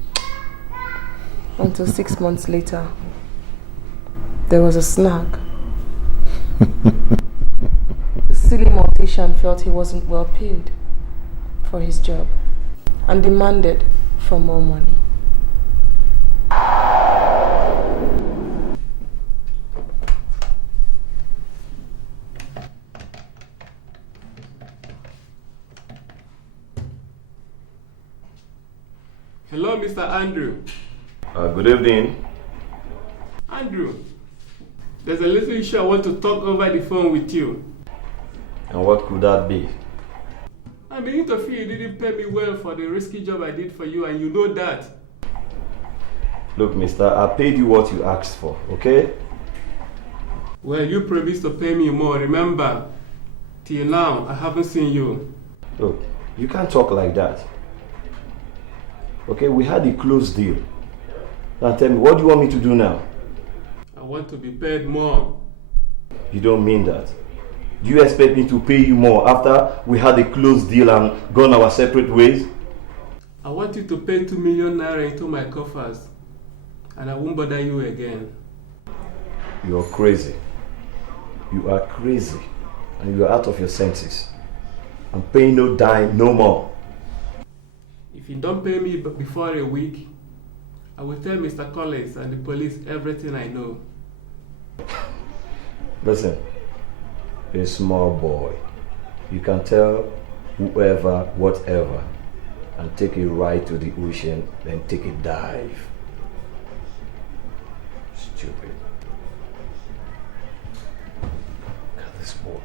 until 6 months later. There was a snag. The silly mortician felt he wasn't well paid for his job and demanded for more money. Hello, Mr. Andrew. Good evening. Andrew, there's a little issue I want to talk over the phone with you. And what could that be? I begin to feel you didn't pay me well for the risky job I did for you, and you know that. Look, mister, I paid you what you asked for, okay? Well, you promised to pay me more, remember? Till now, I haven't seen you. Look, you can't talk like that. Okay, we had a close deal. Now tell me, what do you want me to do now? I want to be paid more. You don't mean that. Do you expect me to pay you more after we had a close deal and gone our separate ways? I want you to pay 2 million naira into my coffers, and I won't bother you again. You're crazy. You are crazy, and you're out of your senses. I'm paying no dime, no more. If you don't pay me before a week, I will tell Mr. Collins and the police everything I know. Listen, you're a small boy. You can tell whoever, whatever. and take a ride to the ocean, then take a dive. Stupid. Look at this boy.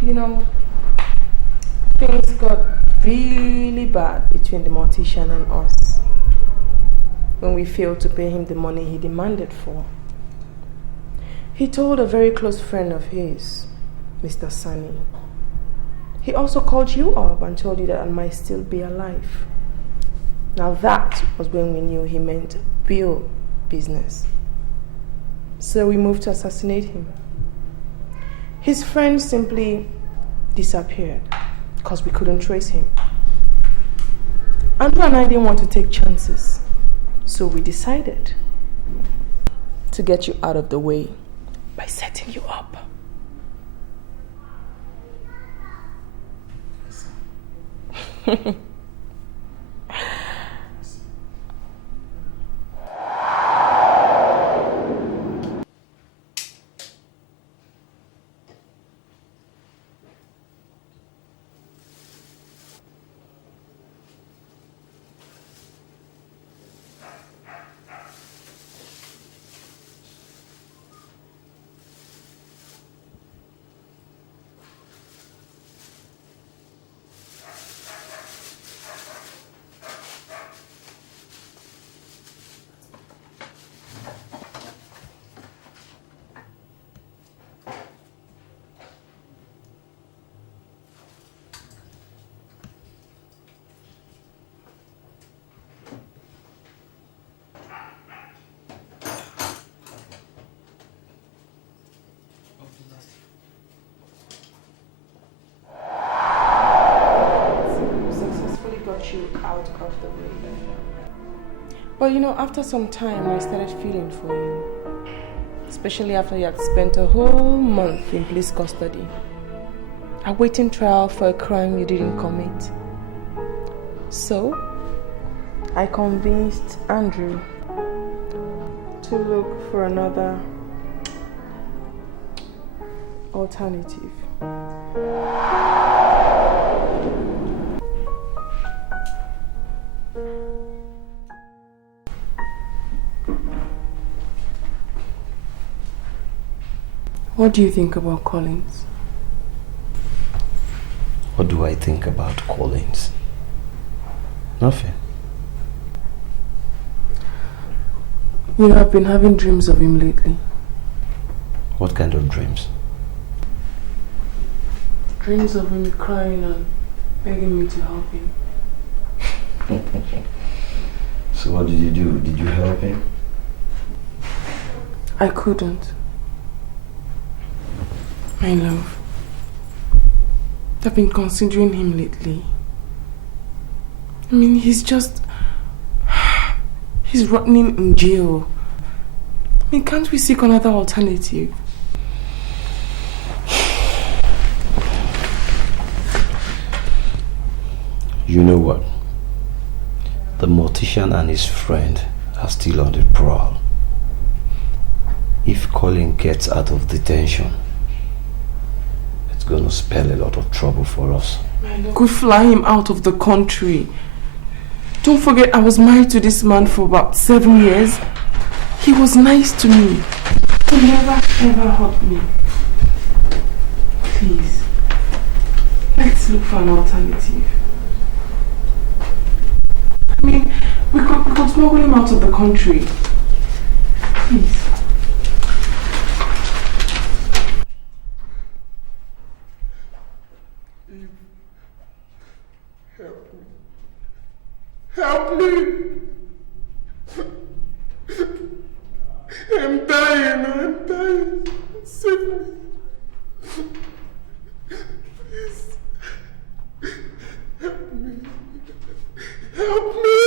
You know, things got really bad between the mortician and us when we failed to pay him the money he demanded for. He told a very close friend of his, Mr. Sunny. He also called you up and told you that I might still be alive. Now that was when we knew he meant real business. So we moved to assassinate him. His friend simply disappeared because we couldn't trace him. Andrew and I didn't want to take chances, so we decided to get you out of the way by setting you up. You out of the way. But you know, after some time I started feeling for you, especially after you had spent a whole month in police custody, awaiting trial for a crime you didn't commit. So I convinced Andrew to look for another alternative. What do you think about Collins? What do I think about Collins? Nothing. You have been having dreams of him lately. What kind of dreams? Dreams of him crying and begging me to help him. So what did you do? Did you help him? I couldn't. My love, I've been considering him lately. I mean, he's rotting in jail. I mean, can't we seek another alternative? You know what? The mortician and his friend are still on the prowl. If Colin gets out of detention, it's gonna spell a lot of trouble for us. Could fly him out of the country. Don't forget, I was married to this man for about 7 years. He was nice to me. He never ever hurt me. Please, let's look for an alternative. I mean, we could smuggle him out of the country. Please. Help me! I'm dying. Save me. Please. Help me. Help me!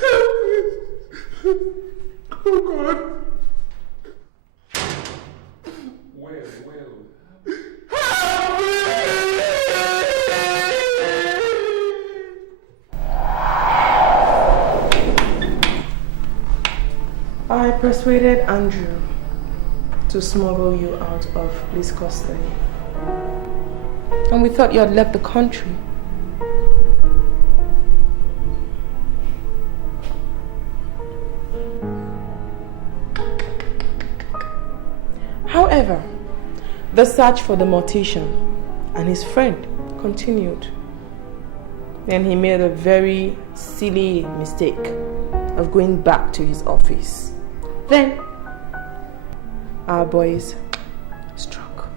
Help me! Oh God. Well. Help me! persuaded Andrew to smuggle you out of police custody. And we thought you had left the country. However, the search for the mortician and his friend continued. Then he made a very silly mistake of going back to his office. Then our boys struck.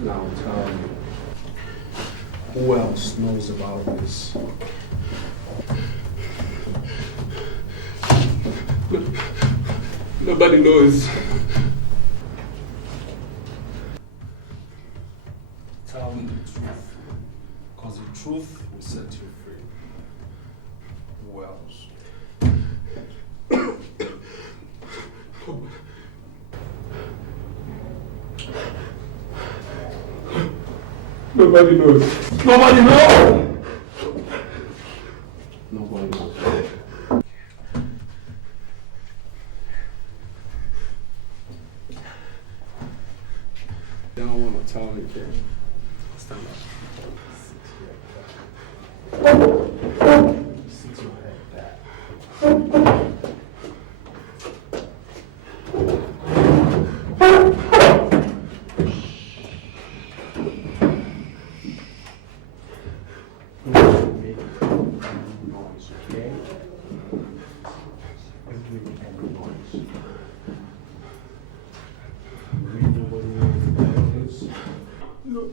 Now tell me, who else knows about this? Nobody knows. Tell me the truth, because the truth will set you free. Who else? Nobody knows. Nobody knows! Nobody knows. They don't want to tell anything. Stand up. Sit your head back.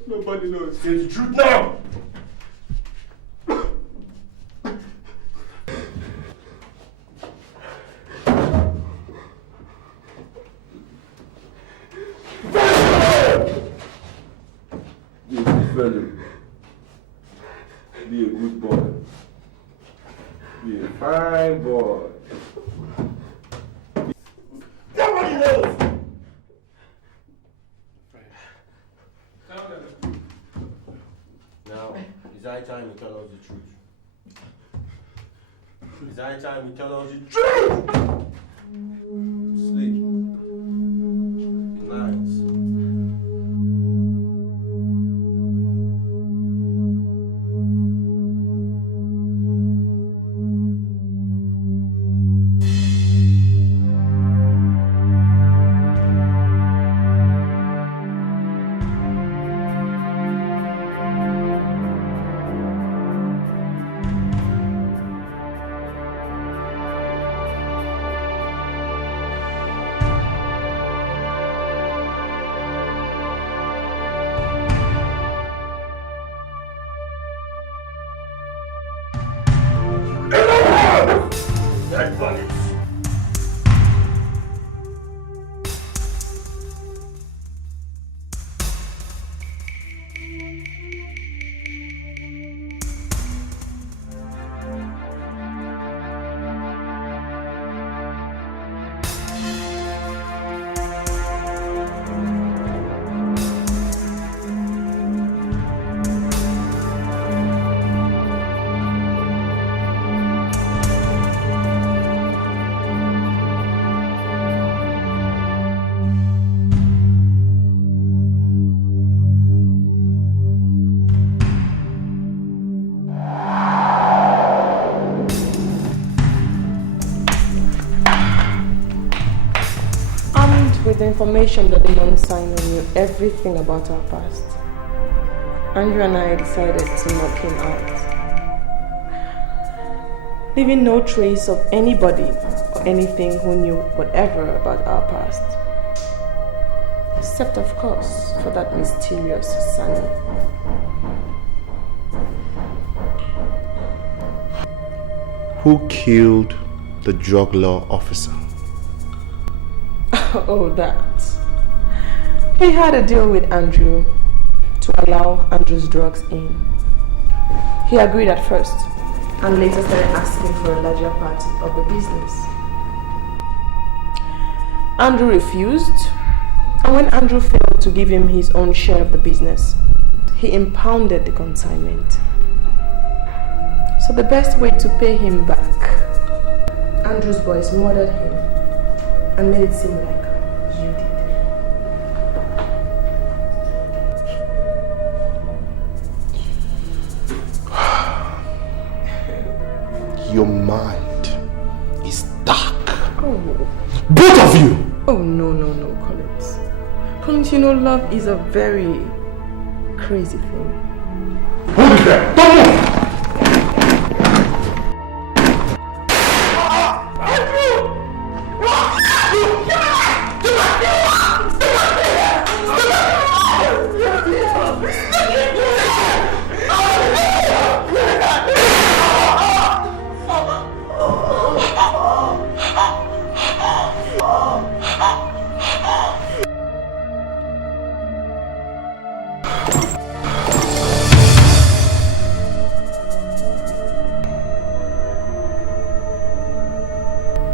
Nobody knows. Say the truth now! Be a good fellow. Be a good boy. Be a fine boy. Nobody knows! Now, it's high time you tell us the truth. It's high time you tell us the truth! Sleep. Good night. With the information that the non-signer knew everything about our past, Andrew and I decided to knock him out, leaving no trace of anybody or anything who knew whatever about our past, except of course for that mysterious Sunny. Who killed the drug law officer? Oh, that. He had a deal with Andrew to to allow Andrew's drugs in. He agreed at first, and later started asking for a larger part of the business. Andrew refused, and when Andrew failed to give him his own share of the business, he impounded the consignment. So the best way to pay him back, Andrew's boys murdered him and made it seem like you did. Your mind is dark. Oh. Both of you! Oh, no, Collins. Collins, you know love is a very crazy thing. Hold it there! Don't move!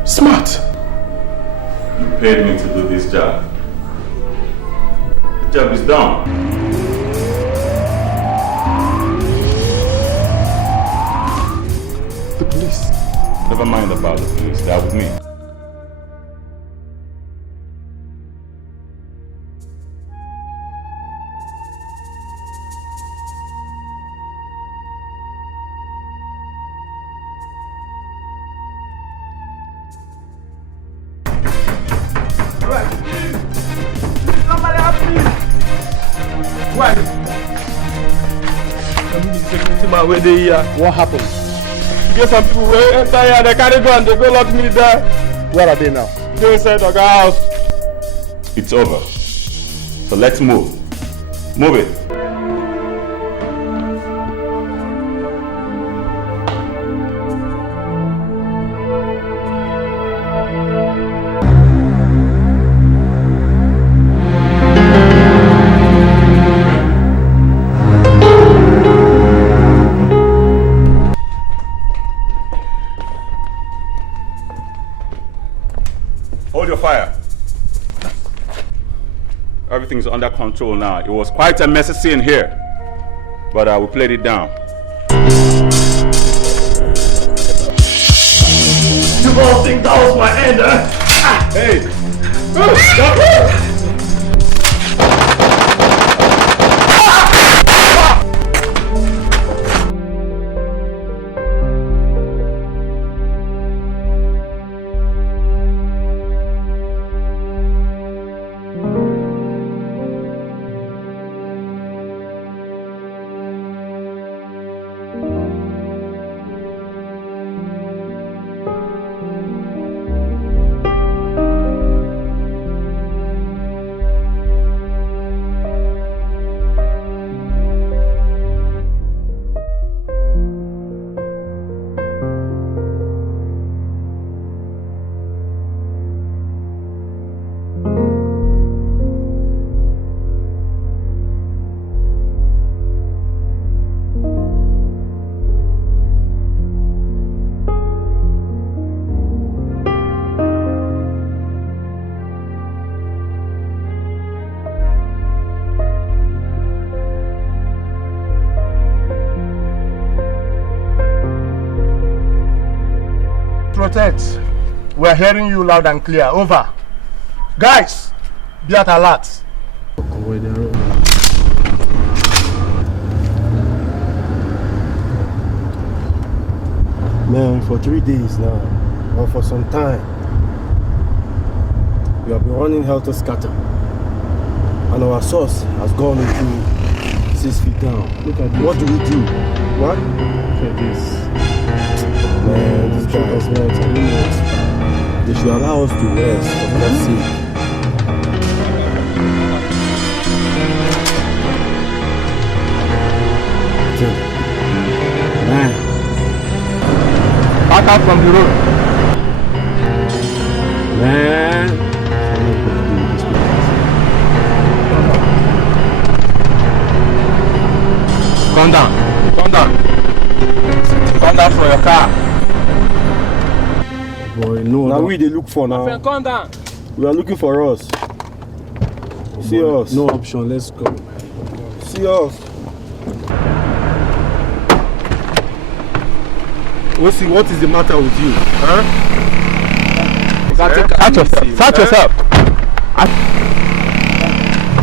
Smart! You paid me to do this job. The job is done. The police. Never mind about the police, they're with me. What happened? You get some people who enter here, they carry gun, they go lock me there. Where are they now? They inside the house. It's over. So let's move. Move it. Everything's under control now. It was quite a messy scene here, but we played it down. You all think that was my end, huh? Ah, hey! Protect. We're hearing you loud and clear. Over. Guys, be at alert. Man, for 3 days now, or for some time, we have been running helter-skelter, and our source has gone into 6 feet down. Look at this. What do we do? What? Look at this. Man, these guys, man, they should allow us to rest, for God's sake. Man. Back out from the road. Man. car. Boy, no. Now we they look for now. Friend, calm down. We are looking for us. See Boy, us. No option, let's go. See us. Osi, what is the matter with you? Huh? Search yourself. Search yourself.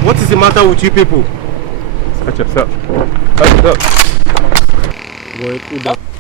What is the matter with you people? Search yourself. Search yourself. Boy, cool down.